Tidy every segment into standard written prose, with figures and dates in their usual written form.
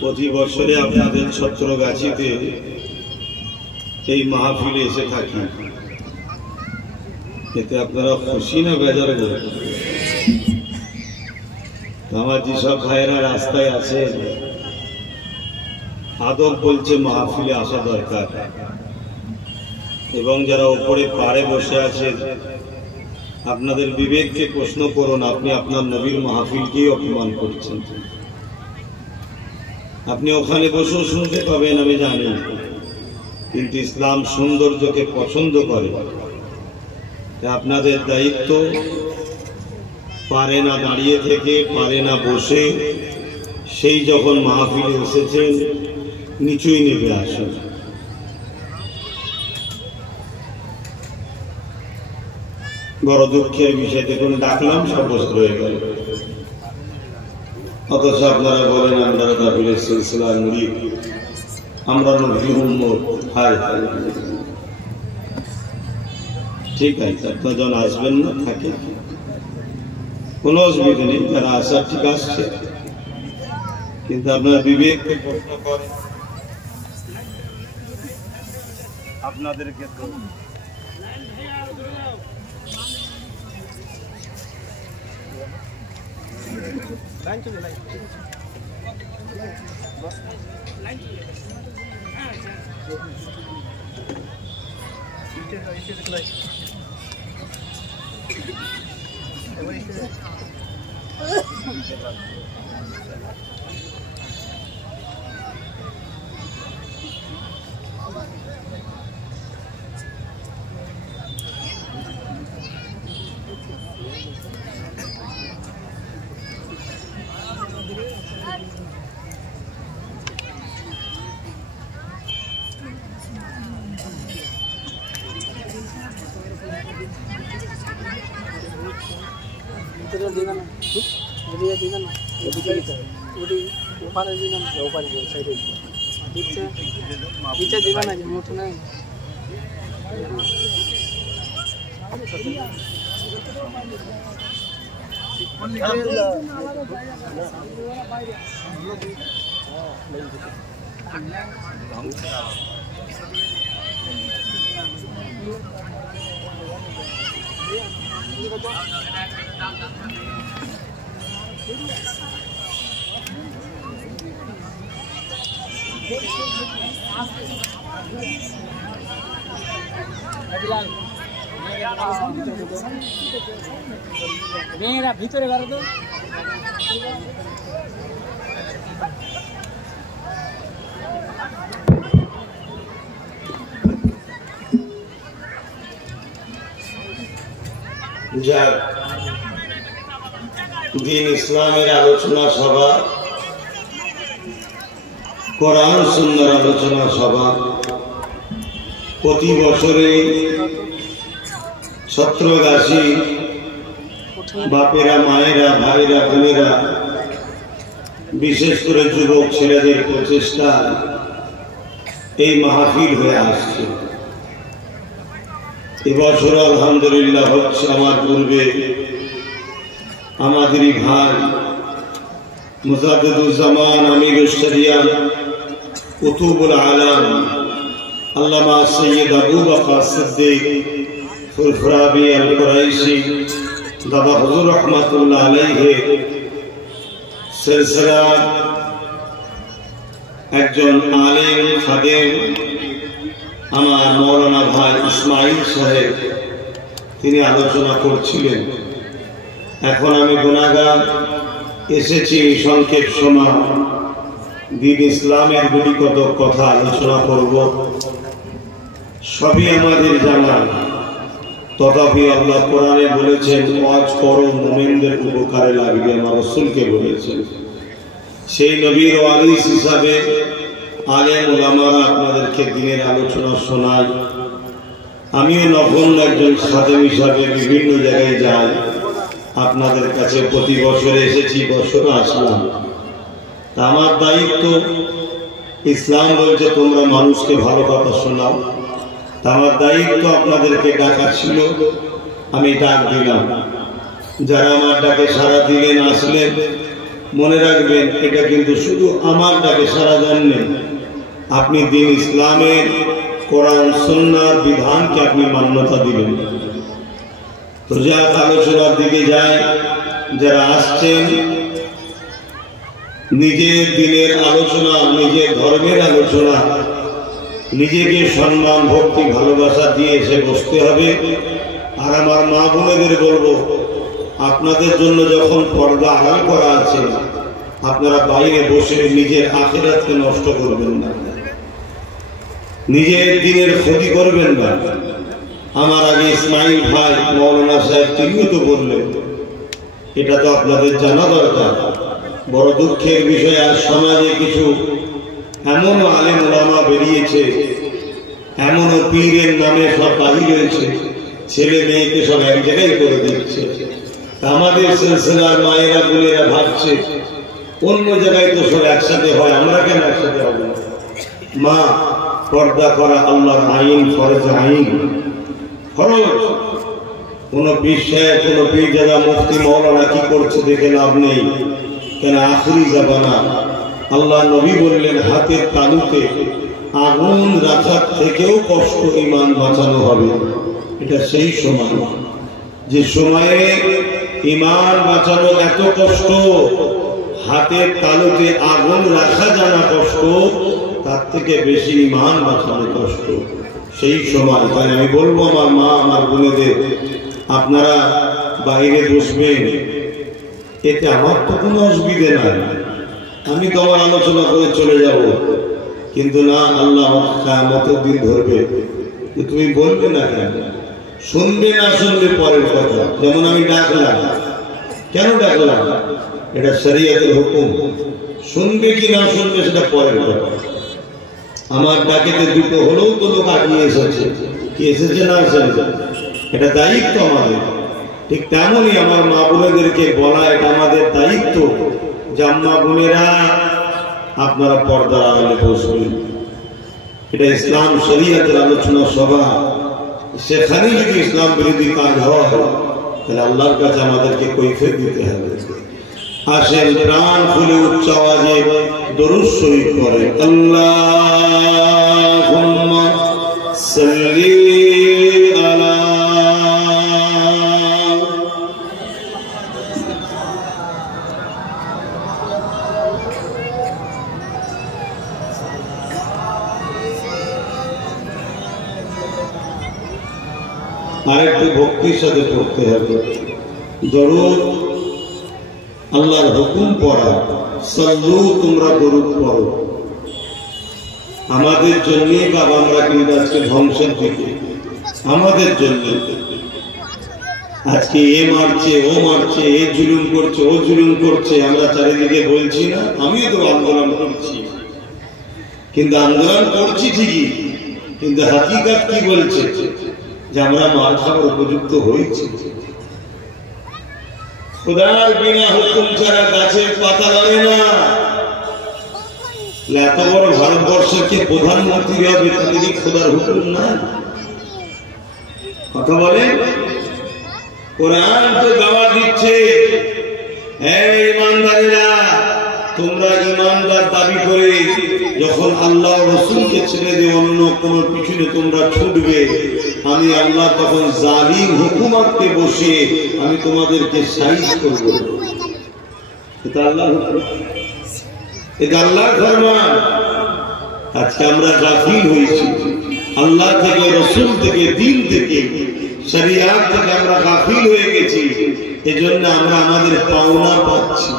প্রতি বছরে আপনাদের ছত্রগাছিতে এই মাহফিলে এসে থাকি, এতে আপনারা খুশি না বেজার? আমার যেসব ভাইয়েরা রাস্তায় আছে আদব বলছে মাহফিলে আসা দরকার, এবং যারা উপরে পাড়ে বসে আছেন আপনাদের বিবেককে প্রশ্ন করুন, আপনি আপনার নবীর মাহফিলকেই অপমান করছেন। আপনি ওখানে বসেও শুনতে পাবেন আমি জানি, কিন্তু ইসলাম সৌন্দর্যকে পছন্দ করে। আপনাদের দায়িত্ব পারে না দাঁড়িয়ে থেকে, পারে না বসে, সেই যখন মাহফিলে এসেছেন নিচুই নেমে আসুন। বড় দুঃখের বিষয়, দেখুন ডাকলাম সব বসে রয়ে গেল, অথচ আপনারা বলেন আমরা কাফিলের সিলসিলার মুরিদ, আমরা নবী উম্মত। হায় হায়, ঠিক আছে আপনারা যখন আসবেন না থাকে কোনো অসুবিধা নেই, যারা আসার ঠিক আসছে, কিন্তু আপনার বিবেককে প্রশ্ন করে আপনাদেরকে তো মেয়েরা ভিতরে ঘরে তো দিন ইসলামের আলোচনা সভা, কোরআন সুন্নাহর আলোচনা সভা প্রতি বছরে ছত্রগাছি বাপেরা, মায়েরা, ভাইরা, বোনেরা, বিশেষ করে যুবক ছেলেদের প্রচেষ্টা এই মাহফিল হয়ে আসছে। এবছর আলহামদুলিল্লাহ হচ্ছে। আমার পূর্বে আমাদেরই ভাই মুজাদ্দিদুজ্জামান আমিরুশ শরিয়াহ কুতুবুল আলম আল্লামা সৈয়দ আবু বকর সিদ্দিক ফুরফুরাবি আল কুরাইশি দাদা হুজুর রহমাতুল্লাহ আলাইহি সিলসিলা একজন আলেম খাদেম আমার মৌলানা ভাই ইসমাইল সাহেব, তিনি আলোচনা করছিলেন। এখন আমি গুনাহগার, এসেছি সংক্ষেপ সময় দিন ইসলামের গুটি কত কথা আলোচনা করব। সবই আমাদের জানা, তথাপি আল্লাহ কোরআনে বলেছেন ওয়াজ করো, মুমিনদের উপকারে লাগবে, আমার রাসূলকে বলেছেন। সেই নবীর ওয়ারিস হিসাবে আলেম ওলামারা আপনাদেরকে দিনের আলোচনা শোনায়। আমিও নগণ্য একজন খাদেম হিসাবে বিভিন্ন জায়গায় যাই, আপনাদের কাছে প্রতি বছরে এসেছি, বছর আসলাম। তা আমার দায়িত্ব, ইসলাম বলছে তোমরা মানুষকে ভালো কথা শোনাও, তা আমার দায়িত্ব আপনাদেরকে ডাকা ছিল, আমি ডাক দিলাম। যারা আমার ডাকে সাড়া দিলেন, আসলেন, মনে রাখবেন এটা কিন্তু শুধু আমার ডাকে সারা জন্য আপনি দিন ইসলামের কোরআন সুন্নাহ বিধানকে আপনি মান্যতা দিবেন। তো যা আলোচনার দিকে যায়, যারা আসছেন নিজের দিনের আলোচনা, নিজের ধর্মের আলোচনা, নিজেকে সম্মান ভক্তি ভালোবাসা দিয়ে এসে বসতে হবে। আর আমার মা বোনেদের বলবো, আপনাদের জন্য যখন পর্দা আড়াল করা আছে, আপনারা বাইরে বসে নিজের আখিরাতকে নষ্ট করবেন না, নিজের দিনের ক্ষতি করবেন না। আমার আগে ইসমাইল ভাই মৌলানা সাহেব তিনিও তো বললেন, এটা তো আপনাদের জানা দরকার। বড় দুঃখের বিষয়, আর সমাজে কিছু এমনও আলেম ওলামা বেরিয়েছে, এমনও পীরের নামে সব বাহির হয়েছে, ছেলে মেয়েকে সব এক জায়গায় করে দিচ্ছে। আমাদের সিলসিলার মায়েরা বোনেরা ভাবছে অন্য জায়গায় তো সব একসাথে হয়, আমরা কেন একসাথে হব না? মা, পর্দা করা আল্লাহর আইন, ফরজ আইন, ফরজ। কোন পীর সাহেব, কোন পীরজাদা, মুফতি, মাওলানা কি করছে দেখে লাভ নেই। কেন আখিরি জামানা, আল্লাহ নবী বললেন হাতের তালুতে আগুন রাখার থেকেও কষ্ট ঈমান বাঁচানো হবে। এটা সেই সময়, যে সময়ে ঈমান বাঁচানো এত কষ্ট, হাতের তালুতে আগুন রাখা জানা কষ্ট, তার থেকে বেশি ঈমান বাঁচানো কষ্ট সেই সময়। তাই আমি বলবো আমার মা, আমার বোনেদের, আপনারা বাইরে বসবেন, এতে আমার তো কোনো অসুবিধে নাই, আমি তো আমার আলোচনা করে চলে যাব। কিন্তু না, আল্লাহ কিয়ামতের দিন ধরবে, তুমি বলবে না কেন? শুনবে না শুনবে পরের কথা। যেমন আমি ডাকলাম, কেন ডাকলাম? এটা শরীয়তের হুকুম। শুনবে কি না শুনবে সেটা পরের কথা। আমার ডাকেতে দুটো হলেও তো লোক আগিয়ে এসেছে, কি এসেছে না এসেছে, এটা দায়িত্ব আমাদের। ঠিক তেমনই আমার মা বোনেদেরকে বলা, এটা আমাদের দায়িত্ব যে মা বোনেরা আপনারা পর্দার আড়ালে বসবেন। এটা ইসলাম শরীয়তের আলোচনা সভা, সেখানে যদি ইসলাম বিরোধী কাজ হয় তাহলে আল্লাহর কাছে আমাদেরকে কৈফিয়ত দিতে হবে। আসেন প্রাণ খুলে উচ্চ আওয়াজে দরুদ শরীফ পড়ে, আল্লাহুম্মা সাল্লি আলা। আরেকটু ভক্তির সাথে পড়তে হবে দরুদ। আল্লাহর হুকুম পড়া, সাল্লু, তোমরা দরুদ পড়ো। আমাদের জন্য বাবা, আমরা কিন্তু আজকে ধ্বংসের দিকে, আমাদের জন্য আজকে এ মারছে, ও মারছে, এ জুলুম করছে, ও জুলুম করছে, আমরা চারিদিকে বলছি না? আমিও তো আন্দোলন করছি, কিন্তু আন্দোলন করছি ঠিকই, কিন্তু হাকিকত কি বলছে? যে আমরা মার খাবার উপযুক্ত হয়েছি। খোদার বিনা হুকুম ছাড়া গাছের পাতা লড়ে না। এত বড় ভারতবর্ষকে প্রধানমন্ত্রী হবে, তাতে কি খোদার হুকুম না? কথা বলে কোরআন তো দাওয়া দিচ্ছে, এই ইমানদারেরা, তোমরা ইমানদার দাবি করে যখন আল্লাহ রাসূলকে ছেড়ে দিয়ে অন্য কোন পিছনে তোমরা ছুটবে, আমি আল্লাহ তখন জালিম হুকুমতকে বসে আমি তোমাদেরকে সাইজ করব। এটা আল্লাহর হুকুম, এটা আল্লাহর ফরমান। আজকে আমরা গাফিল হয়েছি আল্লাহ থেকে, রাসূল থেকে, দ্বীন থেকে, শরিয়াত থেকে আমরা গাফিল হয়ে গেছি। এজন্য আমরা আমাদের পাওনা পাচ্ছি।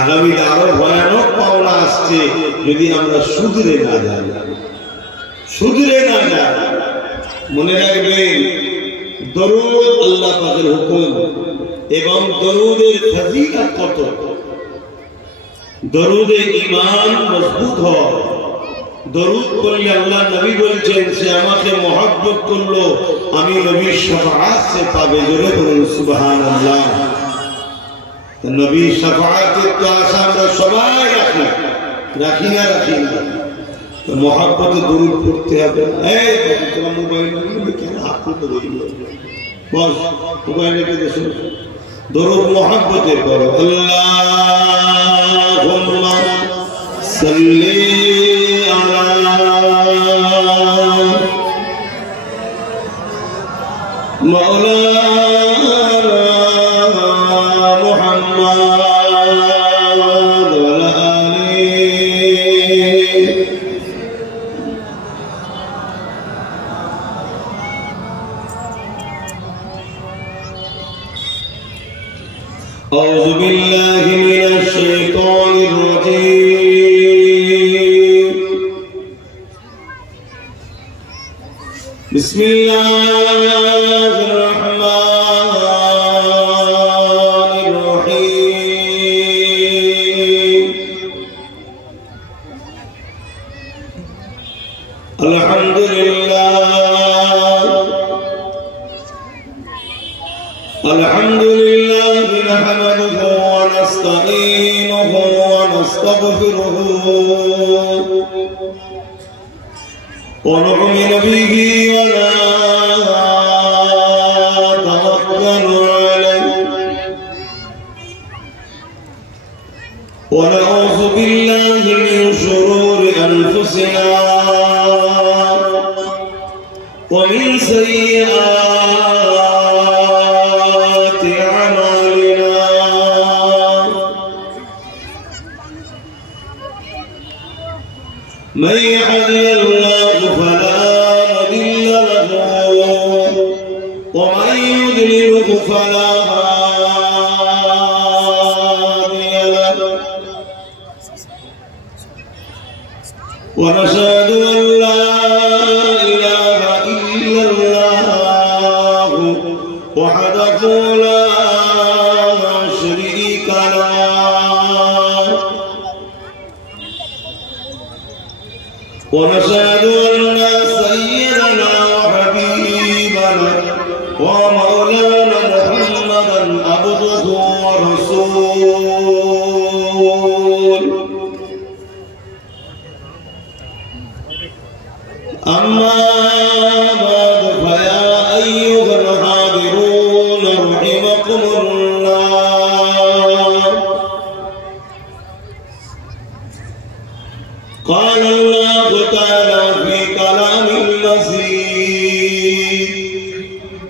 আগামী আরো ভয়ানক পাওনা আসছে যদি আমরা শুধরে না যাই, শুধরে না যাই। মনে রাখবেন, দরুদ আল্লাহ পাকের হুকুম, এবং দরুদের ফজিলত কত। দরুদে ঈমান মজবুত হয়। দরুদ পড়লে আল্লাহ নবী বলছেন, সে আমাকে মহব্বত করলো, আমি নবীর শাফাআত সে পাবে। জোরে বলুন সুবহানাল্লাহ। নবীর শাফাআতের তো আশা আমরা সবাই রাখি, রাখি না? রাখি না। তো মহব্বতে দরুদ পড়তে হবে। এই তোমার মোবাইল কেন হাত তুলতে দিল? বস, মোবাইল রেখে দেশ दरूद मोहब्बत करो अल्लाहुम्मा सल्ली अला मौलाना मुहम्मद वअला आलिहि। أعوذ بالله من الشيطان الرجيم بسم الله الرحمن الرحيم الحمد لله نحمده ونستعينه ونستغفره ونؤمن به ونتوكل عليه ونعوذ بالله من شرور أنفسنا ومن سيئات أعمالنا من يهده الله فلا مضل له ومن يضلله فلا هادي له ونشهد أن لا إله إلا الله وحده لا شريك له ونشهد أن سيدنا وحبيبنا ومولانا محمدا عبده ورسوله. أما بعد فيا أيها الحاضرون رحمكم الله. قال الله تعالى في كلام المزيد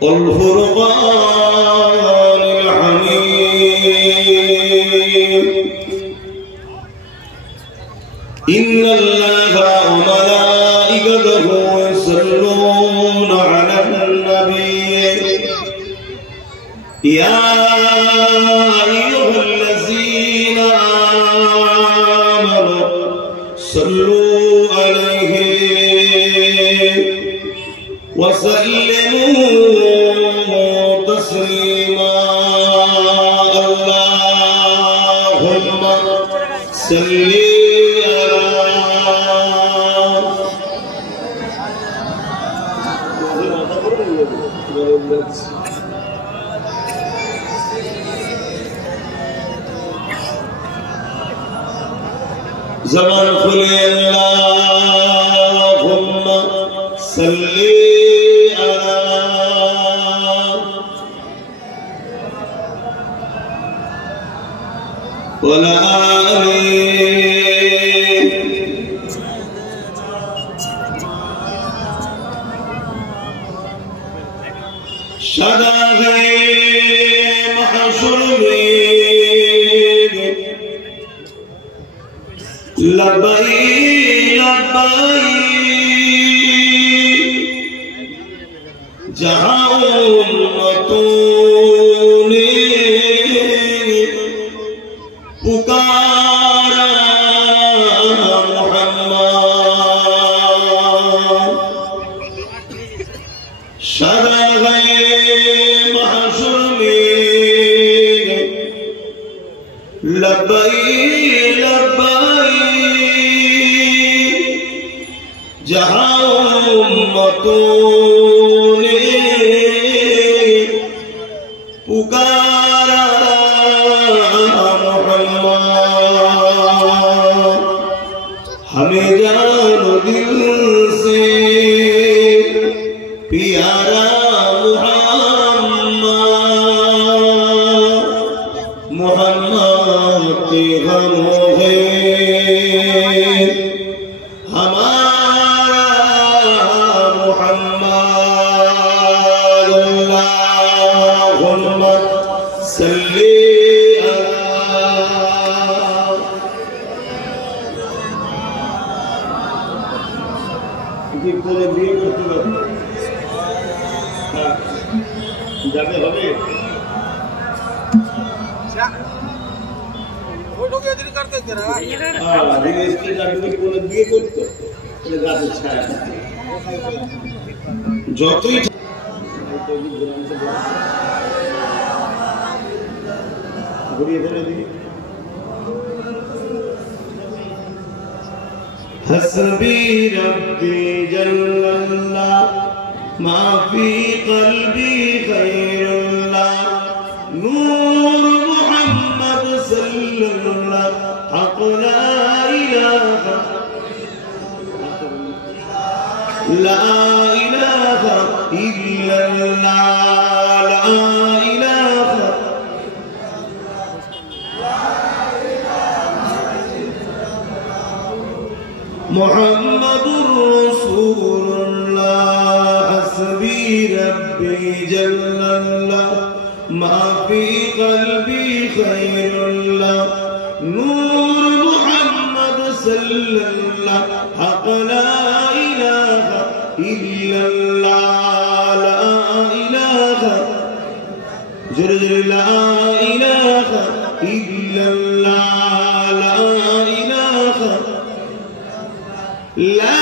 والفرقان الحميد إن الله وملائكته يصلون على النبي يا أيها الذين آمنوا صلوا عليه وسلموا تسليما. اللهم صل زمان खुले اللهم صل على وعلى آله شدا ہے محشر میں لبائی لبائی جہاں امتوں نے پکارا محمد شرح محشر میں لبائی لبائی جہاں امتوں نے پکارا محمد ہمیں جان دل سے پیارا محمد के गमों है हमारा मुहम्मद अल्लाहुम्मा सल्ली করে বিয়ে করতে পারবে যাবে হবে যতই हस्बी रब्बी जल्लल्लाह मा फी क़ल्बी ख़ैरुल्लाह नूर मुहम्मद सल्लल्लाह हक़ ला इलाहा इल्लल्लाह ला इलाहा मुहम्मदुर रसूलुल्लाह हस्बी रब्बी जल्लल्लाह मा फी क़ल्बी ख़ैरुल्लाह नूर मुहम्मद सल्लल्लाह हक़ ला इलाहा इल्लल्लाह ला इलाहा जुर ला इलाहा इल्लल्लाह ला इलाहा ला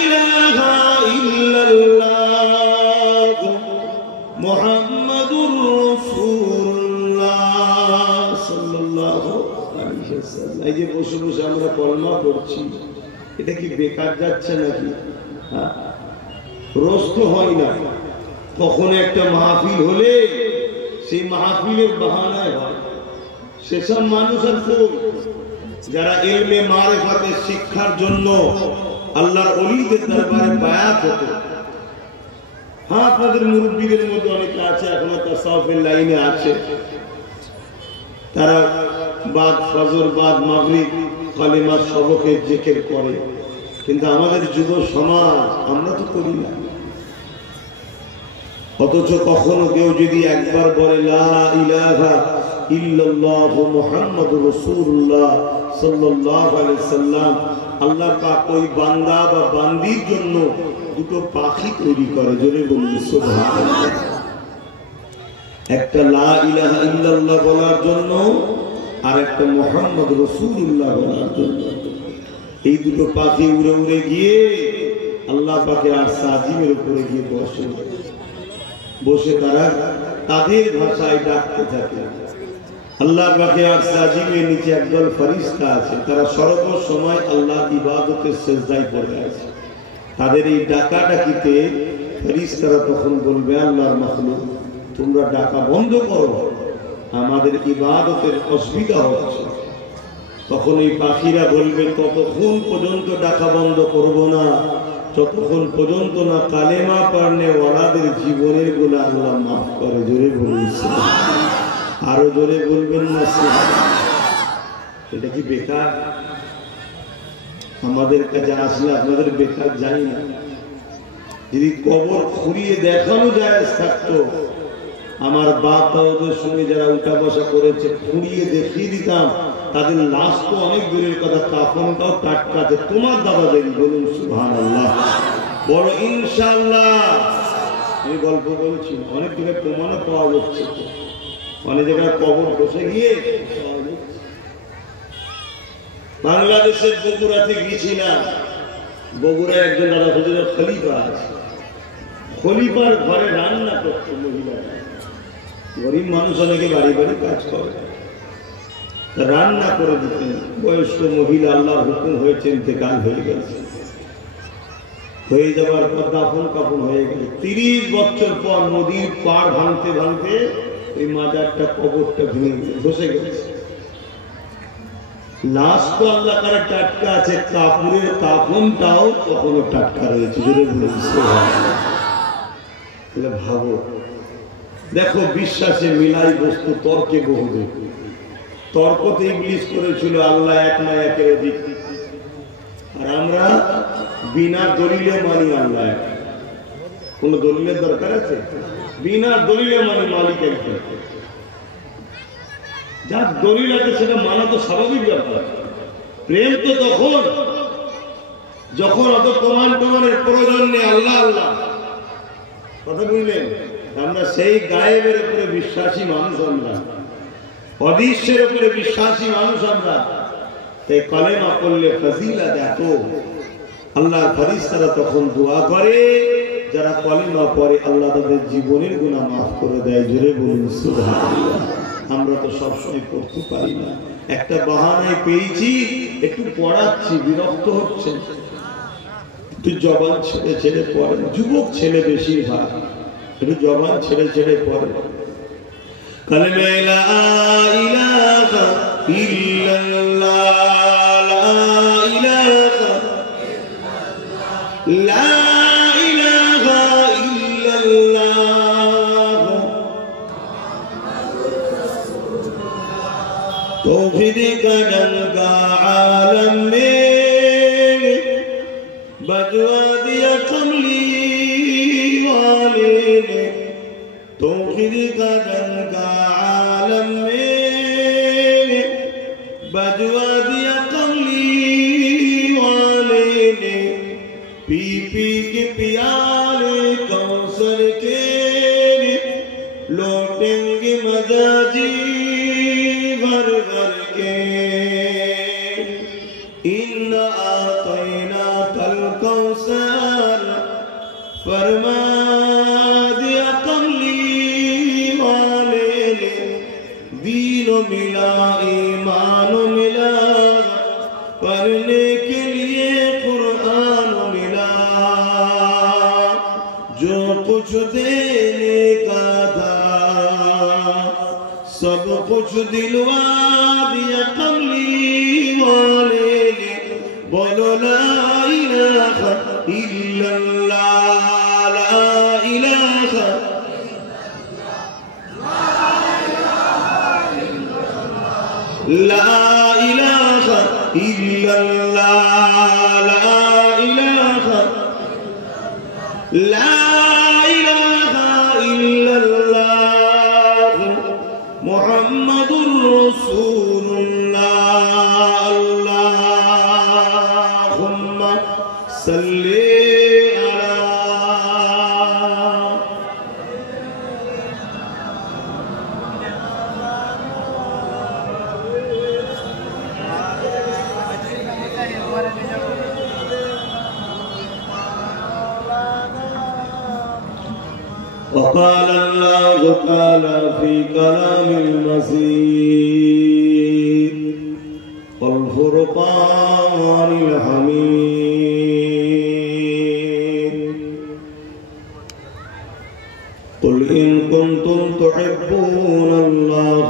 इलाहा इल्लल्लाह मुहम्मदुर রাসূলুল্লাহ সাল্লাল্লাহু আলাইহি ওয়াসাল্লাম। এই যে বসে বসে আমরা কলমা পড়ছি, এটা কি বেকার যাচ্ছে নাকি? রোজ তো হয় না, কখনো একটা মাহফিল হলে সেই মাহফিলের বাহানায় হয়। সেসব মানুষ আর কই যারা ইলমে মারিফাতের শিক্ষার জন্য আল্লাহর ওলিদের দরবারে বায়াত হতো। হ্যাঁ, আপনাদের মুরব্বীদের মধ্যে অনেকে আছে এখনো তাসাউফের লাইনে আছে, তারা বাদ ফজর বাদ মাগরিব কালিমা সবকে জিকির করে, কিন্তু আমাদের যুব সমাজ আমরা তো করি না। অথচ কখনো কেউ যদি একবার বলে লা ইলাহা ইল্লাল্লাহু মুহাম্মাদুর রাসূলুল্লাহ সাল্লাল্লাহু আলাইহি সাল্লাম, আল্লাহ পাক ওই বান্দা বা বান্দির জন্য দুটো পাখি তৈরি করে। জোরে বলুন সুবহানাল্লাহ। একটা লা ইলাহা ইল্লাল্লাহ বলার জন্য আর একটা মুহাম্মদ রাসূলুল্লাহ বলার জন্য। এই দুটো পাখি উড়ে উড়ে গিয়ে আল্লাহ পাকের আরশ আজিমের উপরে গিয়ে বসে তারা তাদের ভাষায় ডাকতে থাকে। আল্লাহ পাকের আরশ আজিমের নিচে একদল ফেরেশতা আছে, তারা সর্বসময় আল্লাহর ইবাদতের সিজদায় পড়ে আছে। তাদের এই ডাকাডাকিতে ফেরেশতারা তখন বলবে, আল্লাহর মাখলুক তোমরা ডাকা বন্ধ করো, আমাদের ইবাদতের অসুবিধা হচ্ছে। তখন এই পাখিরা বলবে, ততক্ষণ পর্যন্ত ডাকা বন্ধ করব না যতক্ষণ পর্যন্ত না কালেমা পড়নে ওয়ালাদের জীবনের গুনাহ আল্লাহ মাফ করে। জোরে বলুন সুবহানাল্লাহ। আরো জোরে বলবেন না সুবহানাল্লাহ। এটা কি বেকার? আমাদের কাছে আসলে আপনাদের বেকার যাই না। যদি কবর খুঁড়িয়ে দেখানো যায় থাকতো, আমার বাপ দাদাদের সঙ্গে যারা উঠা বসা করেছে খুঁড়িয়ে দেখিয়ে দিতাম, তাদের লাশ তো অনেক দূরের কথা, কাফনটাও টাটকা আছে। তোমার দাদাদেরই। বলুন সুবহানাল্লাহ। বড় ইনশাআল্লাহ। আমি গল্প বলছি, অনেক জায়গায় প্রমাণও পাওয়া যাচ্ছে, অনেক জায়গায় কবর বসে গিয়ে বাংলাদেশের বগুড়াতে গিয়েছিলাম। বগুড়ায় একজন দাদা হুজুরের খলিফা আছে, খলিফার ঘরে রান্না করতো মহিলারা। গরিব মানুষ অনেকে বাড়ি বাড়ি কাজ করে, রান্না করে দিতেন। বয়স্ক মহিলা, আল্লাহর হুকুম হয়েছে ইন্তেকাল হয়ে গেছে, হয়ে যাওয়ার পর দাফন কাফন হয়ে গেল। 30 বছর পর নদীর পাড় ভাঙতে ভাঙতে ওই মাজারটা কবরটা ভেঙে বসে গেছে। লাশ তো আল্লাহ কারা টাটকা আছে, কাপড়ের কাফনটাও তখনও টাটকা রয়েছে। ভাবো, দেখো বিশ্বাসে মিলাই বস্তু তর্কে বহু। তর্কতে ইবলিস করেছিল আল্লাহ এক না একের অধিক, আর আমরা বিনা দলিলে মানি আল্লাহ এক। কোন দলিলের দরকার আছে? বিনা দলিলে মানি মালিক একজন। যার দলিল আছে সেটা মানা তো স্বাভাবিক ব্যাপার। প্রেম তো তখন যখন অত প্রমাণের প্রয়োজন নেই। আল্লাহ আল্লাহ কথা বুঝলেন? আমরা সেই গায়েবের উপরে বিশ্বাসী মানুষ, আমরা অদৃশ্যের উপরে বিশ্বাসী মানুষ। আমরা তাই কালেমা পড়লে ফজিলত এত। আল্লাহর ফেরেশতারা তখন দোয়া করে, যারা কালেমা পড়ে আল্লাহ তাদের জীবনের গুনাহ মাফ করে দেয়। জোরে বলুন সুবহানাল্লাহ। আমরা তো সবসময় পড়তে পারি না, একটা বাহানায় পেয়েছি একটু পড়াচ্ছি, বিরক্ত হচ্ছে, একটু জবান ছেড়ে ছেড়ে পড়ে। যুবক ছেলে বেশিরভাগ একটু জবান ছেড়ে ছেড়ে পড়ে। কালেমা লা ইলাহা ইল্লাল্লাহ, লা ইলাহা লা ইলাহা ইল্লাল্লাহ, तौहीद का डंका आलम में बजवा दिया कमली वाले ने, तौहीद का डंका आलम में बजवा दिया कमली वाले ने, पी पी के पियाले कौसर के लौटेंगे मजाजी भर भर के, इन्ना आतैना कल कौसर फरमा दिया कमली वाले ने, दीनो मिला ईमान मिला, पढ़ने के लिए कुरान मिला, जो कुछ देने का था सब कुछ दिलवा दिया कमली वाले ने, बोलो ला इलाहा इल्लल्लाह, ला इलाहा ला इलाहा इल्लल्लाह, ला इलाहा ला इलाहा इल्लल्लाह, मुहम्मदुर रसूलुल्लाह, अल्लाहुम्मा सल्ली وقال الله تعالى في كلام المسيح والفرقان الحميد، قل إن كنتم تحبون الله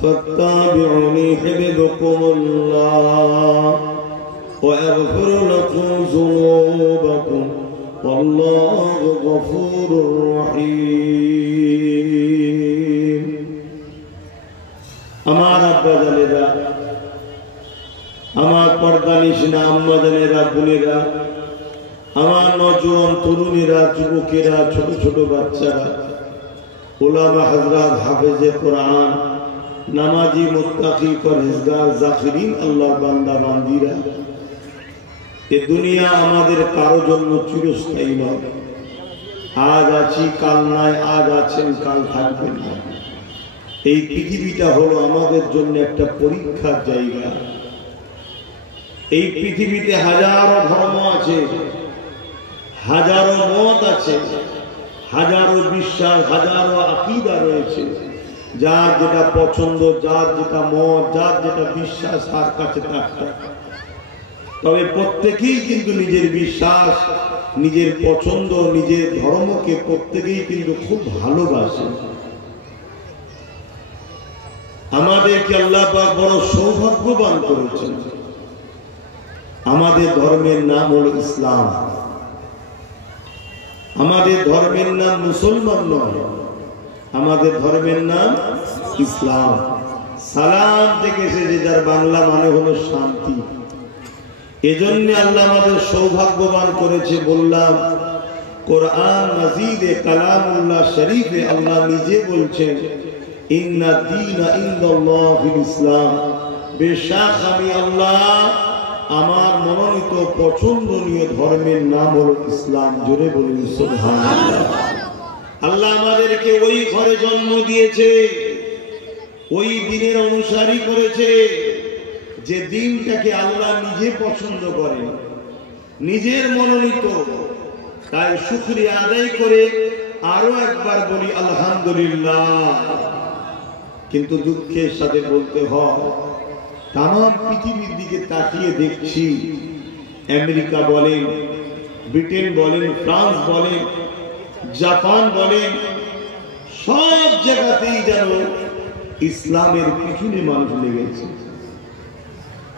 فاتبعوني يحببكم الله ويغفر لكم ذنوبكم والله غفور رحيم। আমার আব্বা জানেরা, আমার পর্দানিশিনা আম্মা জানেরা, বোনেরা, আমার নওজোয়ান তরুণীরা, যুবকেরা, ছোট ছোট বাচ্চারা, উলামা হযরত, হাফেজে কোরআন, নামাজি, মুত্তাকি, পরহেজগার, জাকিরিন, আল্লাহর বান্দা বান্দিরা, এ দুনিয়া আমাদের কারো জন্য চিরস্থায়ী নয়। আজ আছি কাল নাই, আজ আছেন কাল থাকবেন না। এই পৃথিবীটা হলো আমাদের জন্য একটা পরীক্ষার জায়গা। এই পৃথিবীতে হাজারো ধর্ম আছে, হাজারো মত আছে, হাজারো বিশ্বাস, হাজারো আকীদা রয়েছে। যার যেটা পছন্দ, যার যেটা মত, যার যেটা বিশ্বাস, তার কাছে একটা। তবে প্রত্যেকেই কিন্তু নিজের বিশ্বাস, নিজের পছন্দ, নিজের ধর্মকে প্রত্যেকেই কিন্তু খুব ভালোবাসে। আমাদেরকে আল্লাহ পাক বড় সৌভাগ্যবান করেছেন। আমাদের ধর্মের নাম হলো ইসলাম। আমাদের ধর্মের নাম মুসলমান নয়, আমাদের ধর্মের নাম ইসলাম। সালাম থেকে এসেছে, যার বাংলা মানে হলো শান্তি। এজন্য আল্লাহ আমাদের সৌভাগ্যবান করেছে। বললাম কোরআন মাজিদে কালামুল্লাহ শরীফে আল্লাহ নিজে বলছেন ইন্না দীনা ইনদাল্লাহিল ইসলাম, বেশক আমি আল্লাহ আমার মনোনীত পছন্দনীয় ধর্মের নাম হলো ইসলাম। জোরে বলুন সুবহানাল্লাহ। আল্লাহ আমাদেরকে ওই ঘরে জন্ম দিয়েছে, ওই দিনের অনুসারী করেছে যে দিনটাকে আল্লাহ নিজে পছন্দ করেন, নিজের মনোনীত। তাই শুকরিয়া আদায় করে আরো একবার বলি আলহামদুলিল্লাহ। কিন্তু দুঃখের সাথে বলতে হয়, তামাম পৃথিবীর দিকে তাকিয়ে দেখছি, আমেরিকা বলেন, ব্রিটেন বলেন, ফ্রান্স বলেন, জাপান বলেন, সব জায়গাতেই যেন ইসলামের পিছনে মানুষ লেগেছে।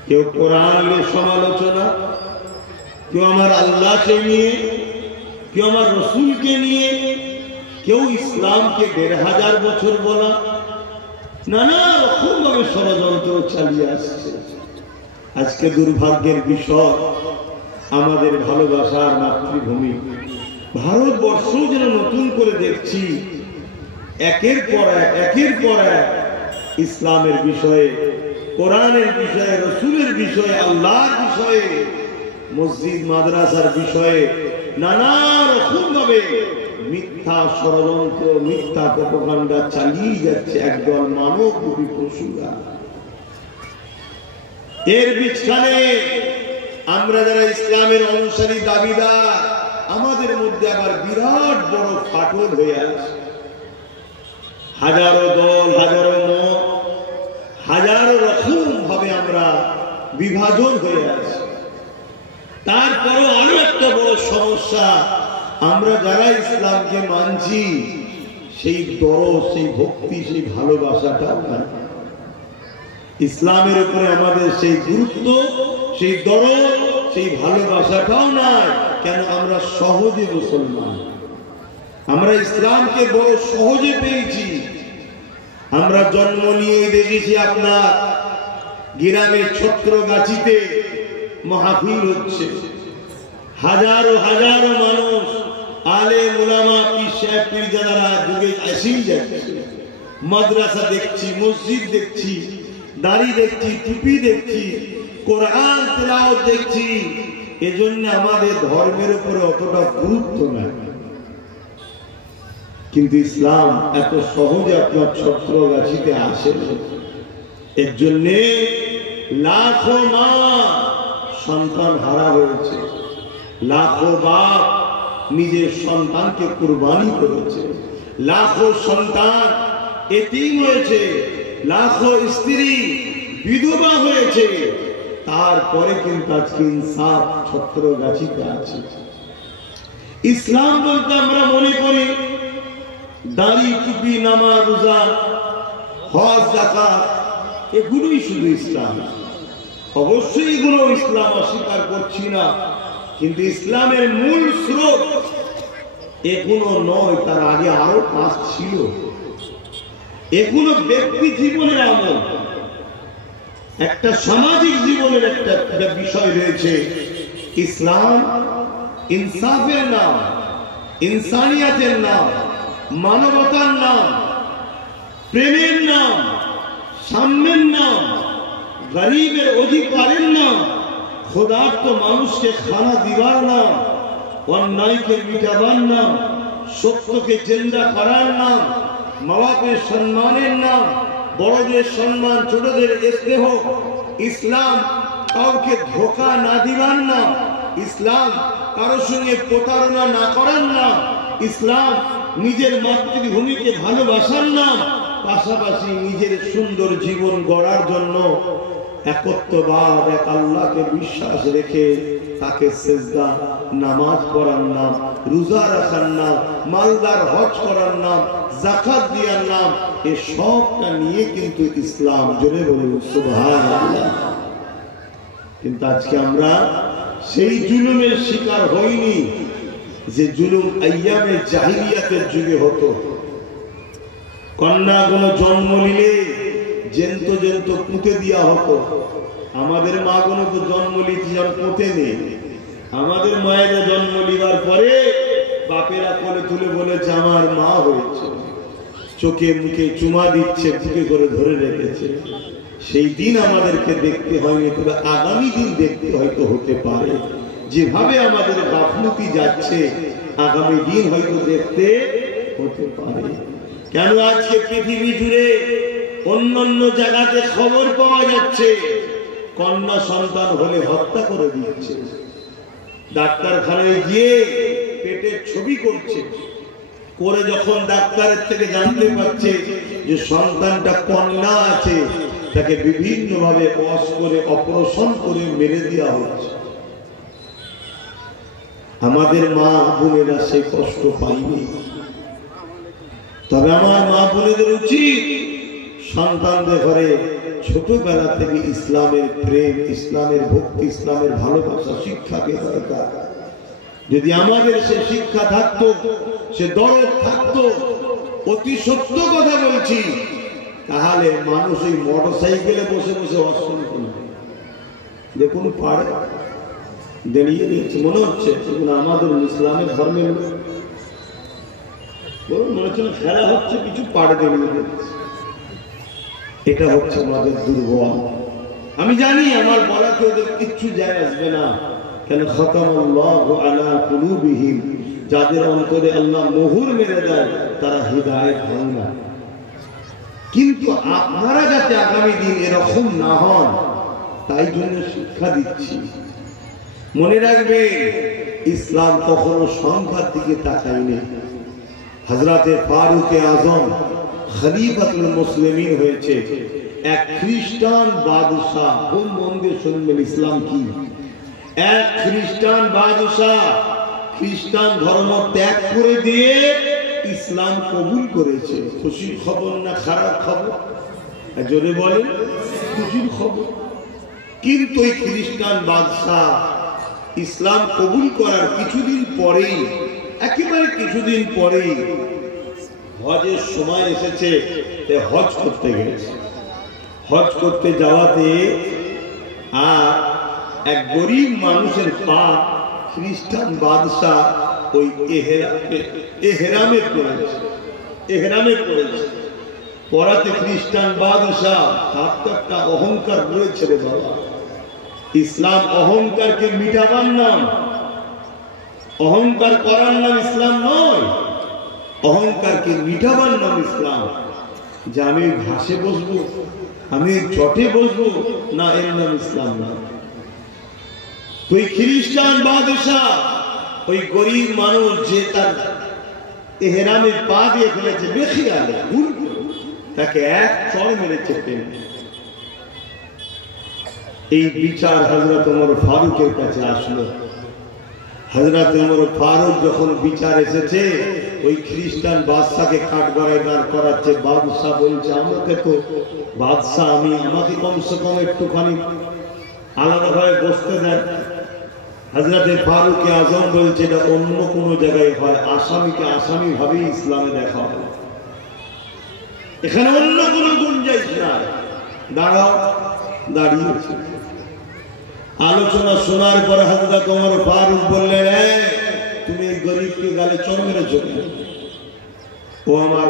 কেউ কোরআনের সমালোচনা, কেউ আমার আল্লাহকে নিয়ে, কেউ আমার রসুলকে নিয়ে, কেউ ইসলামকে ১৫০০ বছর বলা, নানা রকম ভাবে ষড়যন্ত্র চালিয়ে আসছে। আজকে দুর্ভাগ্যের বিষয়, আমাদের ভালোবাসার মাতৃভূমি ভারতবর্ষ যেন নতুন করে দেখছি একের পর এক ইসলামের বিষয়ে, কোরআনের বিষয়ে, রসুলের বিষয়ে, আল্লাহর বিষয়ে, মসজিদ মাদ্রাসার বিষয়ে নানা রকম ভাবে মিথ্যা ষড়যন্ত্র, মিথ্যা প্রপাগান্ডা চালিয়ে যাচ্ছে একদল মানবরূপী পশুরা। এর বিছানে আমরা যারা ইসলামের অনুসারী দাবিদার, আমাদের মধ্যে আবার বিরাট বড় ফাটল হয়ে আছে। হাজারো দল, হাজারো মত, হাজারো রকম ভাবে আমরা বিভাজন হয়ে আছি। তারপরেও আরো একটা বড় সমস্যা, আমরা যারা ইসলামকে মানছি সেই দরদ, সেই ভক্তি, সেই ভালোবাসাটাও নাই। ইসলামের উপরে আমাদের সেই গুরুত্ব, সেই দরদ, সেই ভালোবাসাটাও নাই। কেন? আমরা সহজে মুসলমান, আমরা ইসলামকে বড় সহজে পেয়েছি। আমরা জন্ম নিয়ে দেখেছি আপনার গ্রামে ছত্রগাছিতে মাহফিল হচ্ছে, হাজারো হাজারো মানুষ, আলেম উলামা, পীর সাহেব, পীরজাদারা যুগে এসেই যাচ্ছে। মাদ্রাসা দেখছি, মসজিদ দেখছি, দাড়ি দেখছি, টুপি দেখছি, কোরআন তেলাওয়াত দেখছি। এজন্য আমাদের ধর্মের উপরে অতটা গুরুত্ব নাই। কিন্তু ইসলাম এত সহজে আপনার ছত্রগাছিতে আসে না। এর জন্য লাখো মা সন্তান হারা হয়েছে, লাখো বাপ নিজের সন্তানকে কুরবানি করেছে, লাখো সন্তান এতিম হয়েছে, লাখো স্ত্রী বিধবা হয়েছে। তারপরে কিন্তু আজকে ইনসাফ ছত্রগাছিতে আছে। ইসলাম বলতে আমরা মনে করি দাড়ি, টুপি, নামাজ, রোজা, হজ, যাকাত, এগুলোই শুধু ইসলাম। অবশ্যই এগুলো ইসলাম, অস্বীকার করছি না। কিন্তু ইসলামের মূল স্রোত এগুলো নয়, তার আগে আরো 5 ছিল। এগুলো ব্যক্তি জীবনের আমল, একটা সামাজিক জীবনের একটা বিষয় রয়েছে। ইসলাম ইনসাফের নাম, ইনসানিয়াতের নাম, মানবতার নাম, প্রেমের নাম, সাম্যের নাম, গরিবের অধিকারের নাম, ক্ষুধার্ত মানুষকে খানা দিবার নাম, অন্যায়কে মিটাবার নাম, সত্যকে জিন্দা করার নাম, মা বাপের সম্মানের নাম, বড়দের সম্মান, ছোটদের স্নেহ। ইসলাম কাউকে ধোঁকা না দিবার নাম, ইসলাম কারোর সঙ্গে প্রতারণা না করার নাম, ইসলাম নিজের মাতৃভূমিকে ভালোবাসার নাম, পাশাপাশি নিজের সুন্দর জীবন গড়ার জন্য একত্ববাদ, এক আল্লাহকে বিশ্বাস রেখে তাকে সেজদা, নামাজ পড়ার নাম, রোজা রাখার নাম, মালদার হজ করার নাম, যাকাত দেওয়ার নাম, এই সবটা নিয়ে কিন্তু ইসলাম। জোরে বলুন সুবহানাল্লাহ। কিন্তু আজকে আমরা সেই জুলুমের শিকার হইনি যে জুলুম আইয়ামে জাহিলিয়াতের যুগে হতো। কন্যাগুলো জন্ম নিলে জেন্ত জেন্ত পুঁতে দেওয়া হতো। আমাদের মা গুলো তো জন্ম নিতে পুঁতে নেই। আমাদের মায়েরা জন্ম নেবার পরে বাপেরা কোলে তুলে বলেছে আমার মা হয়েছে, চোখে মুখে চুমা দিচ্ছে, বুকে করে ধরে রেখেছে। সেই দিন আমাদেরকে দেখতে হয়নি, তবে আগামী দিন দেখতে হয়তো হতে পারে। যেভাবে আমাদের গাফলতি যাচ্ছে আগামী দিন হয়তো দেখতে হতে পারে। কেন আজকে পৃথিবী জুড়ে অন্যান্য জায়গাতে খবর পাওয়া যাচ্ছে কন্যা সন্তান হলে হত্যা করে দিচ্ছে, ডাক্তারখানায় গিয়ে পেটের ছবি করছে, করে যখন ডাক্তারের থেকে জানতে পারছে যে সন্তানটা কন্যা আছে, তাকে বিভিন্ন ভাবে বশ করে অপারেশন করে মেরে দেওয়া হচ্ছে। আমাদের মা বোনেরা সেই কষ্ট পায়নি, তবে আমার মা বোনেদের উচিত সন্তানদের ঘরে ছোটবেলা থেকে ইসলামের প্রেম, ইসলামের ভক্তি, ইসলামের ভালোবাসা শিক্ষাকে দরকার। যদি আমাদের সে শিক্ষা থাকতো, সে দরদ থাকতো, অতি সত্য কথা বলছি, তাহলে মানুষ ওই মোটর সাইকেলে বসে বসে অশুনত না। দেখুন পাড়ে দাঁড়িয়ে দিয়েছে, মনে হচ্ছে আমাদের ইসলামের ধর্মের মনে হচ্ছে খেলা হচ্ছে, কিছু পাড়ে দাঁড়িয়ে দিয়েছে। এটা হচ্ছে আমাদের দুর্বল। আমি জানি আমার বলাতে ওদের কিচ্ছু যায় আসবে না, কেন খতামাল্লাহু আলা কুলুবিহিম, যাদের অন্তরে আল্লাহ মোহর মেরে দেয় তারা হিদায়াত হয় না। কিন্তু আপনারা যাতে আগামী দিন এরকম না হন তাই জন্য শিক্ষা দিচ্ছি। মনে রাখবেন ইসলাম কখনো সংখ্যার দিকে তাকায়নি। হযরতে ফারুক আযম খলিফাতুল মুসলিমিন হয়েছে এক খ্রিস্টান বাদশাহ। কোন মন্দির শুনবেন ইসলাম কি? এক খ্রিস্টান বাদশাহ খ্রিস্টান ধর্ম ত্যাগ করে দিয়ে ইসলাম কবুল করেছে। খুশির খবর না খারাপ খবর? জোরে বলেন, খুশির খবর। কিন্তু এই খ্রিস্টান বাদশাহ ইসলাম কবুল করার কিছুদিন পরেই, একেবারে কিছুদিন পরেই হজের সময় এসেছে, হজ করতে গেছে। হজ করতে যাওয়াতে আর এক গরিব মানুষের পা খ্রিস্টান বাদশাহ ওই এহরামে পড়েছে। পড়াতে খ্রিস্টান বাদশাহ একটা অহংকার রয়েছে রে বাবা। ইসলাম অহংকারকে মিটাবার নাম, অহংকার করার নাম ইসলাম নয়। অহংকারকে মিটাবার নাম ইসলাম। যে আমি ঘাসে বসবো, আমি চটে বসবো না, এর নাম ইসলাম না। ওই খ্রিস্টান বাদশাহ ওই গরিব মানুষ যে তার এহরামে পা দিয়ে ফেলেছে বেখিয়ালে, ভুল করে তাকে এক চড় মেরেছে। এই বিচার হযরত ওমর ফারুকের কাছে আসলো। হযরত ওমর ফারুক যখন বিচার এসেছে, ওই খ্রিস্টান বাদশাকে কাঠগড়ায় দাঁড় করাচ্ছে। বাদশাহ বলছে আমাকে তো বাদশাহ আমাকে কমসে কম একটুখানি আলাদাভাবে বসতে দেন। হযরত ফারুক আযম বলছে এটা অন্য কোনো জায়গায় হয়, আসামিকে আসামি ভাবেই ইসলামে দেখা হয়, এখানে অন্য কোনো গুঞ্জাইশ নাই। দাঁড়াও, দাঁড়িয়েছে। আলোচনা শোনার পর হযরত ওমর ফারুক বললেন, তুমি এই গরিবকে গালে চড় মেরেছো কেন? ও আমার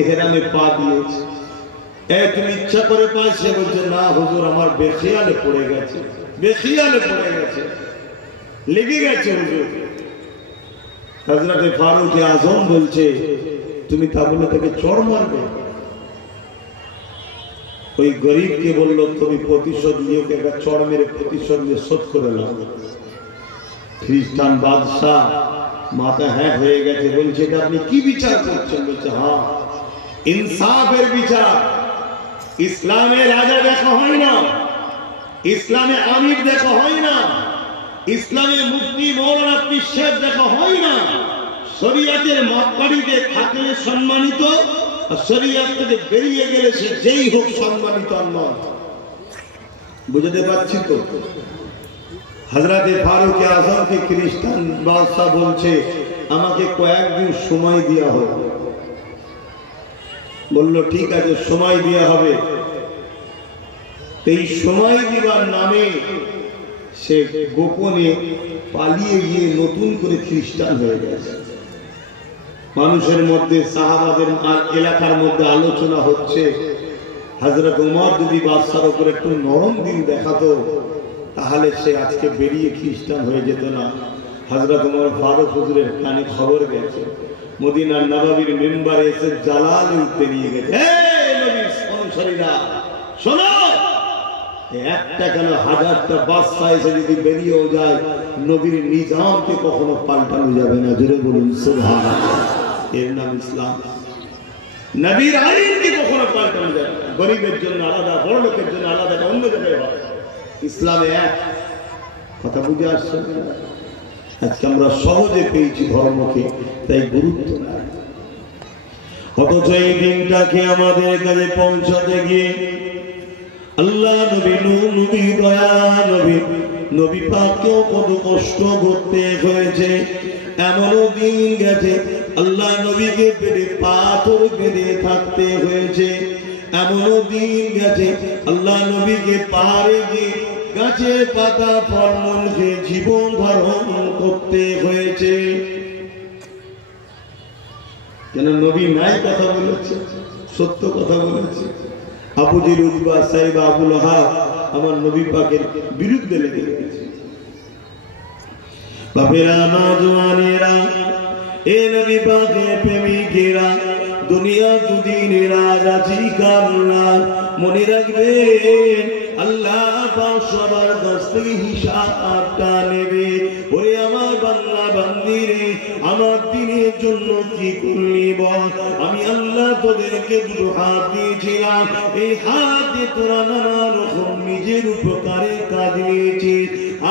এহরামে পা দিয়েছে। তুমি ইচ্ছা করে পাইছে? বলছে না হুজুর, আমার বেখিয়ালে পড়ে গেছে, বেখিয়ালে পড়ে গেছে, লেগে গেছে হুজুর। হযরত ফারুক আযম বলছে তুমি তা বলে তাকে চড় মারবে? ওই গরিবকে বলল তুমি প্রতিশোধ নিয়ে ওকে একটা চড় মেরে প্রতিশোধ নিয়ে শোধ করে নাও। খ্রিস্টান বাদশাহ মাথা হ্যাঁ হয়ে গেছে, বলছে এটা আপনি কি বিচার করছেন? বলছে হ্যাঁ, ইনসাফের বিচার। ইসলামে রাজা দেখা হয় না, ইসলামে আমির দেখা হয় না, ইসলামে মুফতি মৌলানা পীর সাহেব দেখা হয় না। শরীয়তের মাপকাঠিতে থাকলে সম্মানিত, শরীয়ত থেকে বেরিয়ে গেলে সে যেই হোক সম্মানিত নয়। বুঝতে পারছি তো? হযরত ফারুক আযমকে খ্রিস্টান বাদশাহ বলছে আমাকে কয়েকদিন সময় দেওয়া হোক। বলল ঠিক আছে, সময় দেওয়া হবে। এই সময় দিবার নামে সে গোপনে পালিয়ে গিয়ে নতুন করে খ্রিস্টান হয়ে গেছে। মানুষের মধ্যে সাহাবাদের এলাকার মধ্যে আলোচনা হচ্ছে, হযরত ওমর যদি বাদশার উপর একটু নরম দিন দেখাতো তাহলে সে আজকে বেরিয়ে খ্রিস্টান হয়ে যেত না। হযরত ওমর ফারুক হুজুরের কানে খবর গেছে, মদিনার নববীর মেম্বারে এসে জালালে উঠতে নিয়ে গেছে, এই নবীর অনুসারীরা শোনো, একটা কেন হাজারটা বাদশা এসে যদি বেরিয়েও যায়, নবীর নিজামকে কখনো পাল্টানো যাবে না। জোরে বলুন সুবহানাল্লাহ। এর নাম ইসলাম। নবীর আইনকে কখনো পাল্টানো যাবে না। গরিবের জন্য আলাদা, বড় লোকের জন্য আলাদা, অন্য জায়গায় হয়। ইসলামে এক। কথা বুঝে আসছে? আজকে আমরা সহজে পেয়েছি ধর্মকে, তাই গুরুত্ব নাই। অথচ এই দিনটাকে আমাদের কাছে পৌঁছাতে গিয়ে আল্লাহ নবী, নবী দয়া নবী, নবী পাককেও কত কষ্ট করতে হয়েছে। এমনও দিন গেছে আল্লাহ নবীকে পেটে পাথর বেঁধে থাকতে হয়েছে। এমনও দিন গেছে আল্লাহ নবীকে পাহাড়ে গিয়ে গাছের পাতা ফলমূল খেয়ে জীবন ধারণ করতে হয়েছে। কেন? নবী নাই কথা বলেছে, সত্য কথা বলেছে। আবু জির, উতবা, সাইবা, আবু লাহাব আমার নবী পাকের বিরুদ্ধে লেগে গেছে। বাপেরা, নওজওয়ানেরা, এ নবী পাকের প্রেমিকেরা, দুনিয়া দুদিনের আজ আছি কামনা, মনে রাখবেন আল্লাহ পাক সবার কাছ থেকে হিসাবটা নেবে। ওরে আমার বান্দা বান্দিরে, আমার দিনের জন্য কি করলি বল? আমি আল্লাহ তোদেরকে দুটো হাত দিয়েছিলাম, এই হাত দিয়ে তোরা নানা রকম নিজের উপকারে কাজ নিয়েছিস।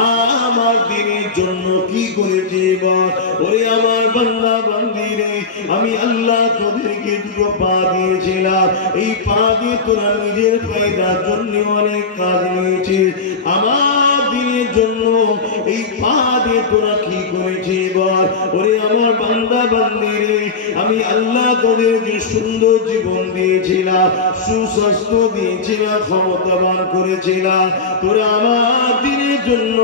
আমার দিনের জন্য কি করেছি বল? ওরে আমার বান্দা বান্দিরে, আমি আল্লাহ তোদেরকে দুটো পা দিয়েছিলাম, এই পা দিয়ে তোরা নিজের ফায়দার জন্য অনেক কাজ নিয়েছিস। আমার দিনের জন্য এই পা দিয়ে তোরা কি করেছিস বল? ওরে আমার বান্দা বান্দিরে, আমি আল্লাহ তোদেরকে সুন্দর জীবন দিয়েছিলাম, সুস্বাস্থ্য দিয়েছিলাম, ক্ষমতাবান করেছিলাম। তোরা আমার দিনের জন্য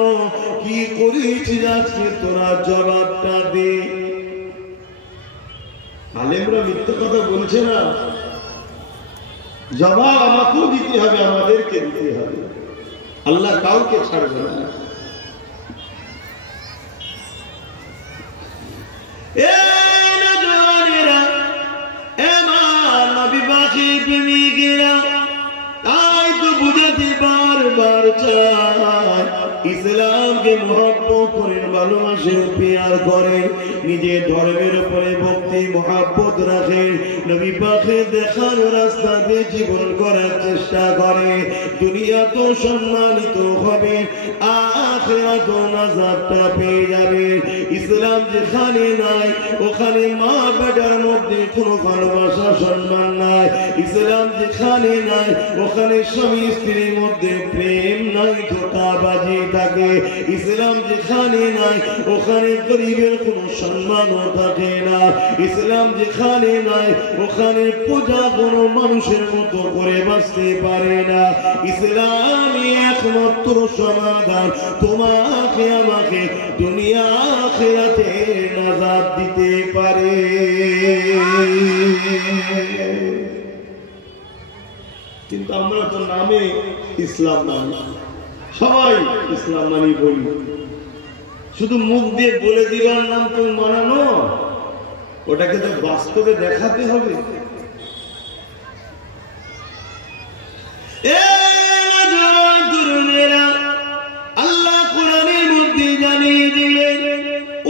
কি করেছিস আজকে তোরা জবাবটা দে। আলেমরা মিথ্যা কথা বলছে না, জবাব আমাকেও দিতে হবে, আমাদেরকে দিতে হবে। আল্লাহ কাউকে ছাড়বে না। তাই তো বুঝাতে বারবার চাই, ইসলামকে মহব্বত করেন, ভালোবাসেন, পেয়ার করেন, নিজের ধর্মের উপরে ভক্তি মহব্বত রাখেন, নবী পাকের দেখানো রাস্তাতে জীবন করার চেষ্টা করে। দুনিয়া তো সম্মানিত হবে, আখিরাতেও নাজাতটা পেয়ে যাবে। ইসলাম যেখানে নাই ওখানে মা বেটার মধ্যে কোনো ভালোবাসা সম্মান নাই। ইসলাম যেখানে নাই ওখানে স্বামী স্ত্রীর মধ্যে প্রেম নাই, ধোঁকাবাজি থাকে। ইসলাম যেখানে নাই ওখানে গরিবের কোনো সম্মানও থাকে না। ইসলাম যেখানে নাই ওখানে পূজা কোনো মানুষের মতো করে বাঁচতে পারে না। ইসলামই একমাত্র সমাধান তোমাকে আমাকে দুনিয়া আখিরাতে নাজাত দিতে পারে। কিন্তু আমরা তো নামে ইসলাম মানি, সবাই ইসলাম মানি বলি, শুধু মুখ দিয়ে বলে দিবার নাম তো মানানো, ওটাকে তো বাস্তবে দেখাতে হবে। আল্লাহ কোরআনের মধ্যে জানিয়ে দিলেন,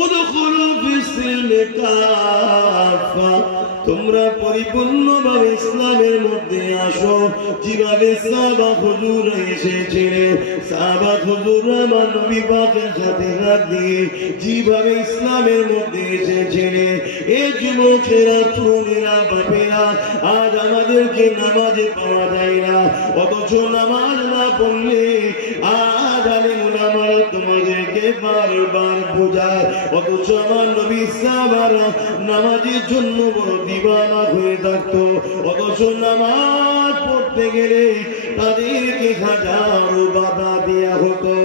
উদখুলু ফিস-সিলমি কাফা, তোমরা পরিপূর্ণভাবে ইসলামের মধ্যে আসো। যেভাবে সাহাবা হুজুর এসেছিলেন, সাহাবা হুজুর আমার নবী পাকের সাথে হাত দিয়ে যেভাবে ইসলামের মধ্যে এসেছিলেন, এই যুবকেরা, তরুণেরা, বাপেরা, আজ আমাদেরকে নামাজে পাওয়া যায় না, অথচ নামাজ না পড়লে আজ আলেম উলামারা তোমাদেরকে বারবার বোঝায়, অথচ আমার নবী সাহাবারা নামাজের জন্য বড় দিবানা হয়ে থাকতো। অথচ নামাজ পড়তে গেলে তাদেরকে হাজারো বাধা দেয়া হতো।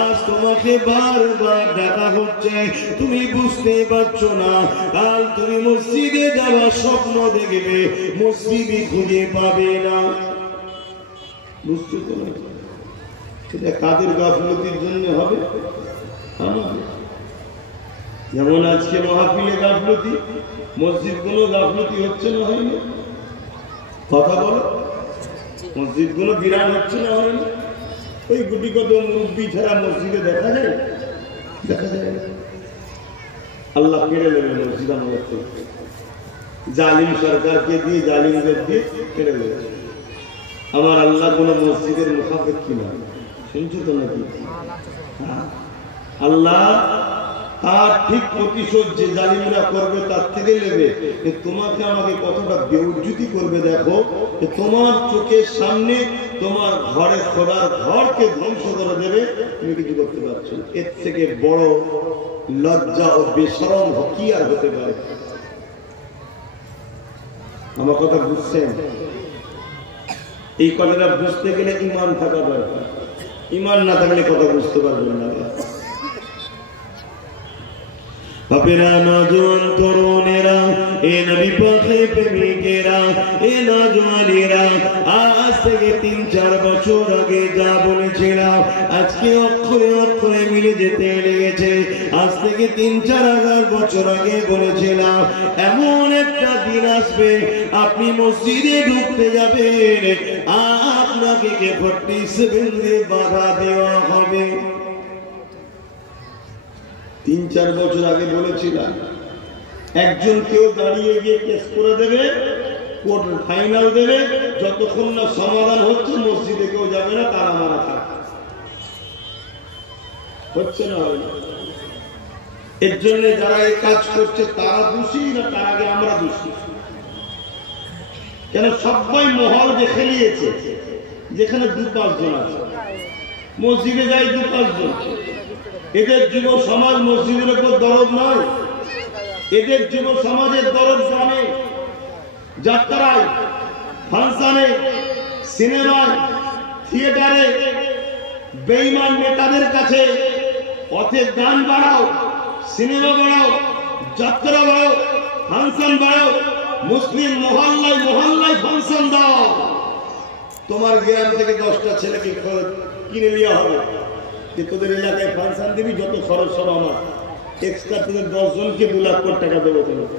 আজ তোমাকে বারবার ডাকা হচ্ছে, তুমি বুঝতে পারছো না। কাল তুমি মসজিদে যাওয়ার স্বপ্ন দেখবে, মসজিদে খুঁজে পাবে না। বুঝছো তো না? এটা কাদের গাফলতির জন্য হবে? যেমন আজকে মাহফিলে গাফলতি, মসজিদগুলো গাফলতি হচ্ছে না, হয়নি? কথা বলো, মসজিদগুলো বিরান হচ্ছে না, হয়নি? ওই গুটি কত মুরব্বী ছাড়া মসজিদে দেখা যায়? দেখা যায় না। আল্লাহ কেড়ে নেবে মসজিদ আমাদের থেকে, জালিম সরকারকে দিয়ে, জালিমদের দিয়ে কেড়ে নেবে। আমার আল্লাহ কোন মসজিদের মুখাপেক্ষ কি না, শুনছো তো নাকি? আল্লাহ তার ঠিক প্রতিশোধ যে জালিমরা করবে তার থেকে নেবে। তোমাকে আমাকে কতটা বেউজ্জতি করবে দেখো, তোমার চোখের সামনে তোমার ঘরে খোদার ঘরকে ধ্বংস করে দেবে, তুমি কিছু করতে পারছো না। এর থেকে বড় লজ্জা ও বেশরম কি আর হতে পারে? আমার কথা বুঝছেন? এই কথাটা বুঝতে গেলে ঈমান থাকা দরকার। ঈমান না থাকলে কথা বুঝতে পারবেন না। বাপেরা, নওজোয়ান তরুণেরা, এ নবী পাকের প্রেমিকেরা, এ নওজোয়ানেরা, আজ থেকে 3-4 বছর আগে যা বলেছিলাম আজকে অক্ষরে অক্ষরে মিলে যেতে লেগেছে। আজ থেকে 3-4 বছর আগে বলেছিলাম এমন একটা দিন আসবে আপনি মসজিদে ঢুকতে যাবেন, আপনাকে 47 দিয়ে বাধা দেওয়া হবে। 3-4 বছর আগে বলেছিলাম একজন কেউ দাঁড়িয়ে গিয়ে কেস করে দেবে, কোর্ট ফাইনাল দেবে, যতক্ষণ না সমাধান হচ্ছে মসজিদে কেউ যাবে না, তারা মারা থাকবে। হচ্ছে না? এর জন্য যারা এই কাজ করছে তারা দোষী না তার আগে আমরা দোষী? কেন সবাই মহল যে খেলিয়েছে, যেখানে 2-5 জন আছে, মসজিদে যায় 2-5 জন। এদের যুব সমাজ মসজিদের উপর দরদ নয়, এদের যুব সমাজের দরদ জানে যাত্রায়, ফাংশনে, সিনেমায়, থিয়েটারে, বেঈমান নেতাদের কাছে পথে গান বাড়াও, সিনেমা বাড়াও, যাত্রা বাড়াও, ফাংশন বাড়াও, মুসলিম মহল্লায় মহল্লায় ফাংশন দাও। তোমার গ্রাম থেকে 10টা ছেলেকে কিনে নেওয়া হবে যে তোদের এলাকায় ফাংশন দিবি, যত খরচ সব আমার, এক্সট্রা তোদের 10 জনকে 2 লাখ টাকা দেবো। তোমাকে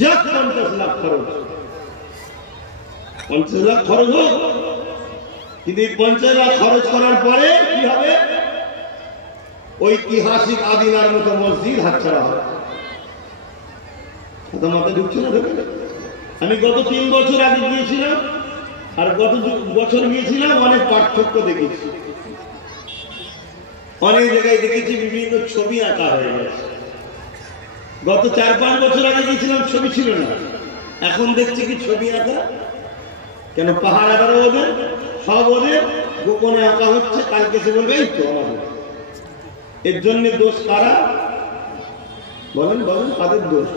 যা 50 লাখ খরচ, 50 লাখ খরচ হোক, কিন্তু এই 50 লাখ খরচ করার পরে কি হবে? ঐতিহাসিক আদিনার মতো মসজিদ হাতছাড়া হবে। মাথায় ঢুকছে না? আমি গত 3 বছর আগে গিয়েছিলাম আর গত বছর গিয়েছিলাম, অনেক পার্থক্য দেখেছি। অনেক জায়গায় দেখেছি বিভিন্ন ছবি আঁকা হয়ে গেছে। গত 4-5 বছর আগে গিয়েছিলাম ছবি ছিল না, এখন দেখছি কি ছবি আঁকা। কেন? পাহাড় আঁকারও ওদের, সব ওদের গোপনে আঁকা হচ্ছে। কালকে সে বলবে এই তো আমাদের। এর জন্য দোষ কারা? বলেন বলেন, কাদের দোষ?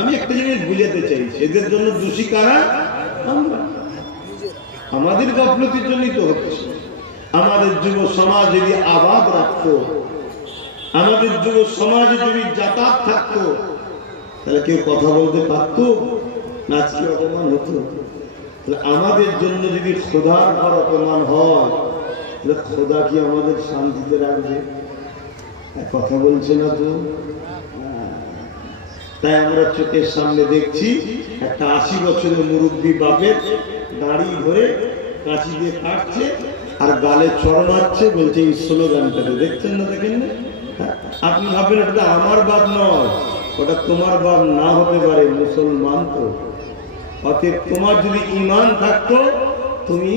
আমি একটা জিনিস বুঝাতে চাইছি, এদের জন্য দোষী কারা? আমরা। আমাদের গাফলতির জন্যই তো হচ্ছে। আমাদের যুব সমাজ যদি আবাদ রাখতো, আমাদের যুব সমাজে যদি যাতায়াত থাকতো, তাহলে কেউ কথা বলতে পারতো না, আজকে অপমান হতো। আমাদের জন্য যদি খোদার পর অপমান হয়, তাহলে খোদা কি আমাদের শান্তিতে রাখবে? কথা বলছে না তো। তাই আমরা চোখের সামনে দেখছি একটা 80 বছরের মুরব্বী বাপের দাড়ি ধরে কাঁচি দিয়ে কাটছে আর গালে চড় মারছে, বলছে এই স্লোগানটাকে। দেখছেন না? দেখেন না? আপনি ভাবেন ওটা আমার বাপ নয়, ওটা তোমার বাপ না হতে পারে, মুসলমান তো। অতএব তোমার যদি ঈমান থাকতো, তুমি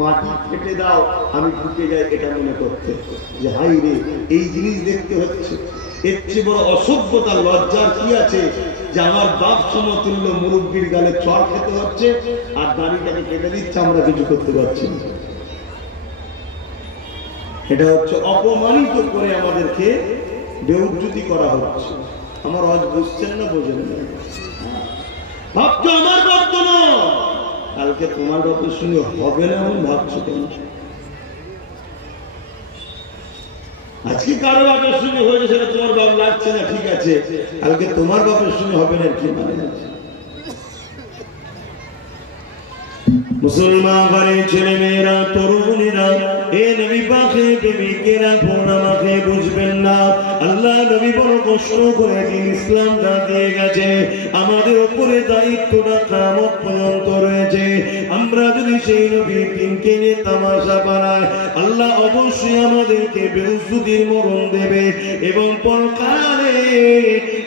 মাটি ফেটে দাও, আমি ঢুকে যাই, এটা মনে করতে যে হাই রে এই জিনিস দেখতে হচ্ছে। এর চেয়ে বড় অসভ্যতা লজ্জার কি আছে যে আমার বাপ সমতুল্য মুরব্বীর গালে চড় খেতে হচ্ছে আর দাড়িটাকে কেটে দিচ্ছে, আমরা কিছু করতে পারছি না। এটা হচ্ছে অপমানিত করে আমাদেরকে বেউজ্জতি করা হচ্ছে। আমার আজ বুঝছেন না? বোঝেন না? ভাবতো আমার বাপ তো নয়, কালকে তোমার বাপের সঙ্গে হবে না এমন ভাবছো কেন? আজকে কারো বাপের সঙ্গে হয়েছে সেটা তোমার বাপ লাগছে না, ঠিক আছে, কালকে তোমার বাপের সঙ্গে হবে না কি মানে আছে? মুসলমান ঘরের ছেলে মেয়েরা, তরুণীরা, এ নবী পাকে প্রেমিকেরা ফোন আমাকে বুঝবেন না। আল্লাহ নবী বড় কষ্ট করে দিন ইসলামটা দিয়ে গেছে, আমাদের উপরে দায়িত্বটা কিয়ামত পর্যন্ত রয়েছে। আমরা যদি সেই নবীর দিনকে নিয়ে তামাশা বানাই, আল্লাহ অবশ্যই আমাদেরকে বেউজ্জতির মরণ দেবে এবং পরকালে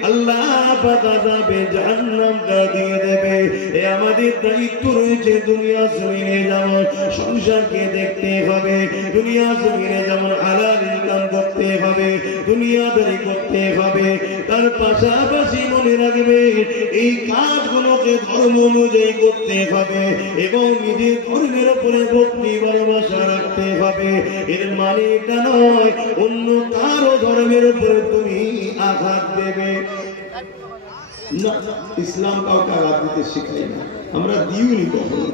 আল্লাহ পাক আযাবে জাহান্নামটা দিয়ে দেবে। এ আমাদের দায়িত্ব রয়েছে। দুনিয়া জমিনে যেমন সংসারকে দেখতে হবে, দুনিয়া জমিনে যেমন হালাল ইনকাম করতে হবে, দুনিয়াদারি করতে হবে, তার পাশাপাশি মনে রাখবে এই কাজগুলোকে ধর্ম অনুযায়ী করতে হবে এবং নিজের ধর্মের উপরে ভক্তি ভালোবাসা রাখতে হবে। এর মানে এটা নয় অন্য কারো ধর্মের উপরে তুমি আঘাত দেবে না। ইসলাম কাউকে আঘাত দিতে শেখায় না, আমরা দিইনি, কখনো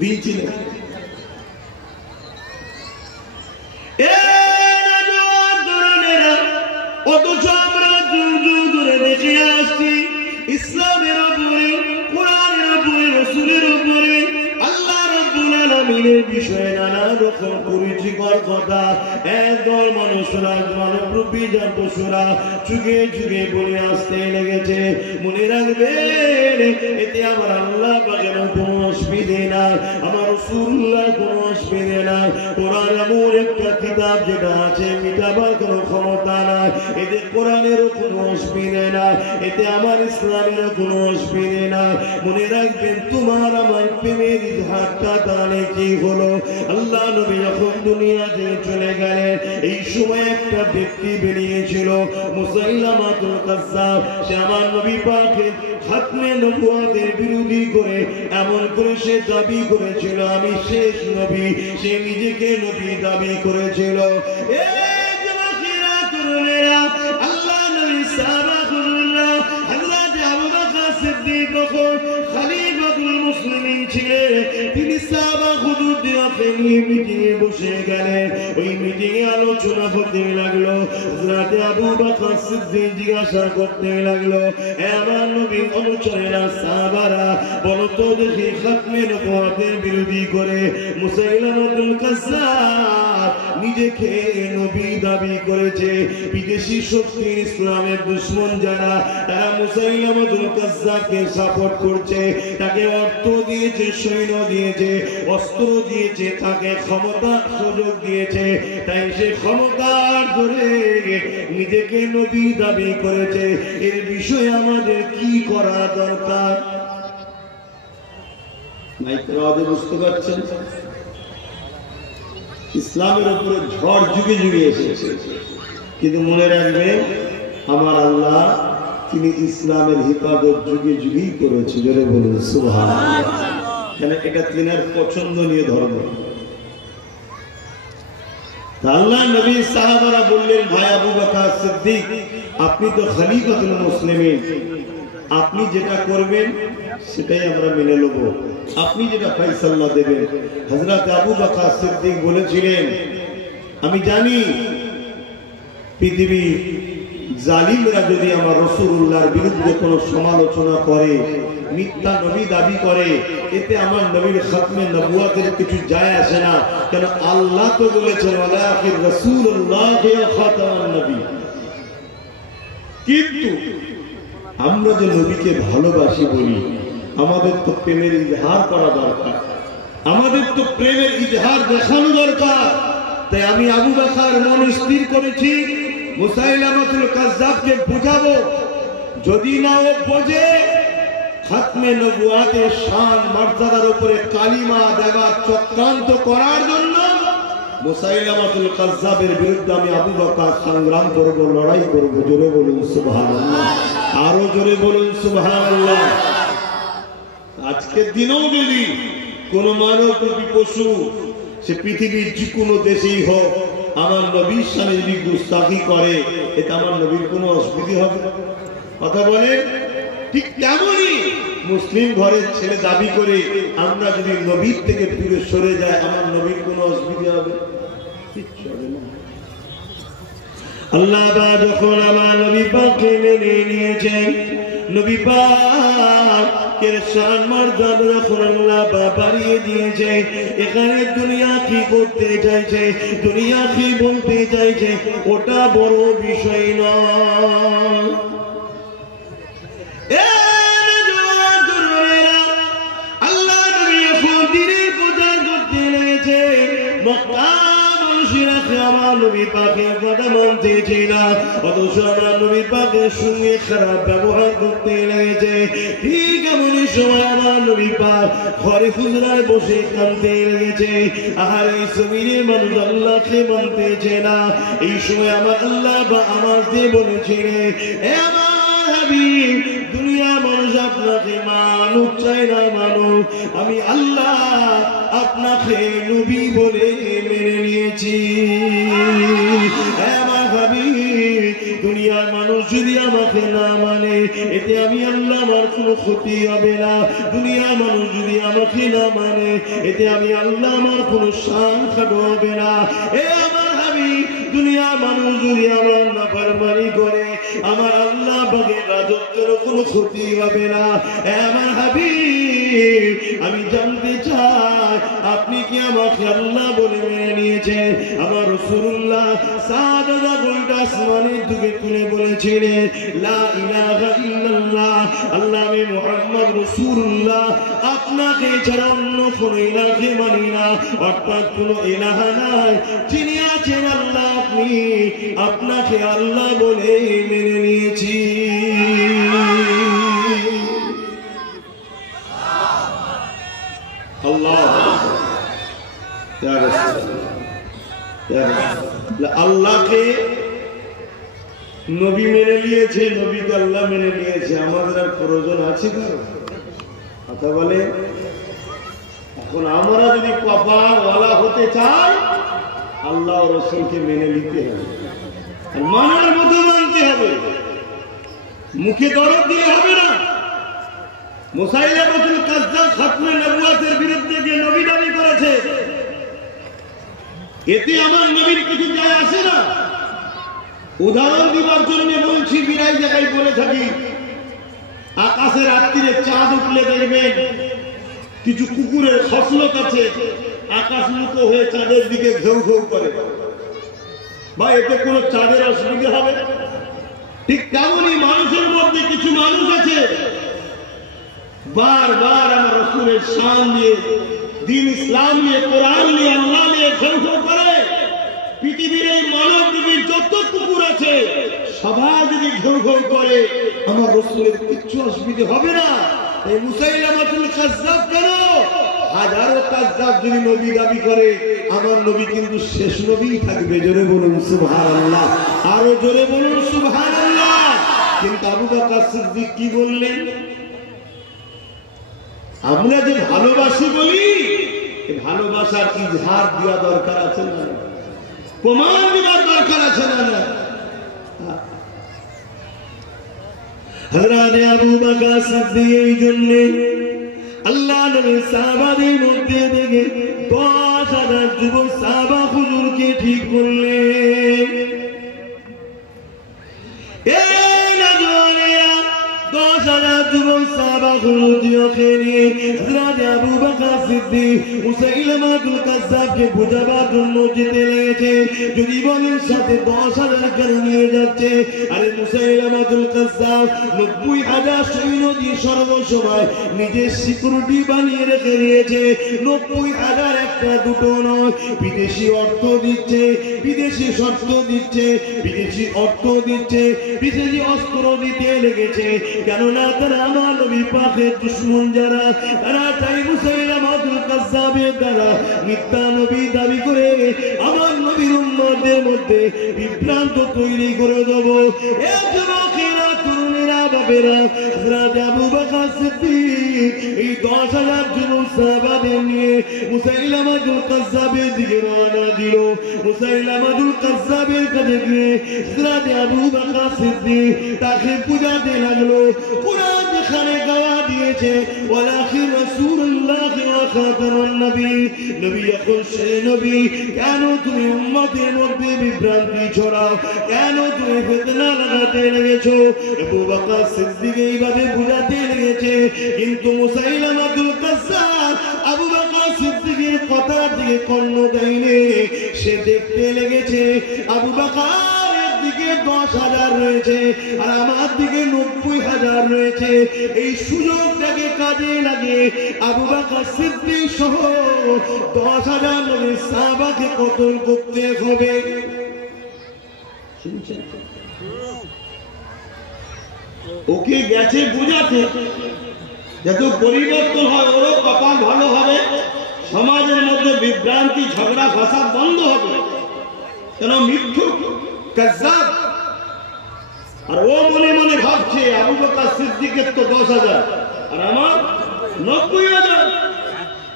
দিয়েছি না। অথচ আমরা ধরে দেখে আসছি ইসলামের উপরে, কোরআনের উপরে, রাসূলের উপরে আল্লাহ রাব্বুল আলামিনের বিষয়ে নানা রকম পরিচিকর কথা একদল মানুষরা, মানবরূপী পশুরা যুগে যুগে বলে আসতে লেগেছে। মনে রাখবেন এতে আমার আল্লাহ পাকের কোনো অসুবিধে না, আমার রাসূলুল্লাহ কোনো অসুবিধে না। কোরআন এমন একটা কিতাব যেটা আছে মিটাবার কোনো ক্ষমতা না, এতে কোরআনেরও কোনো অসুবিধে না, এতে আমার ইসলামেরও কোনো অসুবিধে না। মনে রাখবেন তোমার আমার প্রেমের ইজহারটা তাহলে কি হলো? আল্লাহ নবী যখন দুনিয়া থেকে চলে গেলেন, এই সময় একটা ব্যক্তি বেরিয়েছিল মুসাইলামাতুল কাজ্জাব। সে আমার নবী পাকের খাতমে নবুয়তের বিরোধী করে এমন করে সে দাবি করেছিল আমি শেষ নবী, সে নিজেকে নবী দাবি করেছিল। আল্লাহ নবী সাহাবাকুল্লাহ হযরত আবু বকর সিদ্দিক তখন খলিফাতুল মুসলিমিন ছিলেন, তিনি সাহাবা হুজুরদেরকে নিয়ে মিটিংয়ে বসে গেলেন। ওই মিটিংয়ে আলোচনা করতে লাগলো। হযরত আবু বকর সিদ্দিক জিজ্ঞাসা করতে লাগলো, হে আমার নবীর অনুচরেরা, সাহাবারা, বলো তো দেখি খাতমে নবুয়তের বিরোধী করে মুসাইলামাতুল কাজ্জাব নিজেকে নবী দাবি করেছে। বিদেশি শক্তির ইসলামের দুশমন যারা, তারা মুসাইলামাতুল কাজ্জাবকে সাপোর্ট করছে, তাকে অর্থ দিয়েছে, সৈন্য দিয়েছে, অস্ত্র দিয়েছে, তাকে ক্ষমতা সুযোগ দিয়েছে, তাই সে ক্ষমতার ধরে নিজেকে নবী দাবি করেছে। এর বিষয়ে আমাদের কি করা দরকার? বুঝতে পারছেন? ইসলামের উপরে ঝড় যুগে যুগে এসেছে, কিন্তু মনে রাখবে আমার আল্লাহ তিনি ইসলামের হিফাজত যুগে যুগেই করেছে। জোরে বলুন সুবহানাল্লাহ। কেন? এটা তিনার পছন্দনীয় ধর্ম। আল্লাহ নবী সাহাবারা বললেন, ভাই আবু বকর সিদ্দিক, আপনি তো খলিফাতুল মুসলিমিন, আপনি যেটা করবেন সেটাই আমরা মেনে নেব, আপনি যেটা ফয়সালা দেবেন। হযরত আবু বকর সিদ্দিক বলেছিলেন, আমি জানি পৃথিবী জালিমরা যদি আমার রাসূলুল্লাহর বিরুদ্ধে কোনো সমালোচনা করে, মিথ্যা নবী দাবি করে, এতে আমার নবীর খাতমে নবুয়তের কিছু যায় আসে না। কেন? আল্লাহ তো বলেছেন ওয়ালাকিন রাসূলুল্লাহ ওয়া খাতামুন নবী। কিন্তু আমরা যে নবীকে ভালোবাসি বলি, আমাদের তো প্রেমের ইজহার করা দরকার, আমাদের তো প্রেমের ইজহার দেখানো দরকার। তাই আমি আবু বকর মন স্থির করেছি মুসাইলামাতুল কাজ্জাবকে বুঝাবো, যদি না ও বোঝে খাতমে নবুয়তের শান মর্যাদার উপরে কালিমা দেওয়ার চক্রান্ত করার জন্য মুসাইলামাতুল কাজ্জাবের বিরুদ্ধে আমি আবু বকর সংগ্রাম করব, লড়াই করব। জোরে বলুন সুবহানাল্লাহ, আরো জোরে বলুন সুবহানাল্লাহ। আজকের দিনেও যদি কোন মানবরূপী পশু, সে পৃথিবীর যে কোনো দেশেই হোক, আমার নবীর সামনে যদি গুস্তাখি করে, এতে আমার নবীর কোনো অসুবিধা হবে? কথা বলে ঠিক তেমনই মুসলিম ঘরের ছেলে দাবি করে আমরা যদি নবীর থেকে দূরে সরে যাই, আমার নবীর কোনো অসুবিধা হবে? কিচ্ছু হবে না। আল্লাহ যখন আমার নবী পাককে মেনে নিয়েছেন, নবী পাকের শান মর্যাদা যখন আল্লাহ বাড়িয়ে দিয়েছে, এখানে দুনিয়া কি করতে চাইছে, দুনিয়া কি বলতে চাইছে, ওটা বড় বিষয় নয়। আল্লাহ নবী এখন দিনের পূজা করতে লেগেছে। মক্কা আমার নবী পাকের কথা মানতেছে না, অথচ আমার নবী পাকের সঙ্গে খারাপ ব্যবহার করতে লেগেছে। ঠিক এমনই সময় আমার নবী পাক ঘরে হুজরায় বসে কাঁদতে লেগেছে। আর এই জমিনে মানুষ আল্লাহকে মানতেছে না। এই সময় আমার আল্লাহ বা আমার দিয়ে বলেছিলেন, হে আমার হাবিব, দুনিয়া মানুষ আপনাকে মানুষ চাই না মানুষ, আমি আল্লাহ আপনাকে নবী বলে মেনে নিয়েছি। আমার হাবিব, দুনিয়ার মানুষ যদি আমাকে না মানে, এতে আমি আল্লাহ আমার কোনো ক্ষতি হবে না। দুনিয়ার মানুষ যদি আমাকে না মানে, এতে আমি আল্লাহ আমার কোনো শান খাটো হবে না। আমার হাবিব, দুনিয়ার মানুষ যদি আমার নাফরমানি করে, আমার আল্লাহ পাকের রাজত্বের কোনো ক্ষতি হবে না। আমার হাবিব, আমি জানতে চাই আপনি কি আমাকে আল্লাহ বলে মেনে নিয়েছেন? আমার রাসূলুল্লাহ সাদা গোলটা আসমানের দিকে তুলে বলেছিলেন, লা ইলাহা ইল্লাল্লাহ, আল্লাহ আমি মুহাম্মদ রাসূলুল্লাহ আপনাকে ছাড়া অন্য কোনো ইলাহকে মানি না। অর্থাৎ কোনো ইলাহা নাই, যিনি আছেন আল্লাহ, আপনি আপনাকে আল্লাহ বলে মেনে নিয়েছি। আল্লাহকে নবী মেনে নিয়েছে, নবীকে আল্লাহ মেনে নিয়েছে, আমাদের আর প্রয়োজন আছে কারো? কথা বলে। এখন আমরা যদি কপালওয়ালা হতে চাই, আল্লাহ ও রাসূলকে মেনে নিতে হবে, আর মানার মতো মানতে হবে, মুখে দরদ দিলে হবে না। মুসাইলামাতুল কাজ্জাব খাতমে নবুয়তের বিরুদ্ধে গিয়ে নবী দাবি করেছে, এতে আমার নবীর কিছু যায় আসে না। উদাহরণ দিবার জন্য বলছি, বিরাই জায়গায় বলে থাকি, আকাশে রাত্রিরে চাঁদ উঠলে দেখবেন কিছু কুকুরের খসলত আছে, আকাশ মুখো হয়ে চাঁদের দিকে ঘেউ ঘেউ করে, বা এতে কোনো চাঁদের অসুবিধা হবে? ঠিক তেমনই মানুষের মধ্যে কিছু মানুষ আছে, বারবার আমার রাসূলের শান নিয়ে, দিন ইসলাম নিয়ে, কোরআন নিয়ে, আল্লাহ নিয়ে ঘেউ ঘেউ করে। পৃথিবীর এই মানব জীবীর যত কুকুর আছে, সবাই যদি ঘেউ ঘেউ করে, আমার রাসূলের কিচ্ছু অসুবিধা হবে না। এই মুসাইলামাতুল কাজ্জাব কেন? হাজারো কাজ্জাব যদি নবী দাবি করে, আমার নবী কিন্তু শেষ নবী থাকবে। জোরে বলুন সুবহানাল্লাহ, আরো জোরে বলুন সুবহানাল্লাহ। কিন্তু আবু বকর সিদ্দিক কি বললেন? আমরা যে ভালোবাসি বলি, ভালোবাসার ইজহার দেওয়া দরকার আছে না? প্রমাণ দেওয়ার দরকার আছে না? হযরত আবু বকর সিদ্দিক এই জন্য আল্লাহ নবীর সাহাবাদের মধ্যে থেকে 10,000 যুবক সাহাবা হুজুরকে ঠিক করলেন। এই নজওয়ানেরা 10,000 যুবক সাহাবা হুজুরকে নিয়ে হযরত আবু বকর সিদ্দিক মুসাইলামাতুল কাজ্জাবকে বুঝাবার জন্য যেতে লেগেছে। যদি বলেন সাথে 10,000 কেন নিয়ে যাচ্ছে? আরে মুসাইলামাতুল কাজ্জাব 90,000 সৈন্য দিয়ে সর্বসময় নিজের সিকিউরিটি বানিয়ে রেখে দিয়েছে। 90,000 একটা দুটো নয়, বিদেশি অর্থ দিচ্ছে, বিদেশি শর্ত দিচ্ছে, বিদেশি অর্থ দিচ্ছে, বিদেশি অস্ত্র দিতে লেগেছে। কেননা তারা আমার নবী পাকের দুশমন যারা, তারা চাই মুসাইলামাতুল কাজ্জাবের দ্বারা মিথ্যা নবী দাবি করে আমার নবীর উম্মতদের মধ্যে বিভ্রান্ত তৈরি করে দেব। এ যুবকেরা, তরুণেরা, বাবেরা, হযরত আবু বকর সিদ্দিক এই 10,000 যুবক সাহাবাদের নিয়ে মুসাইলামাতুল কাজ্জাবের দিকে রওনা দিল। মুসাইলামাতুল কাজ্জাবের কাছে গিয়ে হযরত আবু বকর সিদ্দিক তাকে পূজাতে লাগলো। কুরআন যেখানে গাওয়া দিয়েছে ওয়ালাকিন রাসূলুল্লাহ ওয়া খাতামুন নবী, নবী এখন সে নবী। কেন তুমি উম্মতের মধ্যে বিভ্রান্তি ছড়াও, কেন তুমি ফিতনা লাগাতে লেগেছো? আবু বকর সিদ্দিক এইভাবে বুঝাতে লেগেছে, কিন্তু মুসাইলামাতুল কাজ্জাব আবু বকর সিদ্দিকের কথার দিকে কর্ণ দেয়নি। সে দেখতে লেগেছে আবু বকরের দিকে 10,000 রয়েছে আর আমার দিকে 90,000 রয়েছে। এই সুযোগটাকে কাজে লাগে আবু বকর সিদ্দিক সহ 10,000 নবীর সাহাবাকে কতল করতে হবে। শুনছেন? ওকে গেছে বুঝাতে যাতে পরিবর্তন হয়, ওরও কপাল ভালো হবে, সমাজের মধ্যে বিভ্রান্তি ঝগড়া ফাসাদ বন্ধ হবে। কেন মিথ্যুক কাজ্জাব। আর ও মনে মনে ভাবছে আবু বকর সিদ্দিকের তো 10,000 আর আমার 90,000।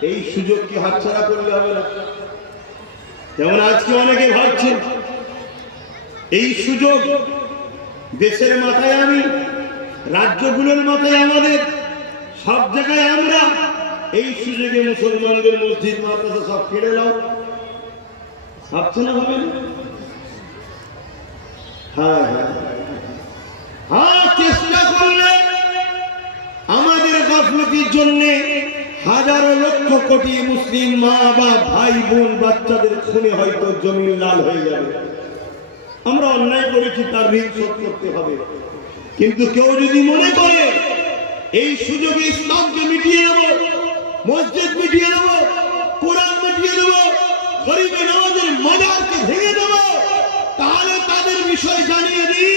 এই সুযোগ কি হাতছাড়া করলে হবে না? যেমন আজকে অনেকে ভাবছে এই সুযোগ দেশের মাথায় আমি, রাজ্যগুলোর মাথায় আমাদের, সব জায়গায় আমরা, এই সুযোগে মুসলমানদের মসজিদ মাদ্রাসা সব কেড়ে নাও। ভাবছে না হবে? হ্যাঁ হ্যাঁ হ্যাঁ, চেষ্টা করলে আমাদের গাফলতির জন্য হাজারো লক্ষ কোটি মুসলিম মা বাপ ভাই বোন বাচ্চাদের খুনে হয়তো জমিন লাল হয়ে যাবে। আমরা অন্যায় করেছি, তার ঋণ শোধ করতে হবে। কিন্তু কেউ যদি মনে করে এই সুযোগে ইসলামকে মিটিয়ে দেব, মসজিদ মিটিয়ে দেব, কোরআন মিটিয়ে দেব, গরিবের নামাজের মাজারকে ভেঙে দেব, তাহলে তাদের বিষয় জানিয়ে দিই,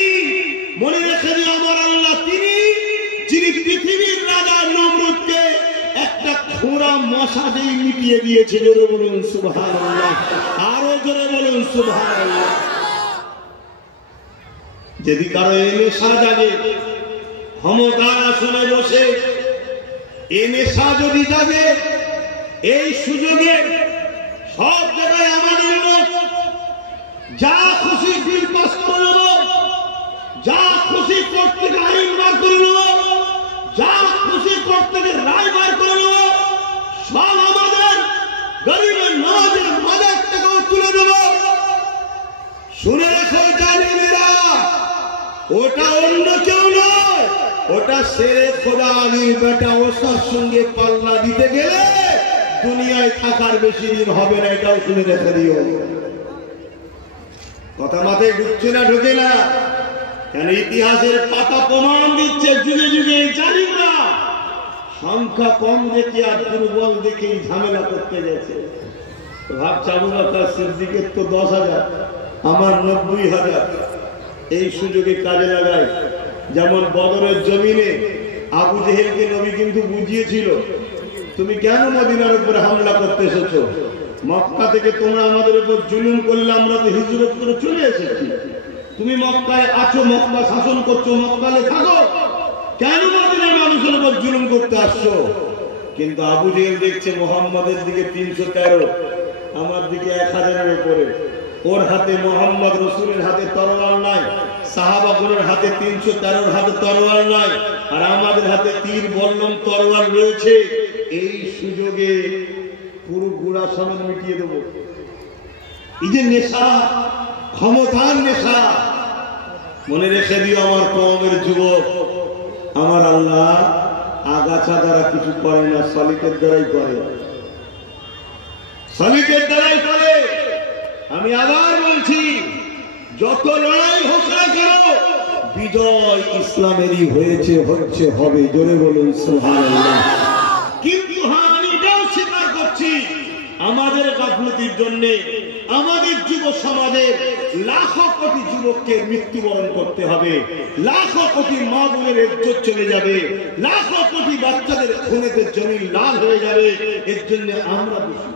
মনে রেখে দিই আমার আল্লাহ তিনি যিনি পৃথিবীর রাজা নমরুদকে একটা খোঁড়া মশা দিয়ে মিটিয়ে দিয়েছে। জোরে বলুন সুবহানাল্লাহ, আরো জোরে বলুন সুবহানাল্লাহ। যদি কারো এই নেশা জাগে, ক্ষমতার আসনে বসে এই নেশা যদি জাগে, এই সুযোগে সব জায়গায় আমাদের লোক যা খুশি বিল পাস করে নেব, যা খুশি কোর্ট থেকে আইন বার করে নেব, যা খুশি কোর্ট থেকে রায় বার করে নেব, সব আমাদের গরিবের নামাজের মাজার থেকেও তুলে দেব। শুনে রেখো জালিমেরা, ওটা অন্য কেউ নয়, ওটা শেরে খোদা আলীর বেটা। ওসার সঙ্গে পাল্লা দিতে গেলে দুনিয়ায় থাকার বেশি দিন হবে না, এটাও শুনে রেখে দিও। কথা মাথায় ঢুকছে না? ঢুকে না কেন? ইতিহাসের পাতা প্রমাণ দিচ্ছে যুগে যুগে জালিমরা সংখ্যা কম দেখে আর দুর্বল দেখেই ঝামেলা করতে গেছে। ভাবছে আবু বকর সিদ্দিকের তো 10,000, আমার 90,000। এই সুযোগে কাজে লাগায়। যেমন বদরের জমিনে আবু জেহেলকে নবী কিন্তু বুঝিয়েছিল, তুমি কেন মদিনার উপরে হামলা করতে এসেছো? মক্কা থেকে তোমরা আমাদের উপর জুলুম করলে আমরা তো হিজরত করে চলে এসেছি। তুমি মক্কায় আছো, মক্কা শাসন করছো, মক্কালে থাকো, কেন মদিনার মানুষের উপর জুলুম করতে আসছো? কিন্তু আবু জেহেল দেখছে মুহাম্মাদের দিকে 313, আমার দিকে 1000-এর উপরে। ওর হাতে মুহাম্মদ রাসূলের হাতে তরোয়ার নাই, সাহাবাগণের হাতে 313-র হাতে তরোয়ার নাই, আর আমাদের হাতে তীর বল্লম তরোয়ার রয়েছে। এই সুযোগে পুরো গুড়া সমেত মিটিয়ে দেব। এই যে নেশা, ক্ষমতার নেশা, মনে রেখে দিও আমার কওমের যুবক, আমার আল্লাহ আগাছা দ্বারা কিছু করে না, সলিকের দ্বারাই করে, সলিকের দ্বারাই করে। আমি আবার বলছি, যত লড়াই হোক না কেন, বিজয় ইসলামেরই হয়েছে, হচ্ছে, হবে। জোরে বলুন সুবহানাল্লাহ। কিন্তু হ্যাঁ, আমি এটাও স্বীকার করছি, আমাদের গাফলতির জন্য আমাদের যুব সমাজের লাখো কোটি যুবককে মৃত্যুবরণ করতে হবে, লাখো কোটি মা বোনের ইজ্জত চলে যাবে, লাখো কোটি বাচ্চাদের খুনেতে জমিন লাল হয়ে যাবে। এর জন্য আমরা দোষী।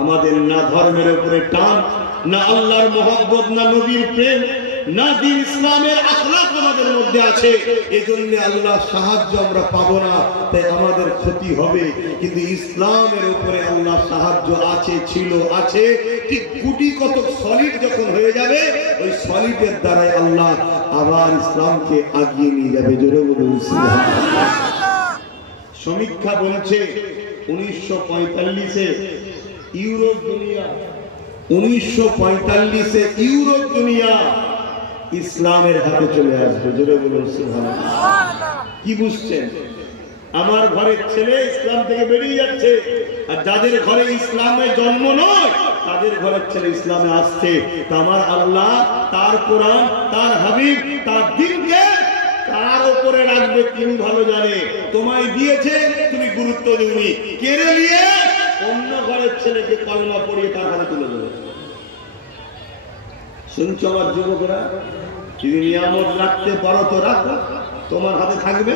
আমাদের না ধর্মের উপরে টান, না আল্লাহর মহব্বত, না নবীর প্রেম, না দিন ইসলামের আখলাক আমাদের মধ্যে আছে। এজন্য আল্লাহর সাহায্য আমরা পাবো না, তাই আমাদের ক্ষতি হবে। কিন্তু ইসলামের উপরে আল্লাহর সাহায্য আছে, ছিল, আছে। ঠিক গুটি কত সলিড যখন হয়ে যাবে, ওই সলিডের দ্বারাই আল্লাহ আবার ইসলামকে আগিয়ে নিয়ে যাবে। জোরে বলুন সুবহানাল্লাহ। সমীক্ষা বলছে 1945-এ ইউরোপ দুনিয়া 1945-এ ইউরোপ দুনিয়া ইসলামের হাতে চলে আসবে। জোরে বলুন সুবহানাল্লাহ। কি বুঝছেন? আমার ঘরের ছেলে ইসলাম থেকে বেরিয়ে যাচ্ছে, আর যাদের ঘরে ইসলামের জন্ম নয় তাদের ঘরের ছেলে ইসলামে আসছে। আমার আল্লাহ তার কোরআন, তার হাবিব, তার দ্বীনকে কার উপরে রাখবে তিনি ভালো জানে। তোমায় দিয়েছে, তুমি গুরুত্ব দিওনি, কেড়ে নিয়ে অন্য ঘরের ছেলেকে কালেমা পড়িয়ে তার হাতে তুলে দেবে। শুনছো আমার যুবকরা? যদি নিয়ামত রাখতে পারো তো রাখো, তোমার হাতে থাকবে।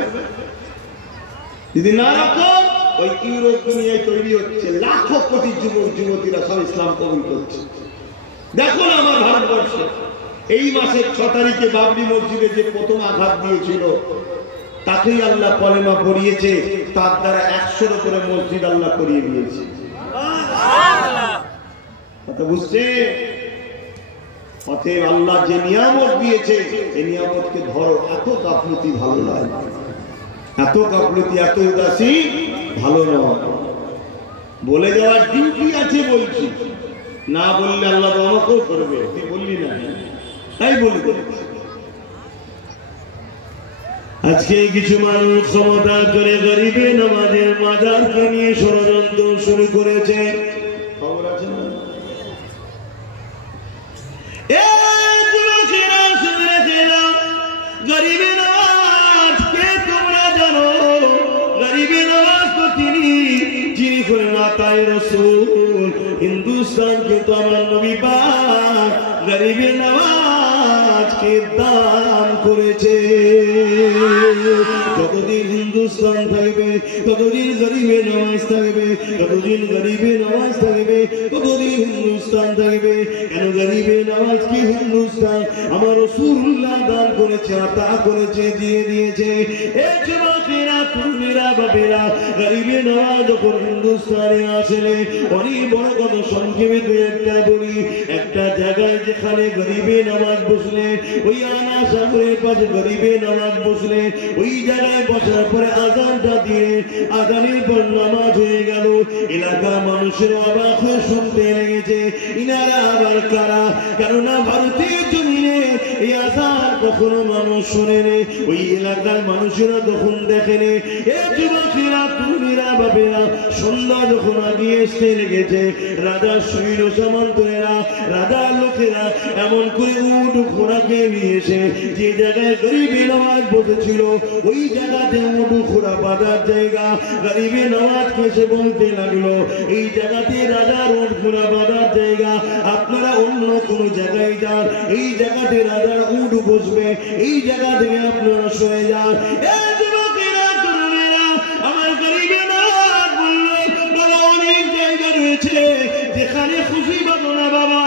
যদি না রাখো, ওই ইউরোপ দুনিয়ায় তৈরি হচ্ছে লাখো কোটি যুবক যুবতীরা সব ইসলাম কবুল করছে। দেখো না আমার ভারতবর্ষে এই মাসের 6 তারিখে বাবরি মসজিদে যে প্রথম আঘাত দিয়েছিল তাকেই আল্লাহ কলেমা পড়িয়েছে, তার দ্বারা 100-এর উপরে মসজিদ আল্লাহ করিয়ে দিয়েছে। কথা বুঝছে? অতএব আল্লাহ যে নিয়ামত দিয়েছে এই নিয়ামতকে ধরো। এত গাফলতি ভালো নয়, এত গাফলতি, এত উদাসী ভালো নয়। বলে যাওয়ার ডিউটি আছে বলছি, না বললে আল্লাহ আমাকেও করবে। তুই বললি না, তাই বলি। আজকে কিছু মানুষ ক্ষমতার জোরে গরিবে নামাজের মাজারকে নিয়ে ষড়যন্ত্র শুরু করেছে। খবর আছে না? গরিবে নামাজকে তোমরা জানো, গরিবে নামাজ তো তিনি যিনি করে মাতায় রাসূল। হিন্দুস্তানকে তো আমার নবী পাক গরিবে নামাজকে দান করেছে। যতদিন হিন্দুস্তান থাকবে ততদিন গরিবে নামাজ থাকবে, যতদিন গরিবে নামাজ থাকবে ততদিন হিন্দুস্তান থাকবে। কেন গরিবে নামাজ কি হিন্দুস্তান আমার রাসূলুল্লাহ দান করেছে, আতা করেছে, দিয়ে দিয়েছে। এই যুবকেরা, তরুণেরা, বাবেরা, গরিবে নামাজ যখন হিন্দুস্তানে আসলে অনেক বড় কথা সংক্ষেপে দুই একটা বলি। একটা জায়গায় যেখানে গরিবে নামাজ বসলে, ওই আনা সাগরের পাশে গরিবে নামাজ বসলে, ওই জায়গায় বসার পরে আজানটা দিয়ে আজানের পর নামাজ হয়ে গেল। এলাকার মানুষের অবাক হয়ে শুনতে লেগেছে, ইনারা আবার কারা? কেননা ভারতীয় জমিনে এই আজান কখনো মানুষ শোনেনি, ওই এলাকার মানুষেরা তখন দেখেনি। এ যুবকেরা, তরুণীরা, বাবেরা, সন্ধ্যা যখন আগিয়ে এসতে লেগেছে, রাজার সৈন্য সামন্তরা, রাজার লোকেরা এমন করে উট ঘোড়াকে নিয়ে এসে যে জায়গায় গরিবে নামাজ বসেছিল ওই জায়গাতে উট ঘোড়া বাঁধার জায়গা। গরিবে নামাজ এসে বলতে লাগলো, এই জায়গাতে রাজার উট ঘোড়া বাঁধার জায়গা, আপনারা অন্য কোন জায়গায় যান, এই জায়গাতে রাজার উট বসবে, এই জায়গা থেকে আপনারা সরে যান। যেখানে খুশি পাবো না বাবা,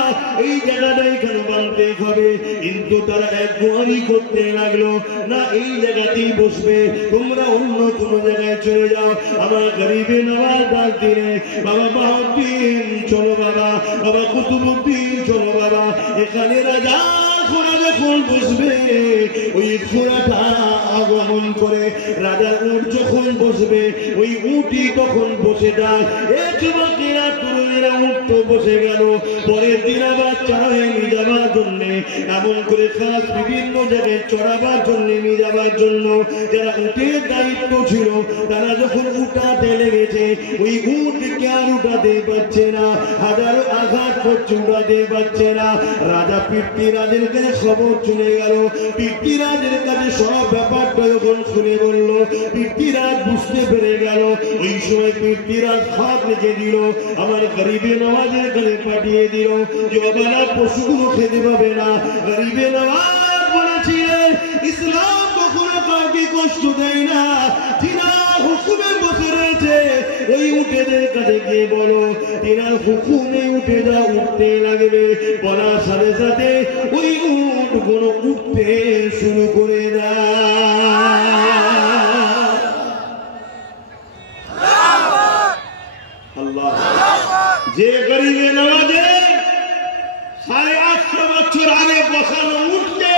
এই জায়গাটাই কেন বানতে হবে? কিন্তু তারা এক গোয়ারি করতে লাগলো, না এই জায়গাতেই বসবে, তোমরা অন্য কোন জায়গায় চলে যাও। আমার গরিবে নওয়াজ ডাক দিলে, বাবা বাহাউদ্দিন চলো বাবা, বাবা কুতুবউদ্দিন চলো বাবা, এখানে রাজা ঘোড়া যখন বসবে, ওই ঘোড়াটা আগমন করে রাজার উট যখন বসবে, ওই উটই তখন বসে যায়। এ যুবকেরা, তরুণেরা উট তো বসে গেল, পরের দিন আবার চড়াই নিয়ে যাবার জন্য, এমন করে খাস বিভিন্ন জায়গায় চড়াবার জন্য নিয়ে যাবার জন্য যারা উটের দায়িত্ব ছিল, তারা যখন উঠাতে লেগেছে, ওই উটকে আর উঠাতে পারছে না, হাজারো আঘাত করছে, উঠাতে পারছে না। রাজা পৃথ্বীরাজের কাছে খবর চলে গেল, পৃথ্বীরাজের কাছে সব ব্যাপারটা যখন শুনে বলল, পৃথ্বীরাজ বুঝতে পেরে গেল। ওই সময় পৃথ্বীরাজ হাত রেখে দিল, আমার গরিবে নওয়াজের কাছে পাঠিয়ে দিল যে অবলা পশুগুলো খেতে পাবে না। গরিবে নওয়াজ বলেছিলেন, ইসলাম কখনো কাউকে কষ্ট দেয় না, তিনার হুকুমে বসে রয়েছে, ওই উটেদের কাছে গিয়ে বলো তিনার হুকুমে উঠে যা, উঠতে লাগবে। বলার সাথে সাথে ওই উট গুলো উঠতে শুরু করে দেয়। আল্লাহ, যে গরিবে নওয়াজে 850 বছর আগে বসানো উঠতে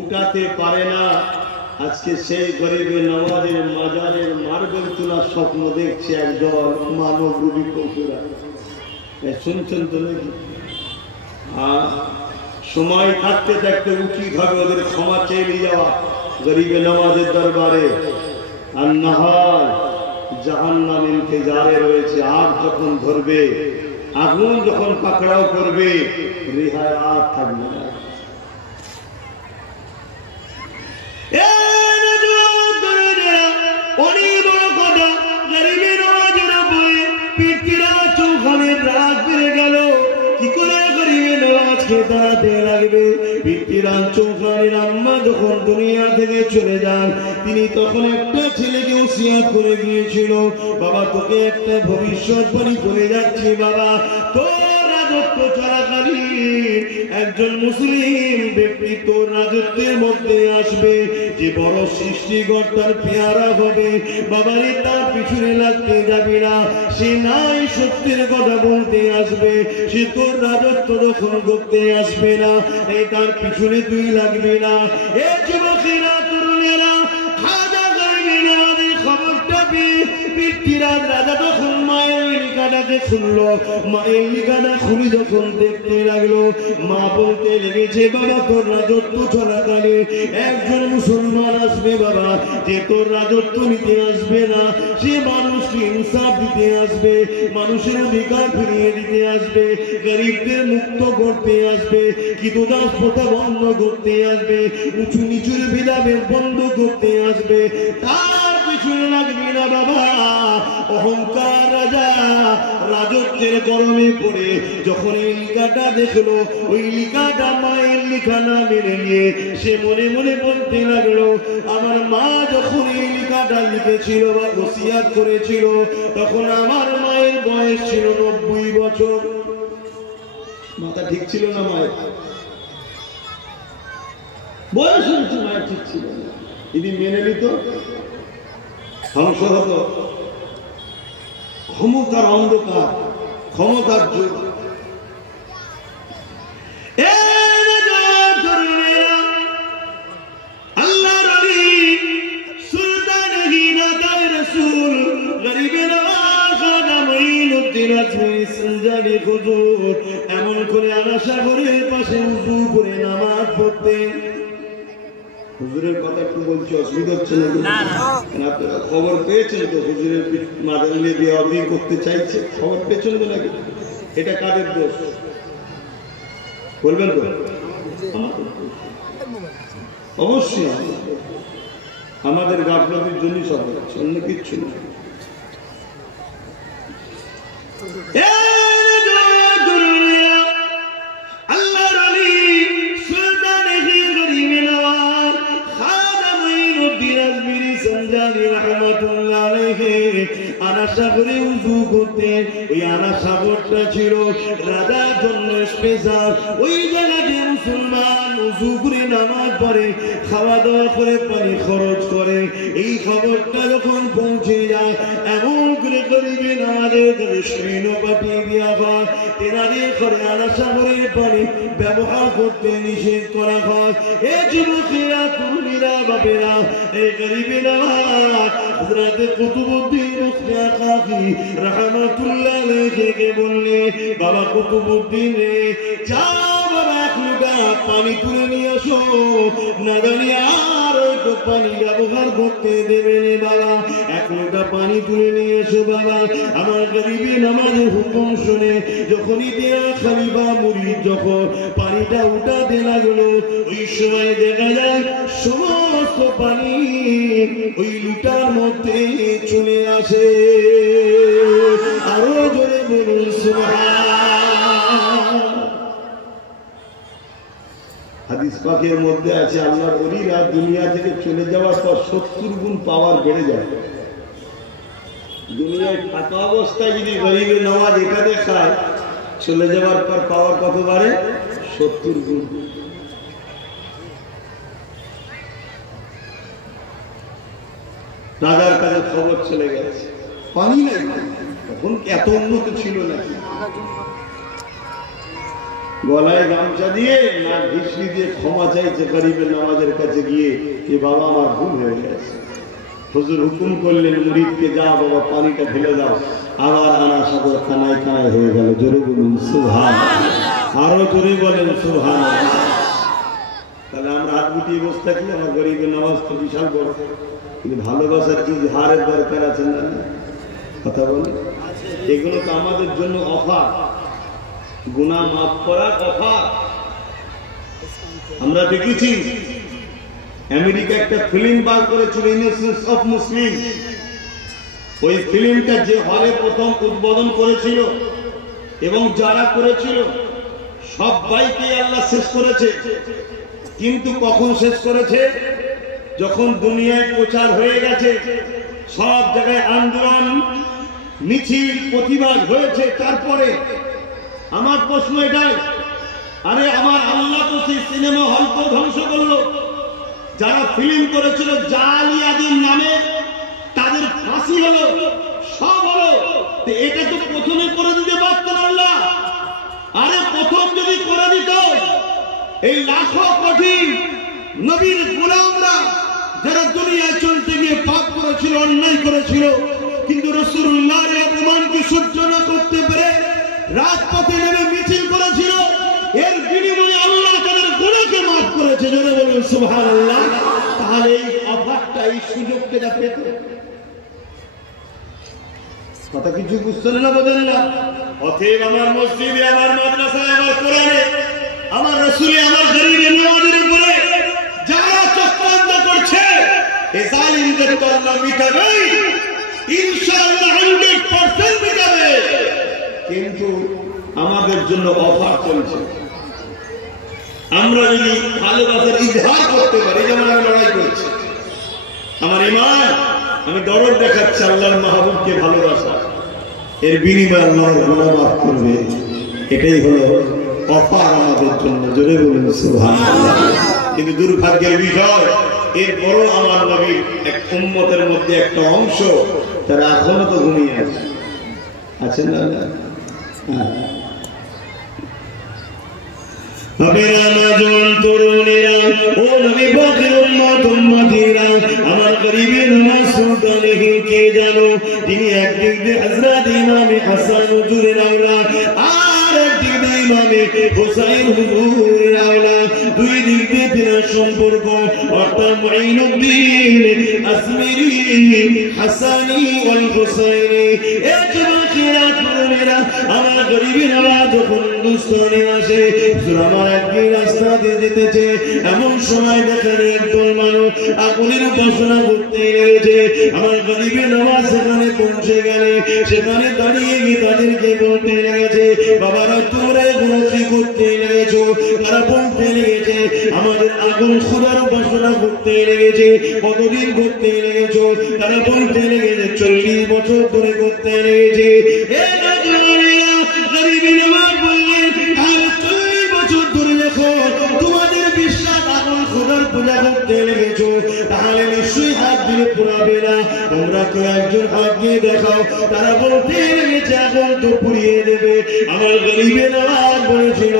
উঠাতে পারে না, আজকে সেই গরিবের নওয়াজের মাজারের মার্বেল তোলার স্বপ্ন দেখছে একজন মানব রূপী পশুরা। শুনছেন তো নাকি? সময় থাকতে থাকতে উচিত হবে ওদের ক্ষমা চেয়ে নিয়ে যাওয়া গরিবের নওয়াজের দরবারে। আর না হয় জাহান্নাম ইন্তজারে রয়েছে। আগ যখন ধরবে, আগুন যখন পাকড়াও করবে, রেহাই আর থাকবে না। অনেক বড় কথা, গরিবের নওয়াজের উপরে পৃথ্বীরাজ চৌহানের রাগ বেড়ে গেল। কি করে গরিবের নওয়াজকে দাঁড়াতে লাগবে? পৃথ্বীরাজ চৌহানের আম্মা যখন দুনিয়া থেকে চলে যান, তিনি তখন একটা ছেলেকে ওসিয়ত করে গিয়েছিল, বাবা তোকে একটা ভবিষ্যৎবাণী করে যাচ্ছি বাবা, তোর রাজত্ব চলাকালীন একজন মুসলিম ব্যক্তি তোর রাজত্বের মধ্যে আসবে, যে বড় সৃষ্টিকর্তার পেয়ারা হবে। বাবারে তার পিছনে লাগতে যাবি না, সে নাই সত্যের কথা বলতে আসবে, সে তোর রাজত্ব যখন করতে আসবে না, এই তার পিছনে তুই লাগবি না। এ যুবকেরা, তরুণেরা, খাজা গরিবের নওয়াজের খবরটা পেয়ে পৃথ্বীরাজ রাজা তখন মায়ের লিখাটাকে শুনলো। মায়ের লিখাটা খুলে যখন দেখতে লাগলো, মা বলতে লেগেছে বাবা তোর রাজত্ব চলাকালে একজন মুসলমান আসবে বাবা, যে তোর রাজত্ব নিতে আসবে না, সে মানুষকে ইনসাফ দিতে আসবে, মানুষের অধিকার ফিরিয়ে দিতে আসবে, গরিবদের মুক্ত করতে আসবে, কিতদাস প্রথা বন্ধ করতে আসবে, উঁচু নিচুর ভেদাভেদ বন্ধ করতে আসবে। তার পিছনে লাগবে না বাবা। অহংকার রাজা রাজত্বের গরমে পড়ে যখন এই লিখাটা দেখলো, ওই লিখাটা মায়ের লিখা না মেনে নিয়ে সে মনে মনে বলতে লাগলো, আমার মা যখন এই লিখাটা লিখেছিল বা ওসিয়ত করেছিল, তখন আমার মায়ের বয়স ছিল 90 বছর। মাথা ঠিক ছিল না মায়ের? বয়স হয়েছে, মায়ের ঠিক ছিল না। যদি মেনে নিত, ধ্বংস হতো। ক্ষমতার অন্ধকার, ক্ষমতার যুগ। আল্লাহর নবী সুলতান হিনাতার রাসূল গরিবের নওয়াজ খাজা মঈনুদ্দিন আজমিরি সঞ্জানি হুজুর এমন করে আনা সাগরের পাশে উযু করে নামাজ পড়তেন। হুজুরের কথা একটু বলছি, অসুবিধা হচ্ছে না? আপনারা খবর পেয়েছেন তো হুজুরের মাদার নিয়ে বিয়ে করতে চাইছে? খবর পেয়েছেন তো নাকি? এটা কাদের দোষ বলবেন তো? অবশ্যই আমাদের গাফলতির জন্যই সব হচ্ছে, অন্য কিচ্ছু না। সাগরে উযু করতেন। ওই আনা সাগরটা ছিল রাজার জন্য স্পেশাল। ওই জায়গাতে মুসলমান উযু করে নামাজ পড়ে, খাওয়া দাওয়া করে, পানি খরচ করে। এই খবরটা যখন পৌঁছে যায়, এমন করে গরিবে নামাজের কাছে সৈন্য পাঠিয়ে দেওয়া হয়, তেনাদের ঘরে আনা সাগরের পানি ব্যবহার করতে নিষেধ করা হয়। এ যুবকেরা, তরুণীরা, বাপেরা, এই গরিবে নামাজ হযরত কুতুবউদ্দিন কাকি রাহমাতুল্লাহ আলাইহি বললে, বাবা কুতুবউদ্দিন রে, যাও বাবা এক লোটা পানি তুলে নিয়ে আসো, না জানি আর তো পানি ব্যবহার করতে দেবে রে বাবা। এক লোটা পানি তুলে নিয়ে এসো বাবা। আমার গরিবে নামাজের হুকুম শুনে যখনই দেয়া খলিফা মুরিদ যখন পানিটা উঠাতে লাগলো, ওই সময় দেখা যায় সমস্ত পানি ওই লুটার মধ্যে চলে আসে। আরো জোরে বলুন সুবহান। হাদিস পাকের মধ্যে আছে, আল্লাহর ওলিরা দুনিয়া থেকে চলে যাওয়ার পর 70 গুণ পাওয়ার বেড়ে যায়। দুনিয়ায় থাকা অবস্থায় যদি গরিবের নামাজ এটা দেখায়, চলে যাওয়ার পর পাওয়ার কত বাড়ে? 70 গুণ। রাজার কাছে খবর চলে গেছে, পানি নাই। তখন এত উন্নত ছিল না। গলায় গামছা দিয়ে না ঘিসলি দিয়ে ক্ষমা চাইছে গরিবের নামাজের কাছে গিয়ে, যে বাবা আমার ভুল হয়ে গেছে। হুজুর হুকুম করলেন মুরিদকে, যা বাবা পানিটা ঢেলে দাও। আবার আনা সাগর কানায় কানায় হয়ে গেল। জোরে বলুন সুবহানাল্লাহ, আরো জোরে বলেন সুবহানাল্লাহ। তাহলে আমরা হাত গুটিয়ে বসে থাকি, আমার গরিবের নামাজ তো বিশাল বড়, কিন্তু ভালোবাসার ইজহারের দরকার আছে না? কথা বলে, এগুলো তো আমাদের জন্য অফার, গুনাহ মাফ করার অফার। আমরা দেখেছি আমেরিকা একটা ফিল্ম বার করেছিল, ইনোসেন্স অফ মুসলিম। ওই ফিল্মটা যে হলে প্রথম উদ্বোধন করেছিল এবং যারা করেছিল সবাইকে আল্লাহ শেষ করেছে। কিন্তু কখন শেষ করেছে? যখন দুনিয়ায় প্রচার হয়ে গেছে, সব জায়গায় আন্দোলন মিছিল প্রতিবাদ হয়েছে, তারপরে আমার প্রশ্ন এটাই, আরে আমার আল্লাহ তো সেই সিনেমা হলকে ধ্বংস করলো। যারা ফিল্ম করেছিল জালিয়াতির নামে তাদের ফাঁসি হলো, সব হলো। এটা তো প্রথমে করে দিতে পারতেন আল্লাহ। আরে প্রথম যদি করে দিত, এই লাখো কোটি নবীর গোলামরা যারা দুনিয়ায় চলতে গিয়ে পাপ করেছিল, অন্যায় করেছিল, কিন্তু রাসূলুল্লাহর অপমানকে সহ্য না করতে পেরে রাজপথে নেমে মিছিল করেছিল, এর বিনিময়ে আল্লাহ তাদের গুনাহকে মাফ করেছে। জোরে বলুন সুবহানাল্লাহ। তাহলে এই অফারটা, এই সুযোগটা যা পেত, কথা কিছু বুঝছেন না, বোঝেন না? অতএব আমার মসজিদে, আমার মাদ্রাসায়, আমার কোরআনে, আমার রাসূলে, আমার গরীবের নামাজের উপরে যারা চক্রান্ত করছে, এই জালিমদের তো আল্লাহ মিটাবে, ইনশাআল্লাহ 100% মিটাবে। কিন্তু আমাদের জন্য অফার চলছে। আমরা যদি ভালোবাসার ইজহার করতে পারি, যেমন আমি লড়াই করছি, আমার ঈমান, আমি দরদ দেখাচ্ছি আল্লাহর মাহবুবকে ভালোবাসা, এর বিনিময়ে আল্লাহর গুনাহ মাফ করবে। এটাই হলো অফার আমাদের জন্য। জোরে বলুন সুবহানাল্লাহ। কিন্তু দুর্ভাগ্যের বিষয়, এরপরও আমার নবীর এক উম্মতের মধ্যে একটা অংশ তারা এখনো তো ঘুমিয়ে আছে। আছেন না? আমার গরিবের নামাজ সুলতানে কে জানো? তিনি একদিক দিয়ে হযরত ইমামে হাসান হুজুরের আওলাদ, আর একদিক দিয়ে ইমামে হুসাইন হুজুরের আওলাদ। দুই দিক দিয়ে তিনার সম্পর্ক, অর্থাৎ মুঈনুদ্দিন আসমিরি, হাসানি ওয়াল হুসাইনি। এই যুবকেরা, তরুণেরা, আমার গরিবের আওলাদ যখন হিন্দুস্তানে আসে, আমার একদিন রাস্তা দিয়ে যেতেছে, এমন সময় দেখেন একদল মানুষ আগুনের উপাসনা করতে লেগেছে। আমার গরিবের নামাজ সেখানে পৌঁছে গেলে, সেখানে দাঁড়িয়ে গিয়ে তাদেরকে বলতে লেগেছে, বাবারা তোমরা গুণাশ্রী করতে লেগেছো। তারা বলতে লেগেছে, আমাদের আগুন খোদার উপাসনা করতে লেগেছে। কতদিন করতে লেগেছো? তারা বলতে লেগেছে 40 বছর ধরে করতে লেগেছে। গরিবের নামাজ বললেন, তোমাদের বিশ্বাস আগুন খোদার পূজা করতে লেগেছো, তাহলে নিশ্চয়ই হাত দিয়ে পুরাবে না। তোমরা কেউ একজন হাত দিয়ে দেখাও। তারা বলতে লেগেছে আগুন তো পুড়িয়ে দেবে। আমার গরিবের আওয়াজ বলেছিল,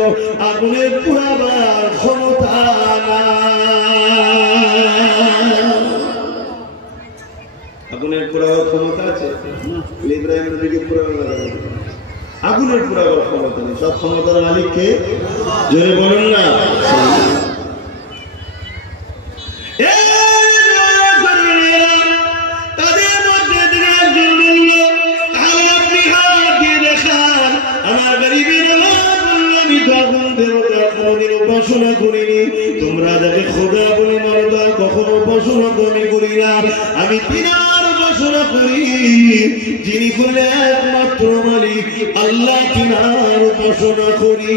আগুনের পুরাবার ক্ষমতা না। আগুনের পুরাবার ক্ষমতা আছে? ইব্রাহিম নবীকে পুরাবার আগুনের পুরাবার ক্ষমতা নেই। সব ক্ষমতার মালিক কে? জোরে বলুন না। তাদের মধ্যে একজন বলল, তাহলে আপনি হাত দিয়ে দেখান। আমার গরিবের বলল, আমি তো আগুন দেবতা কোনদিন উপাসনা করিনি। তোমরা যাকে খোদা বলে মানো তার কখনো উপাসনা আমি করি না। আমি তিনার উপাসনা করি, যিনি বলে একমাত্র মালিক আল্লাহ, তিনার উপাসনা করি।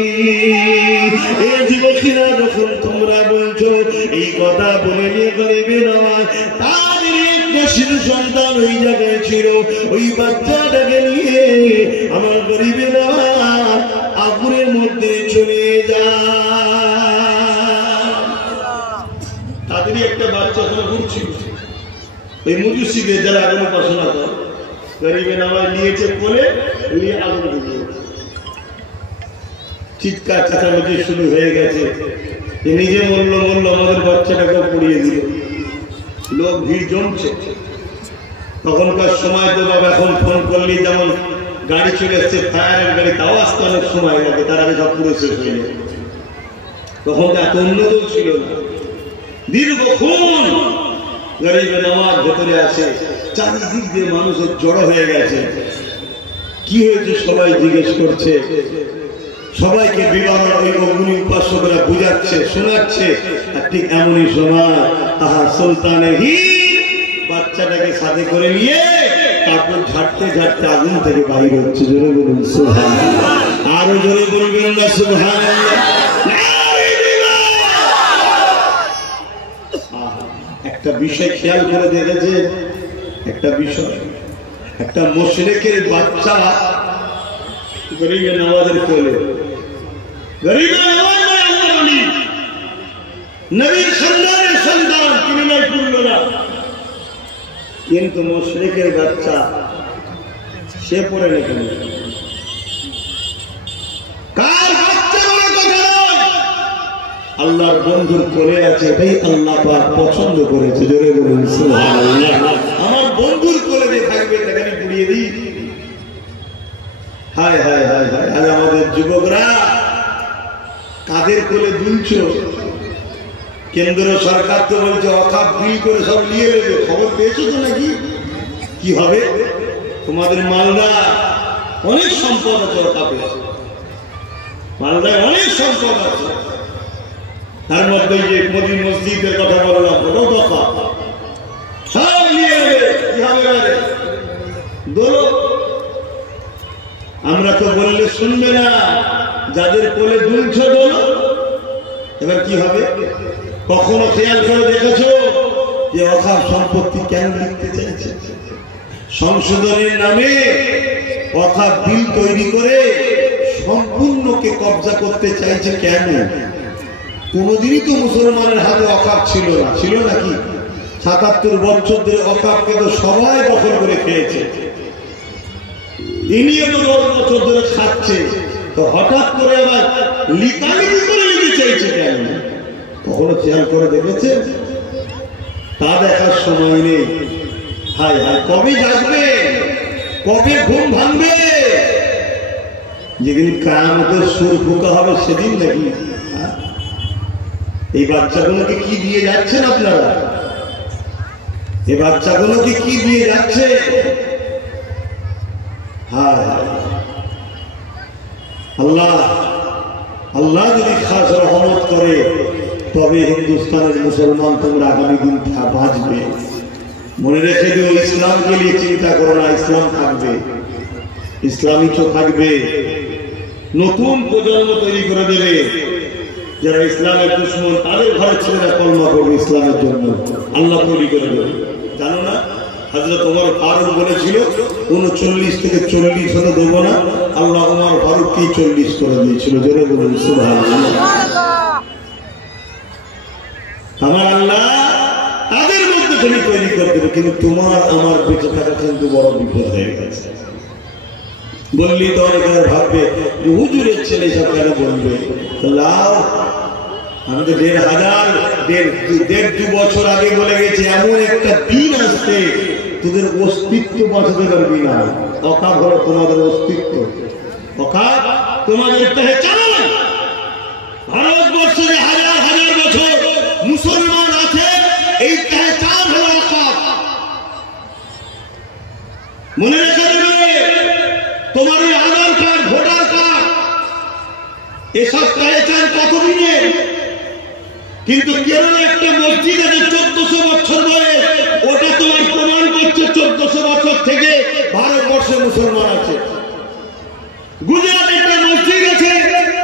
এই যুবকেরা যখন তোমরা বলছো, এই কথা বলে নিয়ে গরিবের নামাজ, তাদের একটা শিশু সন্তান ওই জায়গায় ছিল। ওই বাচ্চাটাকে নিয়ে আমার গরিবের নামাজ আগুনের মধ্যে চলে যায়। তাদেরই একটা বাচ্চা তোমার ঘুরছিল, ওই মুজুসিদের যারা আগুন উপাসনা করে, গরিবের নামাজ নিয়েছে বলে নিয়ে আগুন দিয়েছে। চিৎকার চেঁচামেচি শুরু হয়ে গেছে, যে নিজে মরল আমাদের বাচ্চাটাকে পড়িয়ে দিল। লোক ভিড় জমছে। তখনকার সময় তো বাবা এখন ফোন করলি যেমন গাড়ি চলে এসছে, ফায়ারের গাড়ি, তাও আসতে অনেক সময় লাগে, তার আগে সব পুরো শেষ হয়ে যায়। তখন এত উন্নত ছিল না। দীর্ঘক্ষণ গরিবে নামাজ ভেতরে আছে, চারিদিক দিয়ে মানুষের জড়ো হয়ে গেছে। কি হয়েছে সবাই জিজ্ঞেস করছে, সবাইকে বিবাহ ওই অগ্নি উপাসকরা বুঝাচ্ছে, শোনাচ্ছে। আর ঠিক এমনই সময় তাহা সুলতানে বাচ্চাটাকে সাথে করে নিয়ে কাপড় ঝাড়তে ঝাড়তে আগুন থেকে বাইর হচ্ছে। জোরে বলুন সুবহানাল্লাহ, আরো জোরে বলবেন না সুবহানাল্লাহ। একটা বিষয় খেয়াল করে দেখেছে, একটা বিষয়, একটা মুশরিকের বাচ্চা গরিবে নওয়াজের কোলে, গরিবে নওয়াজ আল্লাহ বলি নবীর সন্তানের সন্তান, তিনি নয় করল না, কিন্তু মুশরিকের বাচ্চা সে পড়ে নেই। কার বাচ্চা বলে কথা নয়, আল্লাহর বন্ধুর কোলে আছে, এটাই আল্লাহ পাক পছন্দ করেছে। জোরে বলুন সুবহানাল্লাহ। আমার বন্ধুর কোলে যে থাকবে তাকে আমি পুড়িয়ে দিই। হায় হায় হায় হায়, আজ আমাদের যুবকরা কাদের কোলে দুলছো? কেন্দ্র সরকার তো বলছে অকাপ বিল করে সব নিয়ে নেবে, খবর পেয়েছো তো নাকি? কি হবে? তোমাদের মালদা অনেক সম্পদ আছে, অকাপে মালদায় অনেক সম্পদ আছে। তার মধ্যে যে মোদী মসজিদের কথা বললাম, ওটাও দফা সব নিয়ে নেবে। কি হবে? আমরা তো বললে শুনবে না, যাদের কোলে দুলছ বলো। এবার কি হবে? কখনো খেয়াল করে দেখেছো যে অকাপ সম্পত্তি কেন লিখতে চাইছে? সংশোধনের নামে অকাপ বিল তৈরি করে সম্পূর্ণকে কবজা করতে চাইছে কেন? কোনদিনই তো মুসলমানের হাতে অকাপ ছিল না, ছিল নাকি? ৭৭ বছর ধরে অকাপকে তো সবাই দখল করে খেয়েছে, ইনিও তো ১০ বছর ধরে খাচ্ছে। তো হঠাৎ করে আবার লিকালিকি করে নিতে চাইছে কেন? কখনো খেয়াল করে দেখেছে? তা দেখার সময় নেই। হায় হায়, কবে জাগবে, কবে ঘুম ভাঙবে? যেদিন কিয়ামতের সুর ফুঁকা হবে সেদিন নাকি? এই বাচ্চাগুলোকে কি দিয়ে যাচ্ছেন আপনারা? এই বাচ্চাগুলোকে কি দিয়ে যাচ্ছে? হায় আল্লাহ, আল্লাহ যদি খাস রহমত করে তবে হিন্দুস্তানের মুসলমান তোমরা আগামী দিন বাঁচবে। মনে রেখে দিও, ইসলামকে নিয়ে চিন্তা করো না, ইসলাম থাকবে, ইসলামী তো থাকবে। নতুন প্রজন্ম তৈরি করে দেবে, যারা ইসলামের দুশমন তাদের ঘরের ছেলেরা কলমা করবে ইসলামের জন্য, আল্লাহ তৈরি করে দেবে। জানো না হযরত ওমর ফারুক বলেছিল ৩৯ থেকে ৪০ হতে দেবো না, আল্লাহ ওমর ফারুককে ৪০ করে দিয়েছিল। জোরে বলুন সুবহানাল্লাহ। আমার আল্লাহ তাদের মধ্যে তুমি তৈরি করে দেবে, কিন্তু তোমার আমার বেঁচে থাকা কিন্তু বড় বিপদ হয়ে গেছে। বললি তো অনেকে ভাববে হুজুরের ছেলে সব কেন বলবে। লাও, আমি তো ১,৫০০ বছর আগে বলে গেছি, এমন একটা দিন আসছে তোদের অস্তিত্ব বাঁচাতে পারবি না। অকাপ হলো তোমাদের অস্তিত্ব, অকাপ তোমাদের পেহচান। ভারতবর্ষে হাজার হাজার বছর মুসলমান আছে, এই পেহচান হলো অকাপ। মনে রেখে দেবে, তোমার এই আধার কার্ড, ভোটার কার্ড, এসব পেহচান কতদিনের? কিন্তু কেরলে একটা মসজিদ আছে ১৪০০ বছর বয়স, ওটা তোমার প্রমাণ করছে ১৪০০ বছর থেকে ভারতবর্ষে মুসলমান আছে। গুজরাট একটা মসজিদ আছে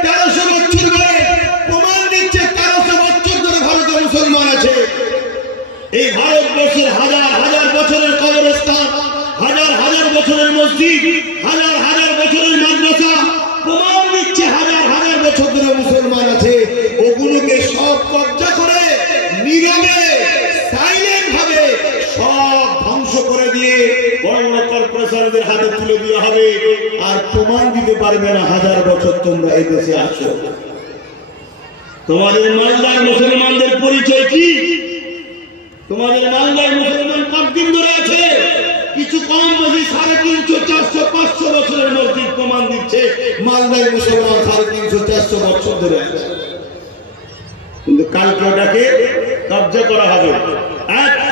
১৩০০ বছর বয়স, প্রমাণ দিচ্ছে ১৩০০ বছর ধরে ভারতে মুসলমান আছে। এই ভারতবর্ষের হাজার হাজার বছরের কবরস্থান, হাজার হাজার বছরের মসজিদ, হাজার হাজার বছরের মাদ্রাসা প্রমাণ দিচ্ছে হাজার হাজার বছর ধরে মুসলমান আছে। ওগুলোকে সব কবজা করে নীরবে সাইলেন্ট ভাবে সব ধ্বংস করে দিয়ে বড় বড় কর্পোরেশনদের হাতে তুলে দেওয়া হবে। আর প্রমাণ দিতে পারবে না 1000 বছর তোমরা এই দেশে আছো। তোমাদের মালদার মুসলমানদের পরিচয় কি? তোমাদের মালদার মুসলমান কতদিন ধরে আছে? কিছু কম বেশি 350, 400, 500 বছরের মসজিদ প্রমাণ দিচ্ছে মালদার মুসলমান 350, 400 বছর ধরে আছে। কিন্তু কালকে ওটাকে কবজা করা হবে,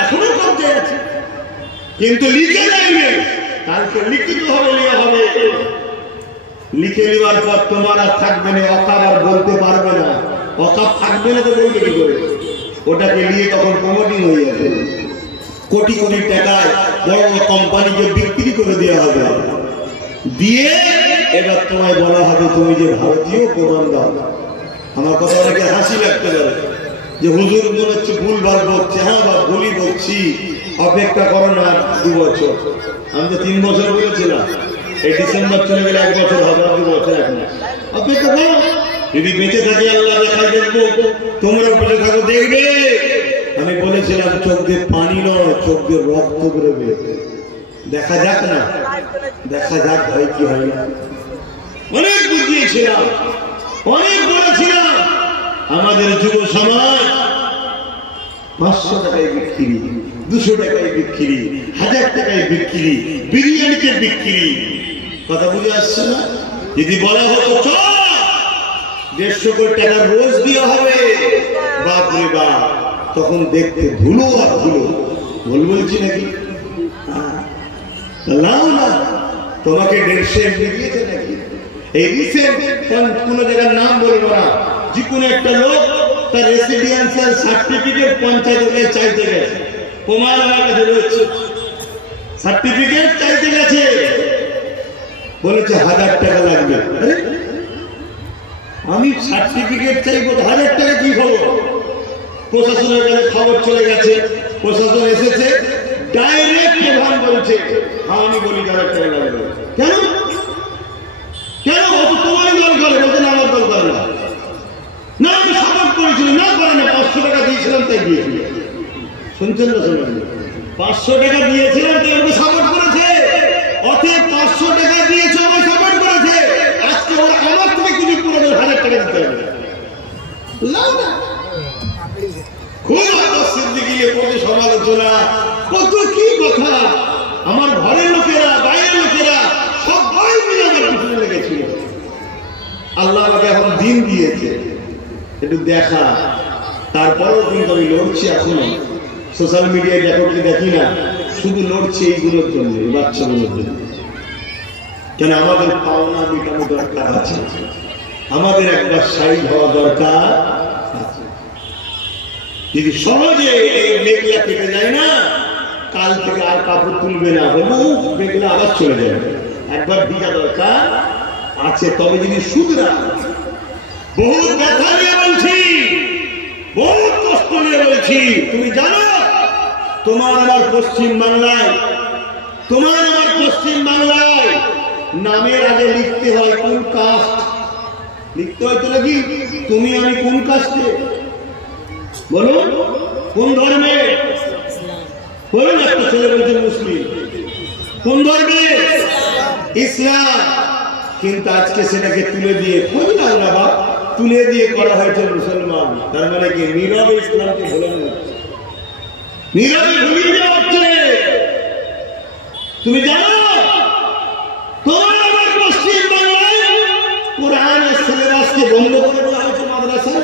এখনো কবজায় আছে, কিন্তু লিখে যাইবে, কালকে লিখিত হবে, নেওয়া হবে। লিখে নেওয়ার পর তোমার আর থাকবে না, অকাপ আর বলতে পারবে না। অকাপ থাকবে না তো বলবে কি করে? ওটাকে নিয়ে তখন প্রমোটিং হয়ে যাবে, কোটি কোটি টাকায় বড় কোম্পানিকে বিক্রি করে দেওয়া হবে। দিয়ে এবার তোমায় বলা হবে তুমি যে ভারতীয় প্রমাণ দাও। আমার কথা অনেকে হাসি লাগতে পারে যে হুজুর মনে হচ্ছে ভুলভাল বলছে। হ্যাঁ বা ভুলই বলছি, অপেক্ষা করো না 2 বছর। আমি তো 3 বছর বলেছিলাম, এই ডিসেম্বর চলে গেলে 1 বছর হবে, 2 বছর এখন অপেক্ষা করো। যদি বেঁচে থাকি আল্লাহ দেখাই দেখবো, তোমরা বেঁচে থাকো দেখবে। আমি বলেছিলাম চোখ দিয়ে পানি নয়, চোখ দিয়ে রক্ত বেরোবে। দেখা যাক না, দেখা যাক হয় কি হয় না। অনেক বুঝিয়েছিলাম, অনেক বলেছিলাম। আমাদের যুব সমাজ 500 টাকায় বিক্রি, 200 টাকায় বিক্রি, 1000 টাকায় বিক্রি, বিরিয়ানিতে বিক্রি। কথা বুঝে আসছে না? যদি বলা হতো 150 কোটি টাকা রোজ দেওয়া হবে, বাপরে বাপ, তখন দেখতে ধুলো আর ধুলো। ভুল বলছি নাকি? লাও না, তোমাকে 150 এমনি দিয়েছে নাকি? এই রিসেন্ট কোন জায়গার নাম বলবো না, যে কোনো একটা লোক তার রেসিডেন্সিয়াল সার্টিফিকেট পঞ্চায়েতে চাইতে গেছে, প্রমাণ আমার কাছে রয়েছে, সার্টিফিকেট চাইতে গেছে, বলেছে 1000 টাকা লাগবে। আমি সার্টিফিকেট চাইবো, 1000 টাকা কি খবর? প্রশাসনের কাছে খবর চলে গেছে, প্রশাসন এসেছে, ডাইরেক্ট প্রধান বলছে হ্যাঁ আমি বলি 1000 টাকা লাগবে। কেন কেন? তোমার দল করে বলছে না, আমার দল করে না। না আমি সাপোর্ট করেছিল, না করে না, 500 টাকা দিয়েছিলাম তাই দিয়েছিল। শুনছেন না? শুনবেন, 500 টাকা দিয়েছিলাম তাই আমাকে সাপোর্ট করেছে। অতএব 500 টাকা দিয়েছে, আমাকে সাপোর্ট করেছে। আজকে ওরা আমার থেকে কিছু পুরো 1000 টাকা দিতে হবে। খুব সিদ্দিকী প্রতি সমালোচনা, কত কি কথা। আমার ঘরের লোকেরা, বাইরের লোকেরা সবাই মিলে আমার পিছনে লেগেছিল। আল্লাহ আমাকে এখন দিন দিয়েছে একটু দেখা, তারপরেও কিন্তু আমি লড়ছি। এখনো সোশ্যাল মিডিয়ায় দেখি না, শুধু লড়ছি এইগুলোর জন্য, বাচ্চাগুলোর জন্য। কেন আমাদের পাওনা মেটানো দরকার আছে, আমাদের একবার সাইড হওয়া দরকার আছে। যদি সহজে এই মেঘলা কেটে যায় না, কাল থেকে আর কাপড় তুলবে না, হলো মেঘলা আবার চলে যাবে। একবার ভিজা দরকার আছে, তবে যদি শুধরা। বহুত ব্যথা নিয়ে বলছি, বহুত কষ্ট নিয়ে বলছি। তুমি জানো তোমার আমার পশ্চিম বাংলায়, তোমার আমার পশ্চিম বাংলায় নামের আগে লিখতে হয় কোন কাস্ট, লিখতে হয়তো নাকি তুমি আমি কোন কাস্টে, বলো কোন ধর্মে, বলুন। একটা ছেলে বলছে মুসলিম, কোন ধর্মে? ইসলাম। কিন্তু আজকে সেটাকে তুলে দিয়ে খোঁজ না বাবা, তুলে দিয়ে করা হয়েছে মুসলমান। তার মানে কি নীরবে ইসলামকে ভুলে যাচ্ছে, নীরবে ভুলিয়ে দেওয়া হচ্ছে। তুমি জানো তোমার আমার পশ্চিম বাংলায় কোরআনের সিলেবাসকে বন্ধ করে দেওয়া হয়েছে মাদ্রাসায়।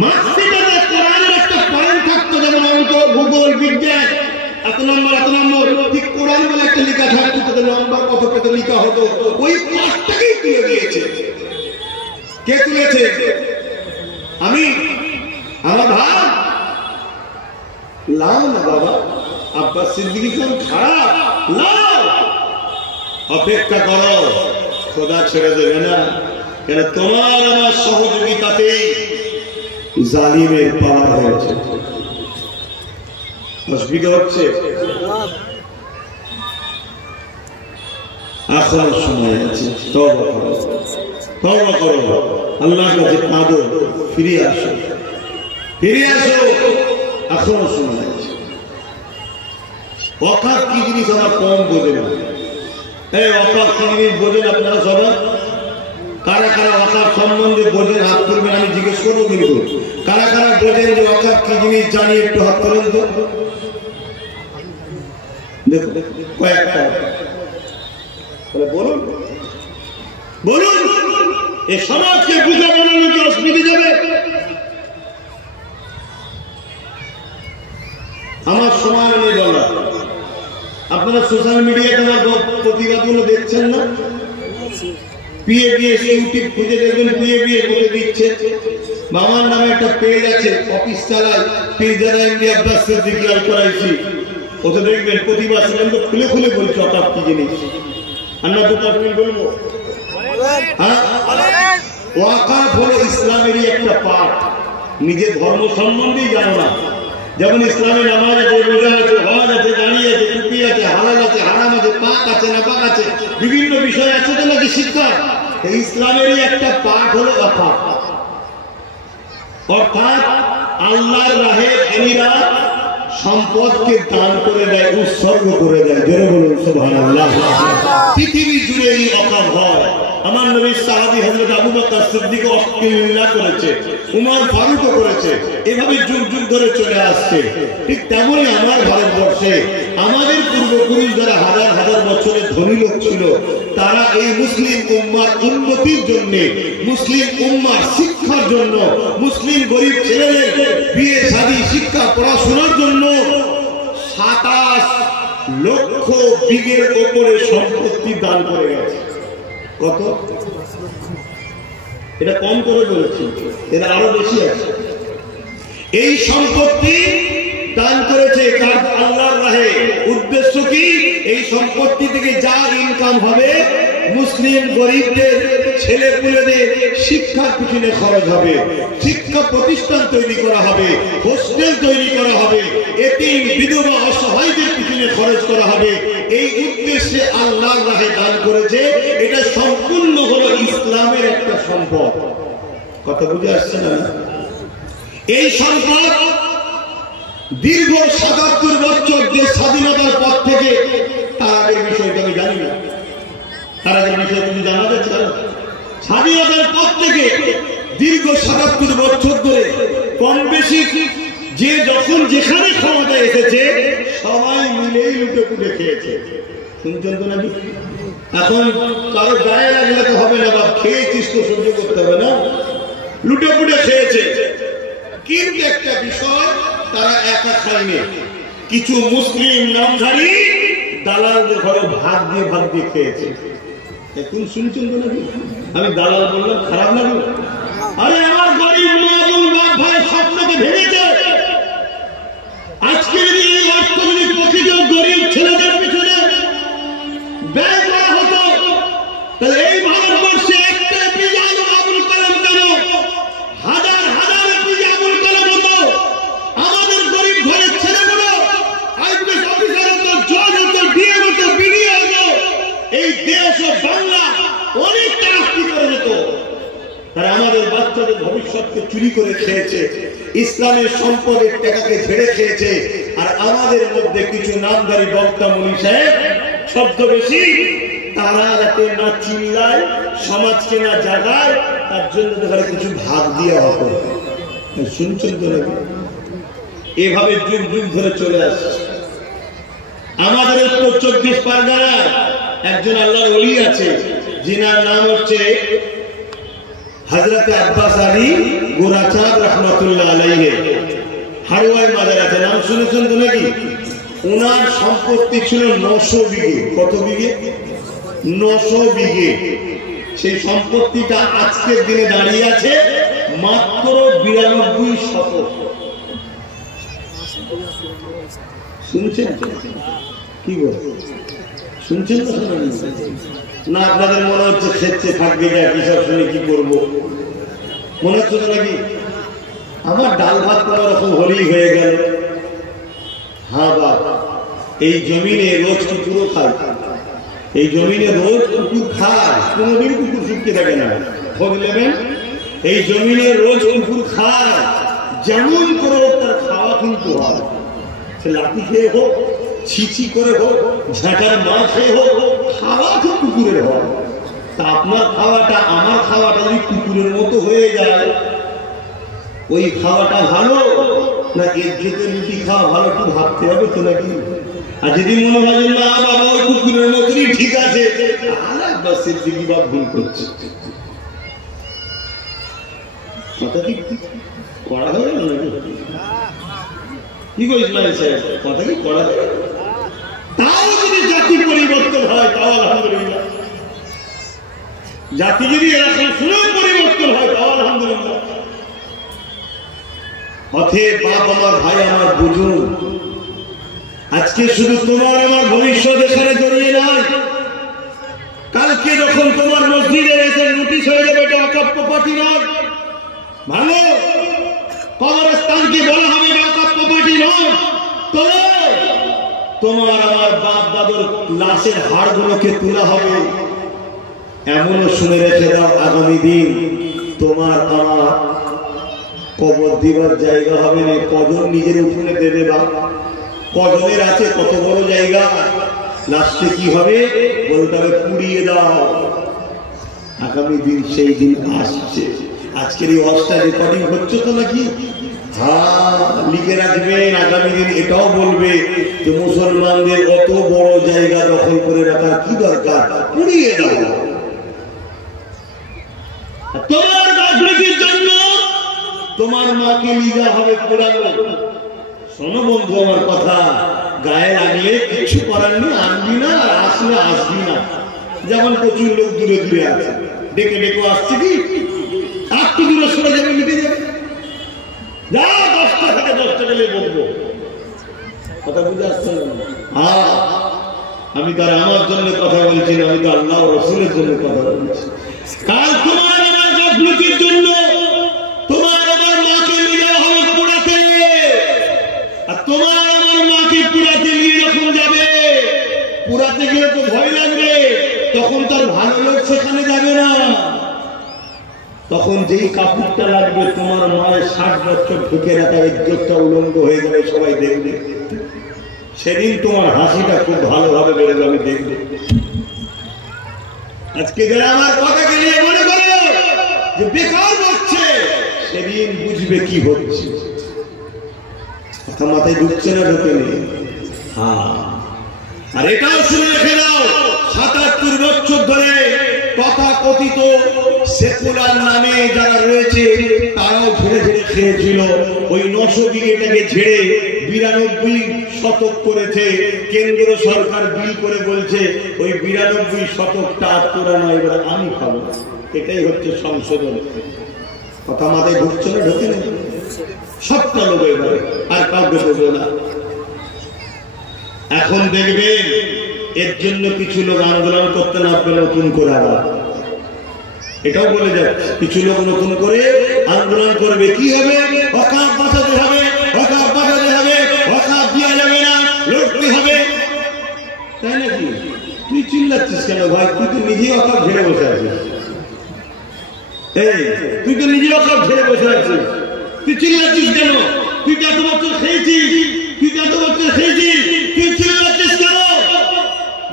মার্কশিটে কোরআনের একটা পয়েন্ট থাকতো, যেমন অঙ্ক, ভূগোল, বিজ্ঞান, এত নম্বর এত নম্বর, ঠিক কোরআন বলে একটা লেখা থাকতো, তাদের নম্বর কত কত লেখা হতো। ওই পাঁচটাকেই তুলে দিয়েছে। কে তুলেছে? আমি, আমার ভাই। লাও না বাবা, আব্বাস সিদ্দিকী কোন খারাপ? লাও, অপেক্ষা করো, খোদা ছেড়ে দেবে না। কেন তোমার আমার সহযোগিতাতেই জালিমের পাওয়ার হয়েছে। অসুবিধা হচ্ছে, এখনো সময় আছে। তওবা করো, তওবা করো, আল্লাহর কাছে কাঁদো, ফিরে আসো, ফিরে আসো, এখনো সময় আছে। কথা কি জিনিস আমার কম বোঝে না। এই ওয়াকাফ কি জিনিস বোঝেন আপনারা সবাই? কারা কারা ওয়াকাফ সম্বন্ধে বোঝেন হাত তুলবেন, আমি জিজ্ঞেস করবো কিন্তু কারা কারা বোঝেন যে ওয়াকাফ কি জিনিস জানি একটু হাত তুলেন তো। দেখো কয়েকটা বলুন বলুন, এই সমাজকে বুঝে বানানো কি অসুবিধা যাবে? আমার সময় নেই বলা। আপনারা সোশ্যাল মিডিয়াতে আমার প্রতিবাদগুলো দেখছেন না? পিএবিএস ইউটিউব খুঁজে দেখবেন, পিএবিএস বলে দিচ্ছে। মামার নামে একটা পেজ আছে, অফিস চালায় পিজারা ইন্ডিয়া আব্বাস সিদ্দিকী আল করাইছি, ওতে দেখবেন প্রতিবাদ সেখানে খুলে খুলে বলছে ওয়াকাফ কি জিনিস। আমরা তো তাফসীর বলবো। হ্যাঁ, ওয়াকাফ হলো ইসলামেরই একটা পার্ট। নিজের ধর্ম সম্বন্ধেই জানো না, যেমন ইসলামে নামাজ আছে, রোজা আছে, হজ আছে, দাঁড়িয়ে আছে, টুপি আছে, হালাল আছে, হারাম আছে, পাক আছে, নাপাক আছে, বিভিন্ন বিষয় আছে তো নাকি শিক্ষা। এই ইসলামেরই একটা পার্ট হলো ওয়াকাফ। অর্থাৎ আল্লাহর রাহে ধনীরা সম্পদকে দান করে দেয়, উৎসর্গ করে দেয়। জোরে বলুন সুবহানাল্লাহ। পৃথিবী জুড়ে এই ওয়াকাফ হয়। আমার নবীর সাহাবী হযরত আবু বকর সিদ্দিক ওয়াকাফ করেছে, উমর ফারুকও করেছে, এভাবে যুগ যুগ ধরে চলে আসছে। ঠিক তেমনই আমার ভারতবর্ষে আমাদের পূর্বপুরুষ যারা হাজার হাজার বছরের ধনী লোক ছিল, তারা এই মুসলিম উম্মার উন্নতির জন্য, মুসলিম উম্মার শিক্ষার জন্য, মুসলিম গরিব ছেলেদের বিয়ে শাদী শিক্ষা পড়াশোনার জন্য 27 লক্ষ বিঘের উপরে সম্পত্তি দান করে গেছে। কত? এটা কম করে বলেছি, এর আরো বেশি আছে। এই সম্পত্তি দান করেছে কার? আল্লাহর রাহে। উদ্দেশ্য কি? এই সম্পত্তি থেকে যা ইনকাম হবে মুসলিম গরিবদের ছেলেপুলেদের শিক্ষার পিছনে খরচ হবে, শিক্ষা প্রতিষ্ঠান তৈরি করা হবে, হোস্টেল তৈরি করা হবে, এতিম বিধবা অসহায়দের পিছনে খরচ করা হবে। এই উদ্দেশ্যে আল্লাহর রাহে দান করেছে। এটা সম্পূর্ণ হলো ইসলামের একটা সম্পদ। কথা বুঝে আসছে না? এই সম্পদ দীর্ঘ ৭৭ বছর দেশ স্বাধীনতার পর থেকে, তার আগের বিষয়টা আমি জানি না, তার আগের বিষয় তুমি জানা যাচ্ছে। স্বাধীনতার পর থেকে দীর্ঘ ৭৭ বছর ধরে কম বেশি যে যখন যেখানে ক্ষমতা এসেছে সবাই মিলেই লুটে পুটে খেয়েছে। শুনছেন তো নাকি? এখন কারো গায়ে লাগলে তো হবে না, বা খেয়েছিস তো সহ্য করতে হবে না, লুটে পুটে খেয়েছে। কিন্তু একটা বিষয়, তারা একা খায়নি, কিছু মুসলিম নামধারী দালালদের ঘরে ভাগ দিয়ে খেয়েছে। এখন শুনছেন তো নাকি? আমি দালাল বললাম খারাপ লাগলো? আরে আমার গরিব মা এবং বাপ ভাই স্বপ্নকে ভেঙেছে। আজকে যদি এই অর্থ যদি প্রকৃত গরিব ছেলেদের পিছনে ব্যয় করা হতো, তাহলে এই ভারতবর্ষে একটা এপিজে আবুল কালাম কেন হাজার হাজার এপিজে আবুল কালাম হতো। আমাদের গরিব ঘরের ছেলেগুলো আইপিএস অফিসার হতো, জজ হতো, ডিএম হতো, বিডিও হতো। এই দেশ ও বাংলা অনেক তারাক্কি করে যেত। তারা আমাদের বাচ্চাদের ভবিষ্যৎকে চুরি করে খেয়েছে, ইসলামের সম্পদের টাকাকে ঝেড়ে খেয়েছে। আর আমাদের মধ্যে কিছু নামদারি বক্তা মুনি সাহেব ছদ্মবেশী, তারা যাতে না চিল্লায়, সমাজকে না জাগায়, তার জন্য তারা কিছু ভাগ দিয়ে হতো। শুনছেন তো নাকি? এভাবে যুগ যুগ ধরে চলে আসছে। আমাদের উত্তর 24 পরগনায় একজন আল্লাহর ওলি আছে, যিনার নাম হচ্ছে হযরত আব্বাস আলী গোরাচাঁদ রহমাতুল্লাহ আলাইহি। হারোয়ায় মাজার আছে, নাম শুনেছেন তো নাকি? ওনার সম্পত্তি ছিল 900 বিঘে। কত বিঘে? 900 বিঘে। সেই সম্পত্তিটা আজকের দিনে দাঁড়িয়ে আছে মাত্র 92 শতক। শুনছেন কি বল? শুনছেন না? আপনাদের মনে হচ্ছে খেচ্ছে থাকবে কিসব শুনে কি করবো মনে হচ্ছে নাকি? আমার ডাল ভাত কোনো রকম হলেই হয়ে গেল। হ্যাঁ বাবা, এই জমিনে রোজ কুকুরও খায়, এই জমিনে রোজ কুকুর খায়, কোনোদিন কুকুর শুকিয়ে থাকে না। খোঁজ নেবেন, এই জমিনে রোজ কুকুর খায়। যেমন করে তার খাওয়া কিন্তু হয়, সে লাঠি খেয়ে হোক, ছিচি করে হোক, ঝাঁটার মা খেয়ে হোক, খাওয়া তো কুকুরের হয়, তা আপনার খাওয়াটা আমার খাওয়াটা যদি কুকুরের মতো হয়ে যায়, ওই খাওয়াটা ভালো না এর খেতে রুটি খাওয়া ভালো, একটু ভাবতে হবে তো নাকি? আর যদি মনে হয় না বাবা ওই কুকুরের মতনই ঠিক আছে, তাহলে আব্বাস সিদ্দিকী বাপ ভুল করছে। কথা কি করা হয়ে গেল নাকি? কি করিস না কথা কি করা হয়ে গেল? তাও যদি জাতি পরিবর্তন হয় তাও আলহামদুলিল্লাহ, জাতি যদি এরকম শুনেও পরিবর্তন হয় তাও আলহামদুলিল্লাহ। অতএব বাপ আমার, ভাই আমার, বুঝুন আজকে শুধু তোমার আমার ভবিষ্যৎ এখানে জড়িয়ে নয়, কালকে যখন তোমার মসজিদে এসে নোটিশ হয়ে যাবে এটা ওয়াকফ প্রপার্টি নয়, ভালো কবরস্থানকে বলা হবে ওয়াকফ প্রপার্টি নয়, তবে তোমার আমার বাপ দাদুর লাশের হাড়গুলোকে তোলা হবে। এমনও শুনে রেখে দাও, আগামী দিন তোমার আমার কবর দিবার জায়গা হবে না, কজন নিজের উঠোনে দেবে বা কজনের আছে কত বড় জায়গা, লাস্টে কি হবে বলতে হবে পুড়িয়ে দাও। আগামী দিন সেই দিন আসছে। আজকের এই ওয়াজটা রেকর্ডিং হচ্ছে তো নাকি? হ্যাঁ, লিখে রাখবেন, আগামী দিন এটাও বলবে যে মুসলমানদের অত বড় জায়গা দখল করে রাখার কি দরকার, পুড়িয়ে দাও। তোমার রাজনীতির জন্য তোমার মাকে লিগা হবে পোড়ানো। শোনো বন্ধু আমার কথা, গায়ে লাগলে কিছু করার নেই, আনবি না, আসলে আসবি না। যেমন প্রচুর লোক দূরে দূরে আছে, ডেকে ডেকে আসছে কি একটু দূরে সরে যাবে, মিটে যাবে। যা 10টা থেকে 10টা গেলে বলবো, কথা বুঝে আসছে না? হ্যাঁ, আমি তার আমার জন্য কথা বলছি না, আমি তো আল্লাহ রসুলের জন্য কথা বলছি। কাল তোমার আমার রাজনীতির জন্য তোমার আমার মাকে নিয়ে যাওয়া হবে পোড়াতে, আর তোমার আমার মাকে পোড়াতে নিয়ে যখন যাবে, পোড়াতে গেলে তো ভয় লাগবে, তখন তার ভালো লোক সেখানে যাবে না। তখন যেই কাপড়টা লাগবে তোমার মায়ের 60 বছর ঢুকে রাখা ইজ্জতটা উলঙ্গ হয়ে যাবে, সবাই দেখবে। সেদিন তোমার হাসিটা খুব ভালোভাবে বেড়ে যাবে, দেখবে। আজকে যারা আমার কথাকে নিয়ে মনে করো যে বেকার হচ্ছে, সেদিন বুঝবে কি হচ্ছে। কথা মাথায় ঢুকছে না? ঢুকে নেই। হ্যাঁ, আর এটাও শুনে রেখে দাও, ৭৭ বছর ধরে তথাকথিত সেকুলার নামে যারা রয়েছে তারাও ঝেড়ে ঝেড়ে খেয়েছিল। ওই 900 বিঘেটাকে ঝেড়ে 92 শতক করেছে। কেন্দ্র সরকার বিল করে বলছে ওই 92 শতকটা তোরা নয়, এবার আমি খাবো। এটাই হচ্ছে সংশোধন। কথা মাথায় ঢুকছে না? ঢুকে নেই। সবটা লোক এবারে আর কাউকে দেবে না। এখন দেখবেন এর জন্য কিছু লোক আন্দোলন করতে নামবে নতুন করে, আবার এটাও বলে যাচ্ছে কিছু লোক নতুন করে আন্দোলন করবে। কি হবে? ওয়াকফ বাঁচাতে হবে, ওয়াকফ বাঁচাতে হবে, ওয়াকফ দেওয়া যাবে না, লড়তে হবে। তাই নাকি? তুই চিল্লাচ্ছিস কেন ভাই? তুই তো নিজেই ওয়াকফ ঝেড়ে বসে আছিস। এই তুই তো নিজে ওয়াকফ ঝেড়ে বসে আছিস, তুই চিল্লাচ্ছিস কেন? তুই তো এত বছর খেয়েছিস, তুই তো এত বছর খেয়েছিস, তুই চিল্লাচ্ছিস কেন?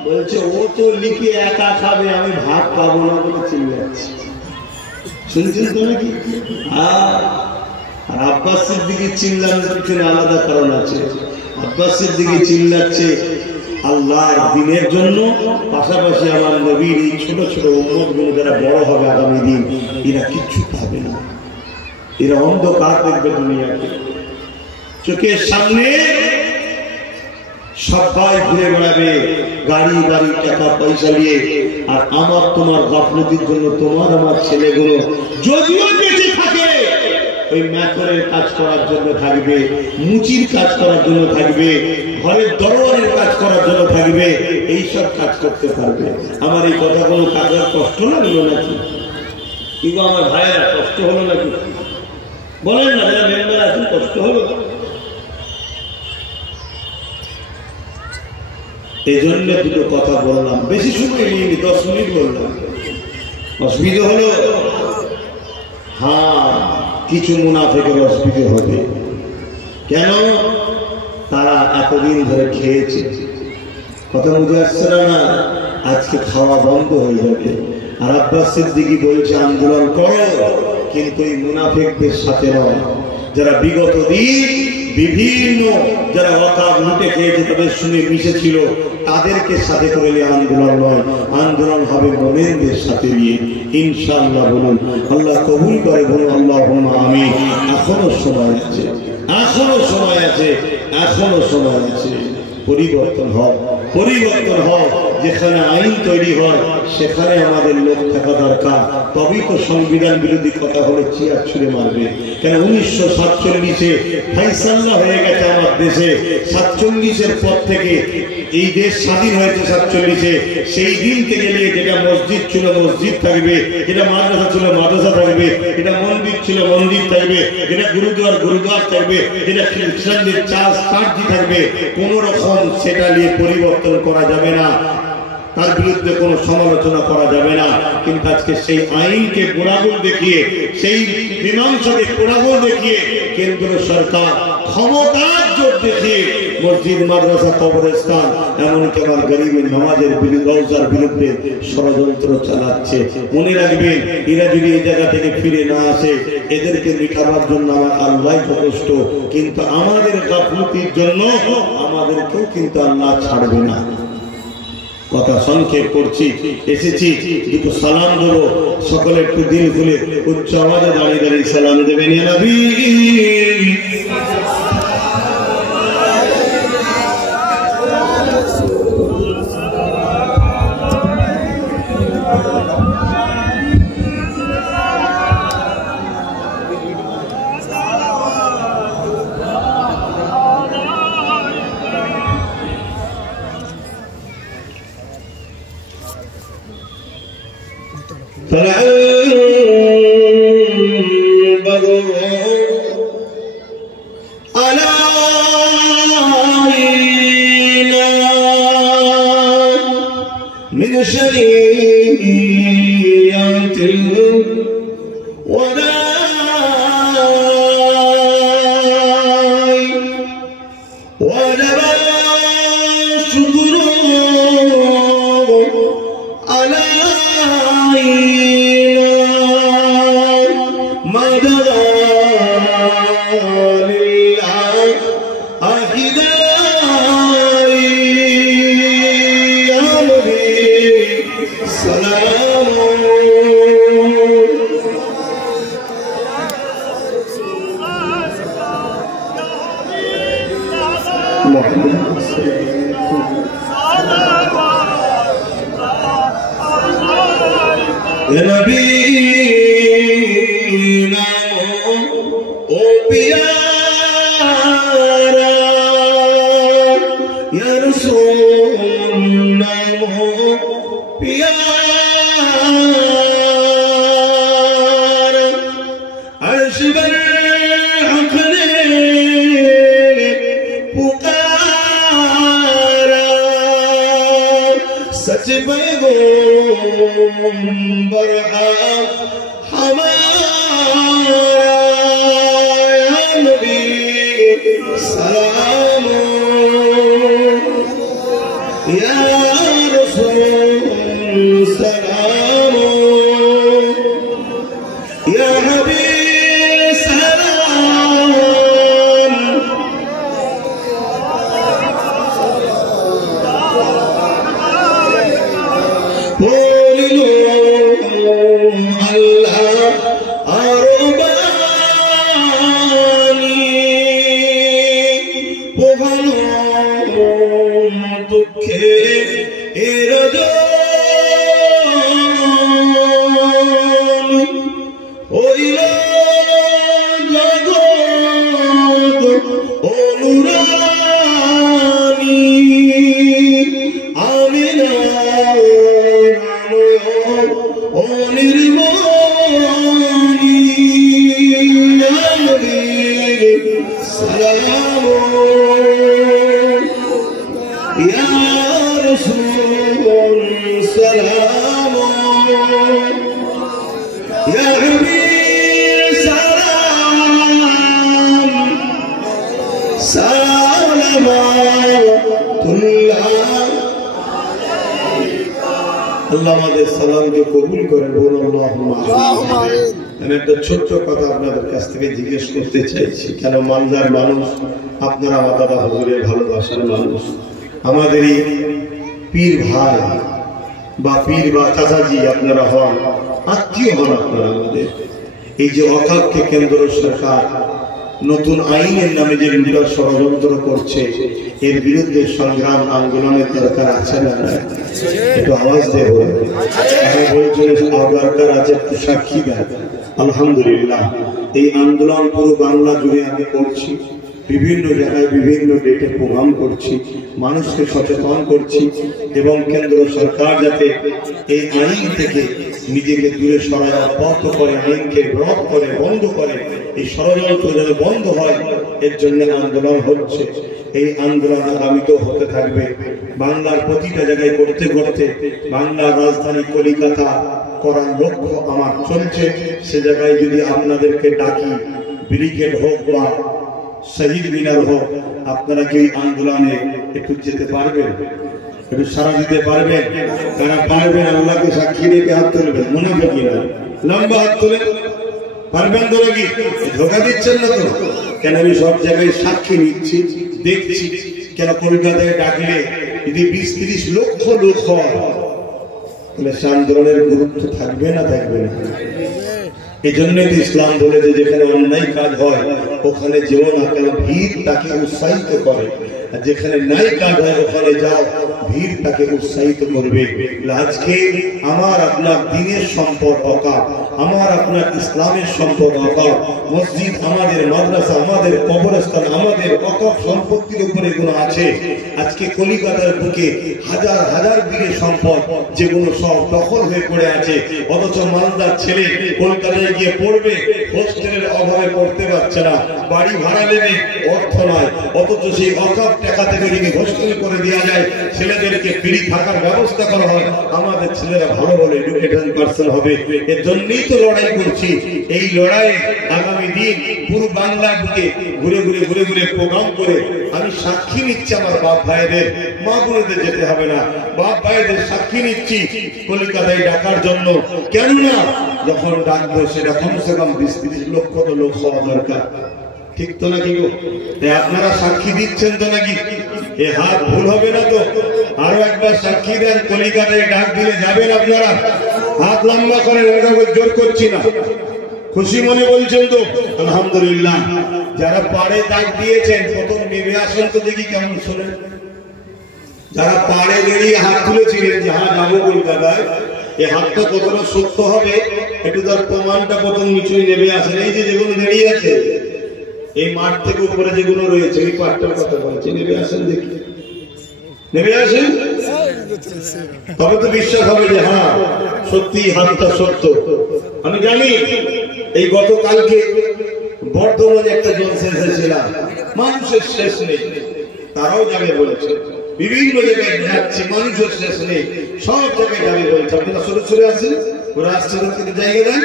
বলছে ও তো লিখে একা খাবে, আমি ভাত পাবো না বলে চিল্লাচ্ছি। শুনছেন তো নাকি? আর আব্বাস সিদ্দিকী চিল্লানোর পিছনে আলাদা কারণ আছে। আব্বাস সিদ্দিকী চিল্লাচ্ছে আল্লাহর দ্বীনের জন্য, পাশাপাশি আমার নবীর এই ছোট ছোট উম্মত গুলো যারা বড় হবে আগামী দিন, এরা কিচ্ছু পাবে না। এরা অন্ধকার দেখবে দুনিয়াকে। চোখের সামনে সবাই ঘুরে বেড়াবে গাড়ি বাড়ি টাকা পয়সা নিয়ে, আর আমার তোমার গাফলতির জন্য তোমার আমার ছেলেগুলো যদিও বেঁচে থাকে ওই ম্যাথরের কাজ করার জন্য থাকবে, মুচির কাজ করার জন্য থাকবে, ঘরের দরবারের কাজ করার জন্য থাকবে, এইসব কাজ করতে পারবে। আমার এই কথাগুলো কাজের কষ্ট লাগলো নাকি? কিংবা আমার ভাইয়েরা কষ্ট হলো নাকি? বলেন না, যারা মেম্বার আছেন কষ্ট হলো? এই জন্য দুটো কথা বললাম, বেশি সময় নিয়ে 10 মিনিট বললাম। অসুবিধা হলো? হ্যাঁ, কিছু মুনাফিকের অসুবিধা হবে। কেন? তারা এতদিন ধরে খেয়েছে। কথা বুঝে আসছে না? আজকে খাওয়া বন্ধ হয়ে যাবে। আর আব্বাস সিদ্দিকী বলছে আন্দোলন করো, কিন্তু এই মুনাফিকদের সাথে নয়, যারা বিগত দিন বিভিন্ন যারা অকাপ লুটে খেয়েছে তাদের সঙ্গে মিশেছিল, তাদেরকে সাথে করে নিয়ে আন্দোলন নয়, আন্দোলন হবে মুমিনদের সাথে নিয়ে। ইনশাআল্লাহ বলুন, আল্লাহ কবুল করে বলুন আল্লাহুম্মা আমিন। এখনো সময় আছে, এখনো সময় আছে, এখনো সময় আছে। পরিবর্তন হয়, পরিবর্তন হয়। যেখানে আইন তৈরি হয় সেখানে আমাদের লোক থাকা দরকার, তবেই তো সংবিধান বিরোধী কথা হলে চেয়ার ছুঁড়ে মারবে। কেন 1947-এ ফাইসাল্লা হয়ে গেছে আমার দেশে। 47-এর পর থেকে এই দেশ স্বাধীন হয়েছে 47-এ। সেই দিন থেকে নিয়ে যেটা মসজিদ ছিল মসজিদ থাকবে, যেটা মাদ্রাসা ছিল মাদ্রাসা থাকবে, যেটা মন্দির ছিল মন্দির থাকবে, যেটা গুরুদ্বার গুরুদ্বার থাকবে, যেটা খ্রিস্টানদের চার্চ থাকবে। কোন রকম সেটা নিয়ে পরিবর্তন করা যাবে না, তার বিরুদ্ধে কোনো সমালোচনা করা যাবে না। কিন্তু আজকে সেই আইনকে গোড়াগুল দেখিয়ে, সেই মীমাংসাকে গোড়াগুল দেখিয়ে কেন্দ্র সরকার ক্ষমতার জোর দেখিয়ে মসজিদ মাদ্রাসা কবরস্থান এমনকি আমার গরিবের নামাজের রওজার বিরুদ্ধে ষড়যন্ত্র চালাচ্ছে। মনে রাখবেন, এরা যদি এই জায়গা থেকে ফিরে না আসে, এদেরকে মিটাবার জন্য আমার আল্লাহ যথেষ্ট, কিন্তু আমাদের গাফলতির জন্য আমাদেরকেও কিন্তু আল্লাহ ছাড়বে না। কথা সংক্ষেপ করছি, এসেছি দুটো সালাম দেবো, সকলে একটু দিল খুলে উচ্চ আওয়াজে দাঁড়িয়ে দাঁড়িয়ে সালাম দেবেন। ইয়া নবী আল্লাহ আমাদের সালামকে কবুল করেন, বলুন আল্লাহুম্মা আমিন। আমি একটা ছোট্ট কথা আপনাদের কাছ থেকে জিজ্ঞেস করতে চাইছি, কেন মালদার মানুষ আপনারা আমার দাদা হুজুরের ভালোবাসার মানুষ, আমাদেরই পীর ভাই বা পীর বা চাচাজি আপনারা হন, আত্মীয় হন আপনারা আমাদের। এই যে ওয়াকফকে কেন্দ্র সরকার নতুন আইনের নামে যে লুটার ষড়যন্ত্র করছে, এর বিরুদ্ধে সংগ্রাম আন্দোলনের দরকার আছে না? একটু আওয়াজ দেব, দরকার আছে, একটু সাক্ষী দেয়। আলহামদুলিল্লাহ এই আন্দোলন পুরো বাংলা জুড়ে আমি করছি, বিভিন্ন জায়গায় বিভিন্ন ডেটে প্রোগ্রাম করছি, মানুষকে সচেতন করছি, এবং কেন্দ্র সরকার যাতে এই আইন থেকে নিজেকে দূরে সরায়, অব্যাহত করে, আইনকে রদ করে, বন্ধ করে, এই ষড়যন্ত্র যেন বন্ধ হয়, এর জন্য আন্দোলন হচ্ছে। এই আন্দোলন আগামীতেও হতে থাকবে। বাংলার প্রতিটা জায়গায় করতে করতে বাংলার রাজধানী কলিকাতা করার লক্ষ্য আমার চলছে। সে জায়গায় যদি আপনাদেরকে ডাকি, ব্রিগেড হোক বা শহীদ মিনার হোক, আপনারা কি আন্দোলনে একটু যেতে পারবেন, একটু সারা দিতে পারবেন? তারা পারবেন, আল্লাহকে সাক্ষী রেখে হাত তুলবেন, মনে করি না, লম্বা হাত তুলে পারবেন তো নাকি? ধোকা দিচ্ছেন না তো? কেন আমি সব জায়গায় সাক্ষী নিচ্ছি, দেখছি। কেন কলকাতায় ডাকলে যদি 20-30 লক্ষ লোক হয়, তাহলে সে আন্দোলনের গুরুত্ব থাকবে না, থাকবে না? এই জন্যই তো ইসলাম বলেছে যেখানে অন্যায় কাজ হয় ওখানে যেও না, কেন ভিড় তাকে উৎসাহিত করে, আর যেখানে নাই কাজ হয় ওখানে যাও, ভিড় তাকে উৎসাহিত করবে। আজকে আমার আপনার দিনের সম্পদ ওয়াকফ, আমার আপনার ইসলামের সম্পদ ওয়াকফ, মসজিদ আমাদের, মাদ্রাসা আমাদের, কবরস্থান আমাদের, ওয়াকফ সম্পত্তির উপরে এগুলো আছে। আজকে কলিকাতার বুকে হাজার হাজার বিঘে সম্পদ যেগুলো সব দখল হয়ে পড়ে আছে, অথচ মালদার ছেলে কলকাতায় গিয়ে পড়বে, হোস্টেলের অভাবে পড়তে পারছে না, বাড়ি ভাড়া নেবে, অর্থ নয়, অথচ সেই ওয়াকফ টাকা থেকে যদি হোস্টেল করে দেওয়া যায়, ছেলেদেরকে ফ্রি থাকার ব্যবস্থা করা হয়, আমাদের ছেলেরা ভালো ভালো এডুকেটেড পার্সন হবে। এর জন্যই তো লড়াই করছি। এই লড়াই আগামী দিন পুরো বাংলা বুকে ঘুরে ঘুরে ঘুরে ঘুরে প্রোগ্রাম করে আমি সাক্ষী নিচ্ছি, আমার বাপ ভাইদের, মা বোনদের যেতে হবে না, বাপ ভাইদের সাক্ষী নিচ্ছি কলকাতায় ডাকার জন্য। কেননা যখন ডাকবো সেটা কমসে কম 20-30 লক্ষ তো লোক হওয়া দরকার, ঠিক তো নাকি গো? আপনারা সাক্ষী দিচ্ছেন তো নাকি? এ হাত ভুল হবে না তো? আরো একবার সাক্ষী দেন, কলিকাতায় ডাক দিলে যাবেন আপনারা? হাত লম্বা করেন, জোর করছি না, খুশি মনে বলছেন তো? আলহামদুলিল্লাহ। যারা পাড়ে ডাক দিয়েছেন প্রথম নেমে আসেন তো দেখি কেমন শোনেন। যারা পাড়ে দাঁড়িয়ে হাত তুলেছিলেন যে হ্যাঁ যাবো কলকাতায়, এই হাতটা কতটা সত্য হবে একটু তার প্রমাণটা প্রথম নিচুই নেমে আসেন। এই যে যেগুলো দাঁড়িয়ে আছে এই মাঠ থেকে উপরে যেগুলো রয়েছে এই পাঠটার কথা বলছি, নেমে আসেন দেখি, নেমে আসেন, তবে তো বিশ্বাস হবে যে হ্যাঁ সত্যি হাতটা সত্য। আমি জানি এই গতকালকে বর্ধমানে একটা জলসা এসেছিলাম, মানুষের শেষ নেই, তারাও যাবে বলেছে, বিভিন্ন জায়গায় যাচ্ছে, মানুষের শেষ নেই, সব জায়গায় যাবে বলেছে। আপনারা সরে সরে আসেন, ওরা আসছে কিন্তু জায়গা দেন,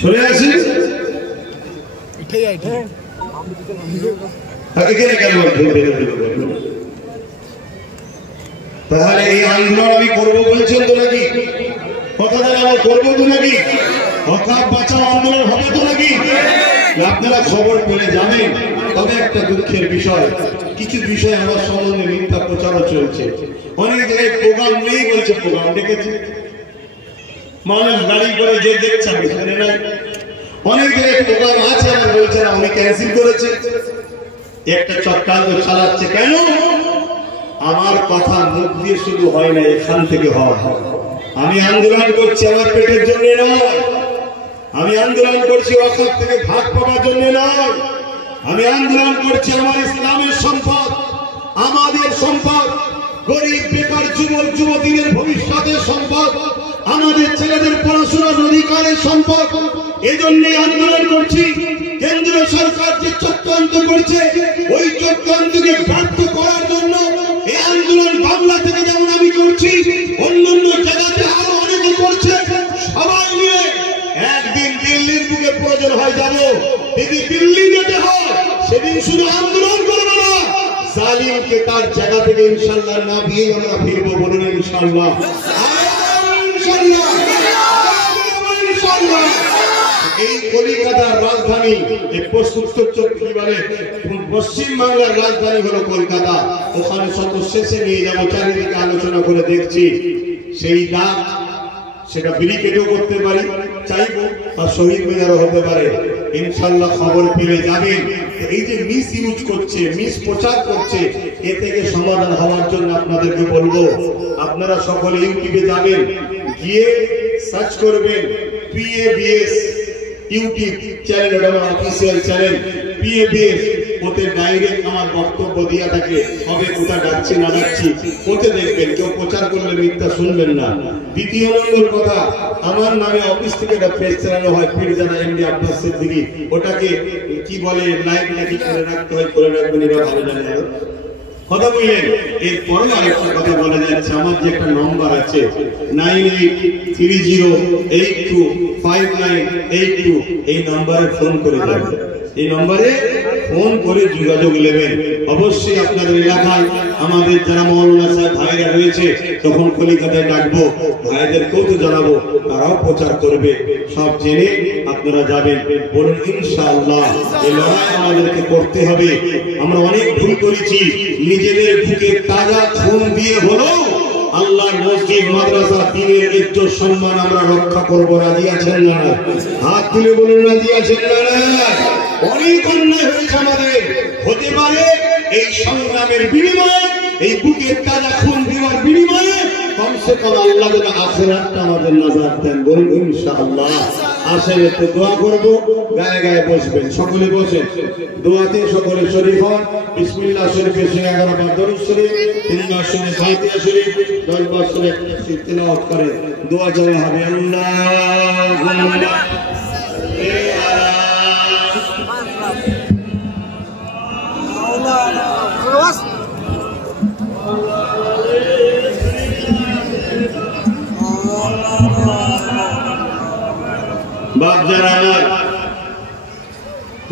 সরে আসেন। তাহলে এই আন্দোলন আমি করবো বলছেন তো নাকি? কথা দেন আমার করবো তো নাকি? ওয়াকফ বাঁচাও আন্দোলন হবে তো নাকি? আপনারা খবর পেলে জানেন। তবে একটা দুঃখের বিষয়, কিছু বিষয় আমার সম্বন্ধে মিথ্যা প্রচারও চলছে। অনেক জায়গায় প্রোগ্রাম নেই বলছে, প্রোগ্রাম ডেকেছে, মানুষ গাড়ি করে যে দেখছে সেখানে নাই। অনেক জায়গায় প্রোগ্রাম আছে, আমার বলছে না, উনি ক্যান্সেল করেছে। একটা চক্রান্ত চালাচ্ছে। কেন? আমার কথা মুখ দিয়ে শুরু হয় না, এখান থেকে হওয়া। আমি আন্দোলন করছি আমার পেটের জন্য নয়, আমি আন্দোলন করছি ওয়াকফ থেকে ভাগ পাওয়ার জন্য নয়, আমি আন্দোলন করছি আমার ইসলামের সম্পদ, আমাদের সম্পদ, গরিব বেকার যুবক যুবতীদের ভবিষ্যতের সম্পদ, আমাদের ছেলেদের পড়াশোনার অধিকারের সম্পদ। এজন্যই আন্দোলন করছি। কেন্দ্রীয় সরকার যে চক্রান্ত করছে ওই চক্রান্তকে ব্যর্থ করার জন্য এই আন্দোলন বাংলা থেকে যেমন আমি করছি, অন্যান্য জায়গাতে আরো অনেকে করছে। সবাই নিয়ে একদিন দিল্লির বুকে প্রয়োজন হয় যাব, যদি দিল্লি যেতে হয় সেদিন শুধু আন্দোলন করবে না, জালিমকে তার জায়গা থেকে ইনশাআল্লাহ না দিয়ে আমরা ফিরবো, বলুন ইনশাআল্লাহ। এই কলিকাতার রাজধানী, পশ্চিম বাংলার রাজধানী হলো কলকাতা। ওখানে শত শেষে নিয়ে যাবো, চারিদিকে আলোচনা করে দেখছি সেই দাগ সেটা ব্যারিকেডও করতে পারি, চাইবো, আর শহীদ মিনারও হতে পারে। ইনশাআল্লাহ খবর পেয়ে যাবেন। এই যে মিস ইউজ করছে, মিস প্রচার করছে, এ থেকে সমাধান হওয়ার জন্য আপনাদেরকে বলবো, আপনারা সকলে ইউটিউবে যাবেন, গিয়ে সার্চ করবেন PABS ইউটিউব চ্যানেল, এটা আমার অফিসিয়াল চ্যানেল PABS। ওতে ডাইরেক্ট আমার বক্তব্য দিয়া থাকে, হবে কোথায় ডাকছি না ডাকছি ওতে দেখবেন। কেউ প্রচার করলে মিথ্যা শুনবেন না। দ্বিতীয় নম্বর কথা, আমার নামে অফিস থেকে একটা পেজ চালানো হয়, পীরজাদা এমডি আব্বাস সিদ্দিকী। ওটাকে কি বলে, লাইভ নাকি করে রাখতে হয়, করে রাখবেন, এটা ভালো জানে কথা বললেন। এরপরে আরেকটা কথা বলা যাচ্ছে, আমার যে একটা নম্বর আছে 9830825982, এই নম্বরে ফোন করে যাবেন। এই নম্বরে ফোন করে যোগাযোগ নেবেন। অবশ্যই আপনাদের এলাকায় আমাদের যারা মৌলানা সাহেব ভাইরা রয়েছে, তখন কলিকাতায় ডাকবো, ভাইদেরকেও তো জানাবো, তারাও প্রচার করবে। সব জেনে আপনারা যাবেন, বলুন ইনশাআল্লাহ। এই লড়াই আমাদেরকে করতে হবে। আমরা অনেক ভুল করেছি, নিজেদের বুকে তাজা খুন দিয়ে হলো আল্লাহর মসজিদ মাদ্রাসা দ্বীনের ইজ্জত সম্মান আমরা রক্ষা করব। রাজি আছেন না? হাত তুলে বলুন রাজি আছেন না? অনেক অন্যায় হয়েছে আমাদের, হতে পারে এই সংগ্রামের বিনিময়ে, এই বুকের তাজা খুন দেওয়ার বিনিময়ে কমসে কম আল্লাহ যেন আখিরাতটা আমাদের নাজাত দেন, বলুন ইনশাআল্লাহ। আসেন একটু দোয়া করব, গায়ে গায়ে বসবেন, সকলে বসেন। দোয়াতে সকলে শরীফ হন। বিসমিল্লাহ শরীফের সঙ্গে 11 বার দরুদ শরীফ, 3 বার সঙ্গে ফাতিহা শরীফ, 10 বার সঙ্গে তিলাওয়াত করে দোয়া চাওয়া হবে। আল্লাহুম্মা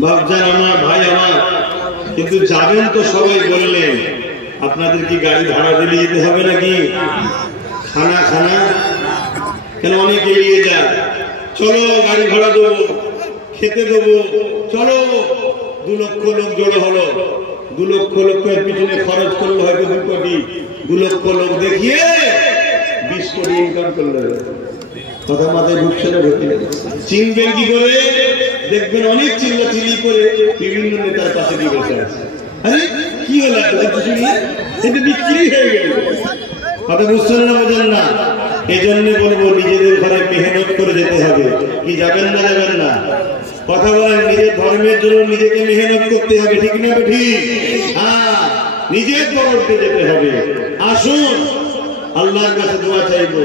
বাপজান আমার, ভাই আমার, কিন্তু যাবেন তো সবাই বললেন, আপনাদের কি গাড়ি ভাড়া দিলে যেতে হবে নাকি? খানা কেন অনেকে নিয়ে যায়, চলো গাড়ি ভাড়া দেবো, খেতে দেবো, চলো। 2 লক্ষ লোক জড়ো হলো, 2 লক্ষ লোকের পিছনে খরচ করলো হয়তো 2 কোটি, 2 লক্ষ লোক দেখিয়ে 20 কোটি ইনকাম করলো। কথা মাথায় ঢুকছে না? চিনবেন কি করে? দেখবেন অনেক চিল্লাচিল্লি করে বিভিন্ন নেতার পাশে দিয়ে বসে আছে। আরে কি হলো, এটা বিক্রি হয়ে গেল। কথা বুঝছেন না? বোঝেন না? এই জন্য বলবো, নিজেদের ঘরে মেহনত করে যেতে হবে। কি যাবেন না? যাবেন না? কথা বলেন, নিজের ধর্মের জন্য নিজেকে মেহনত করতে হবে, ঠিক না? ঠিক। হ্যাঁ, নিজের দরদে যেতে হবে। আসুন আল্লাহর কাছে দোয়া চাইবো।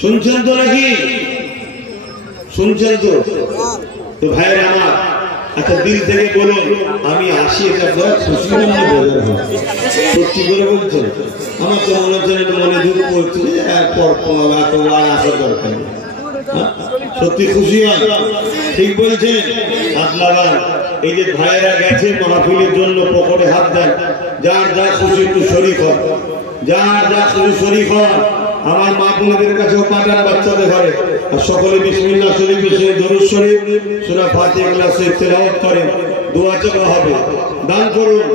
শুনছেন তো নাকি? শুনছেন তো ভাইয়ের আমার? আচ্ছা, দিল থেকে বলুন আমি আসি, এটা খুশি না বোঝার হয়? সত্যি করে বলছেন? আমার তো মনে হচ্ছে মনে দুঃখ করছে, আসার দরকার নেই। সত্যি খুশি হয়? ঠিক বলছেন? হাত লাগান। এই যে ভাইয়েরা গেছে মাহফিলের জন্য, পকেটে হাত দেন। যার যা খুশি একটু শরীক হন, যার যা খুশি শরীক হন। আমার মা বোনদের কাছেও পাঠান, বাচ্চাদের ঘরে। আর সকলে বিসমিল্লাহ শরীফের সঙ্গে দরুদ শরীফ, সূরা ফাতিহা ক্লাসে তেলাওয়াত করেন, দোয়া চাওয়া হবে। দান করুন,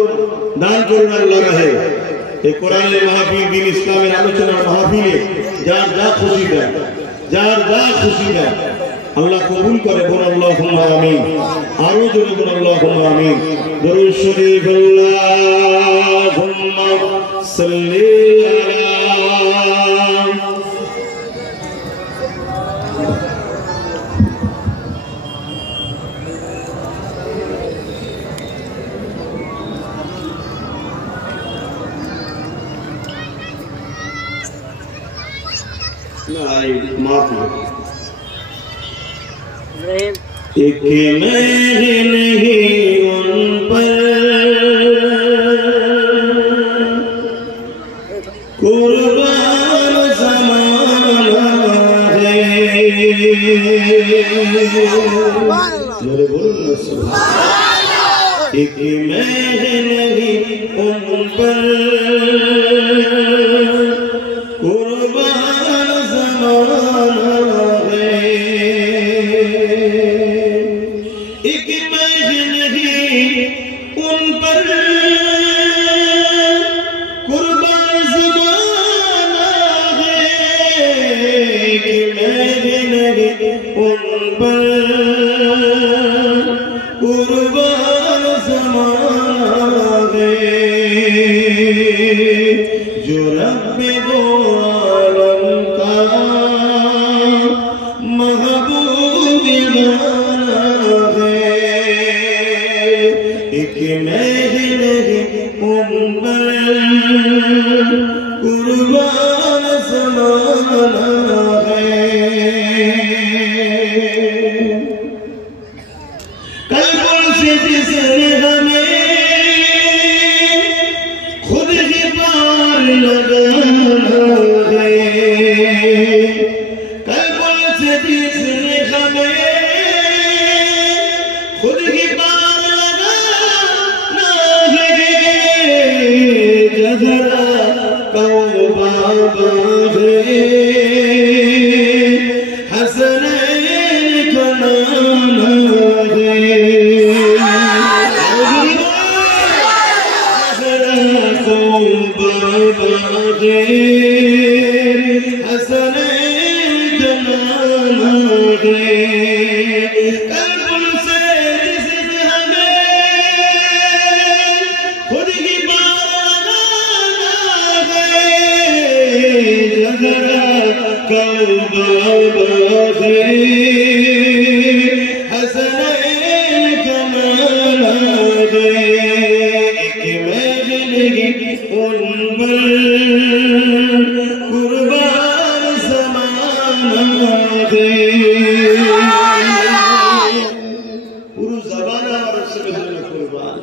দান করুন আল্লাহ রাহে। এই কোরআনের মাহফিল, দ্বীন ইসলামের আলোচনার মাহফিলে যার যা খুশি দেন, যার যা খুশি দেন, আল্লাহ কবুল করে। বলুন আল্লাহুম্মা আমিন। আরো জোরে বলুন আল্লাহুম্মা আমিন। দরুদ শরীফ। আল্লাহুম্মা সাল্লি আলা एक नहीं उन पर कुर्बान ज़माना है। एक महल नहीं उन पर कुर्बान ज़माना है। एक महल नहीं उन पर कुर्बान ज़माना है। एक महल नहीं उन पर कुर्बान ज़माना है। जो रब्बे दो आलम का महबूब गाना है। एक महल उन पर कुर्बान ज़माना है। कल्बों से जिसने हमें खुद ही पार लगाना है। कल्बों से जिसने हमें खुद ही पार लगाना है। जहरा कौबा है हसनैन का नाना है। जहरा कौबा है हसनैन का नाना है। कल्बों से जिसने हमें खुद ही पार लगाना है। जहरा कौबा है हसनैन का नाना है। एक महल उन पर कुर्बान ज़माना है। পুরো জামানা আমার রাসূলের জন্য কুরবান।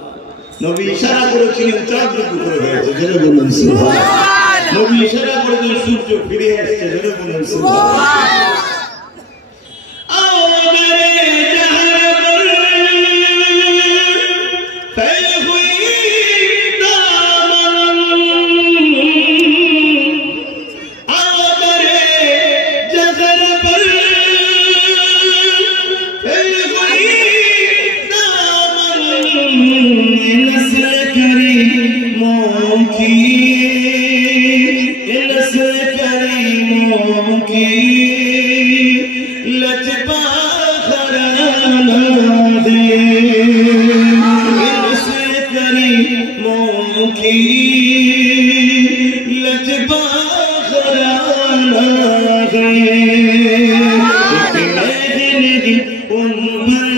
নবী ইশারা করেছিলেন চাঁদ টুকরো হয়েছে, জেনে বলুন সুবহান। নবী ইশারা করেছেন সূর্য ফিরে আসছে, জেনে বলুন সুবহান। आओ मेरे जहर पर फैल हुई दामन। आओ मेरे जहर पर फैल हुई दामन। नस्ल करीमों की नस्ल करीमों की लचपा खराना दे। नस्ल करीमों की लचपा खराना दे। एक महल उन पर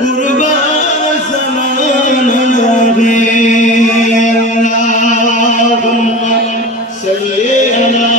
कुर्बान ज़माना है। अल्लाहुम्मा सल्ली अला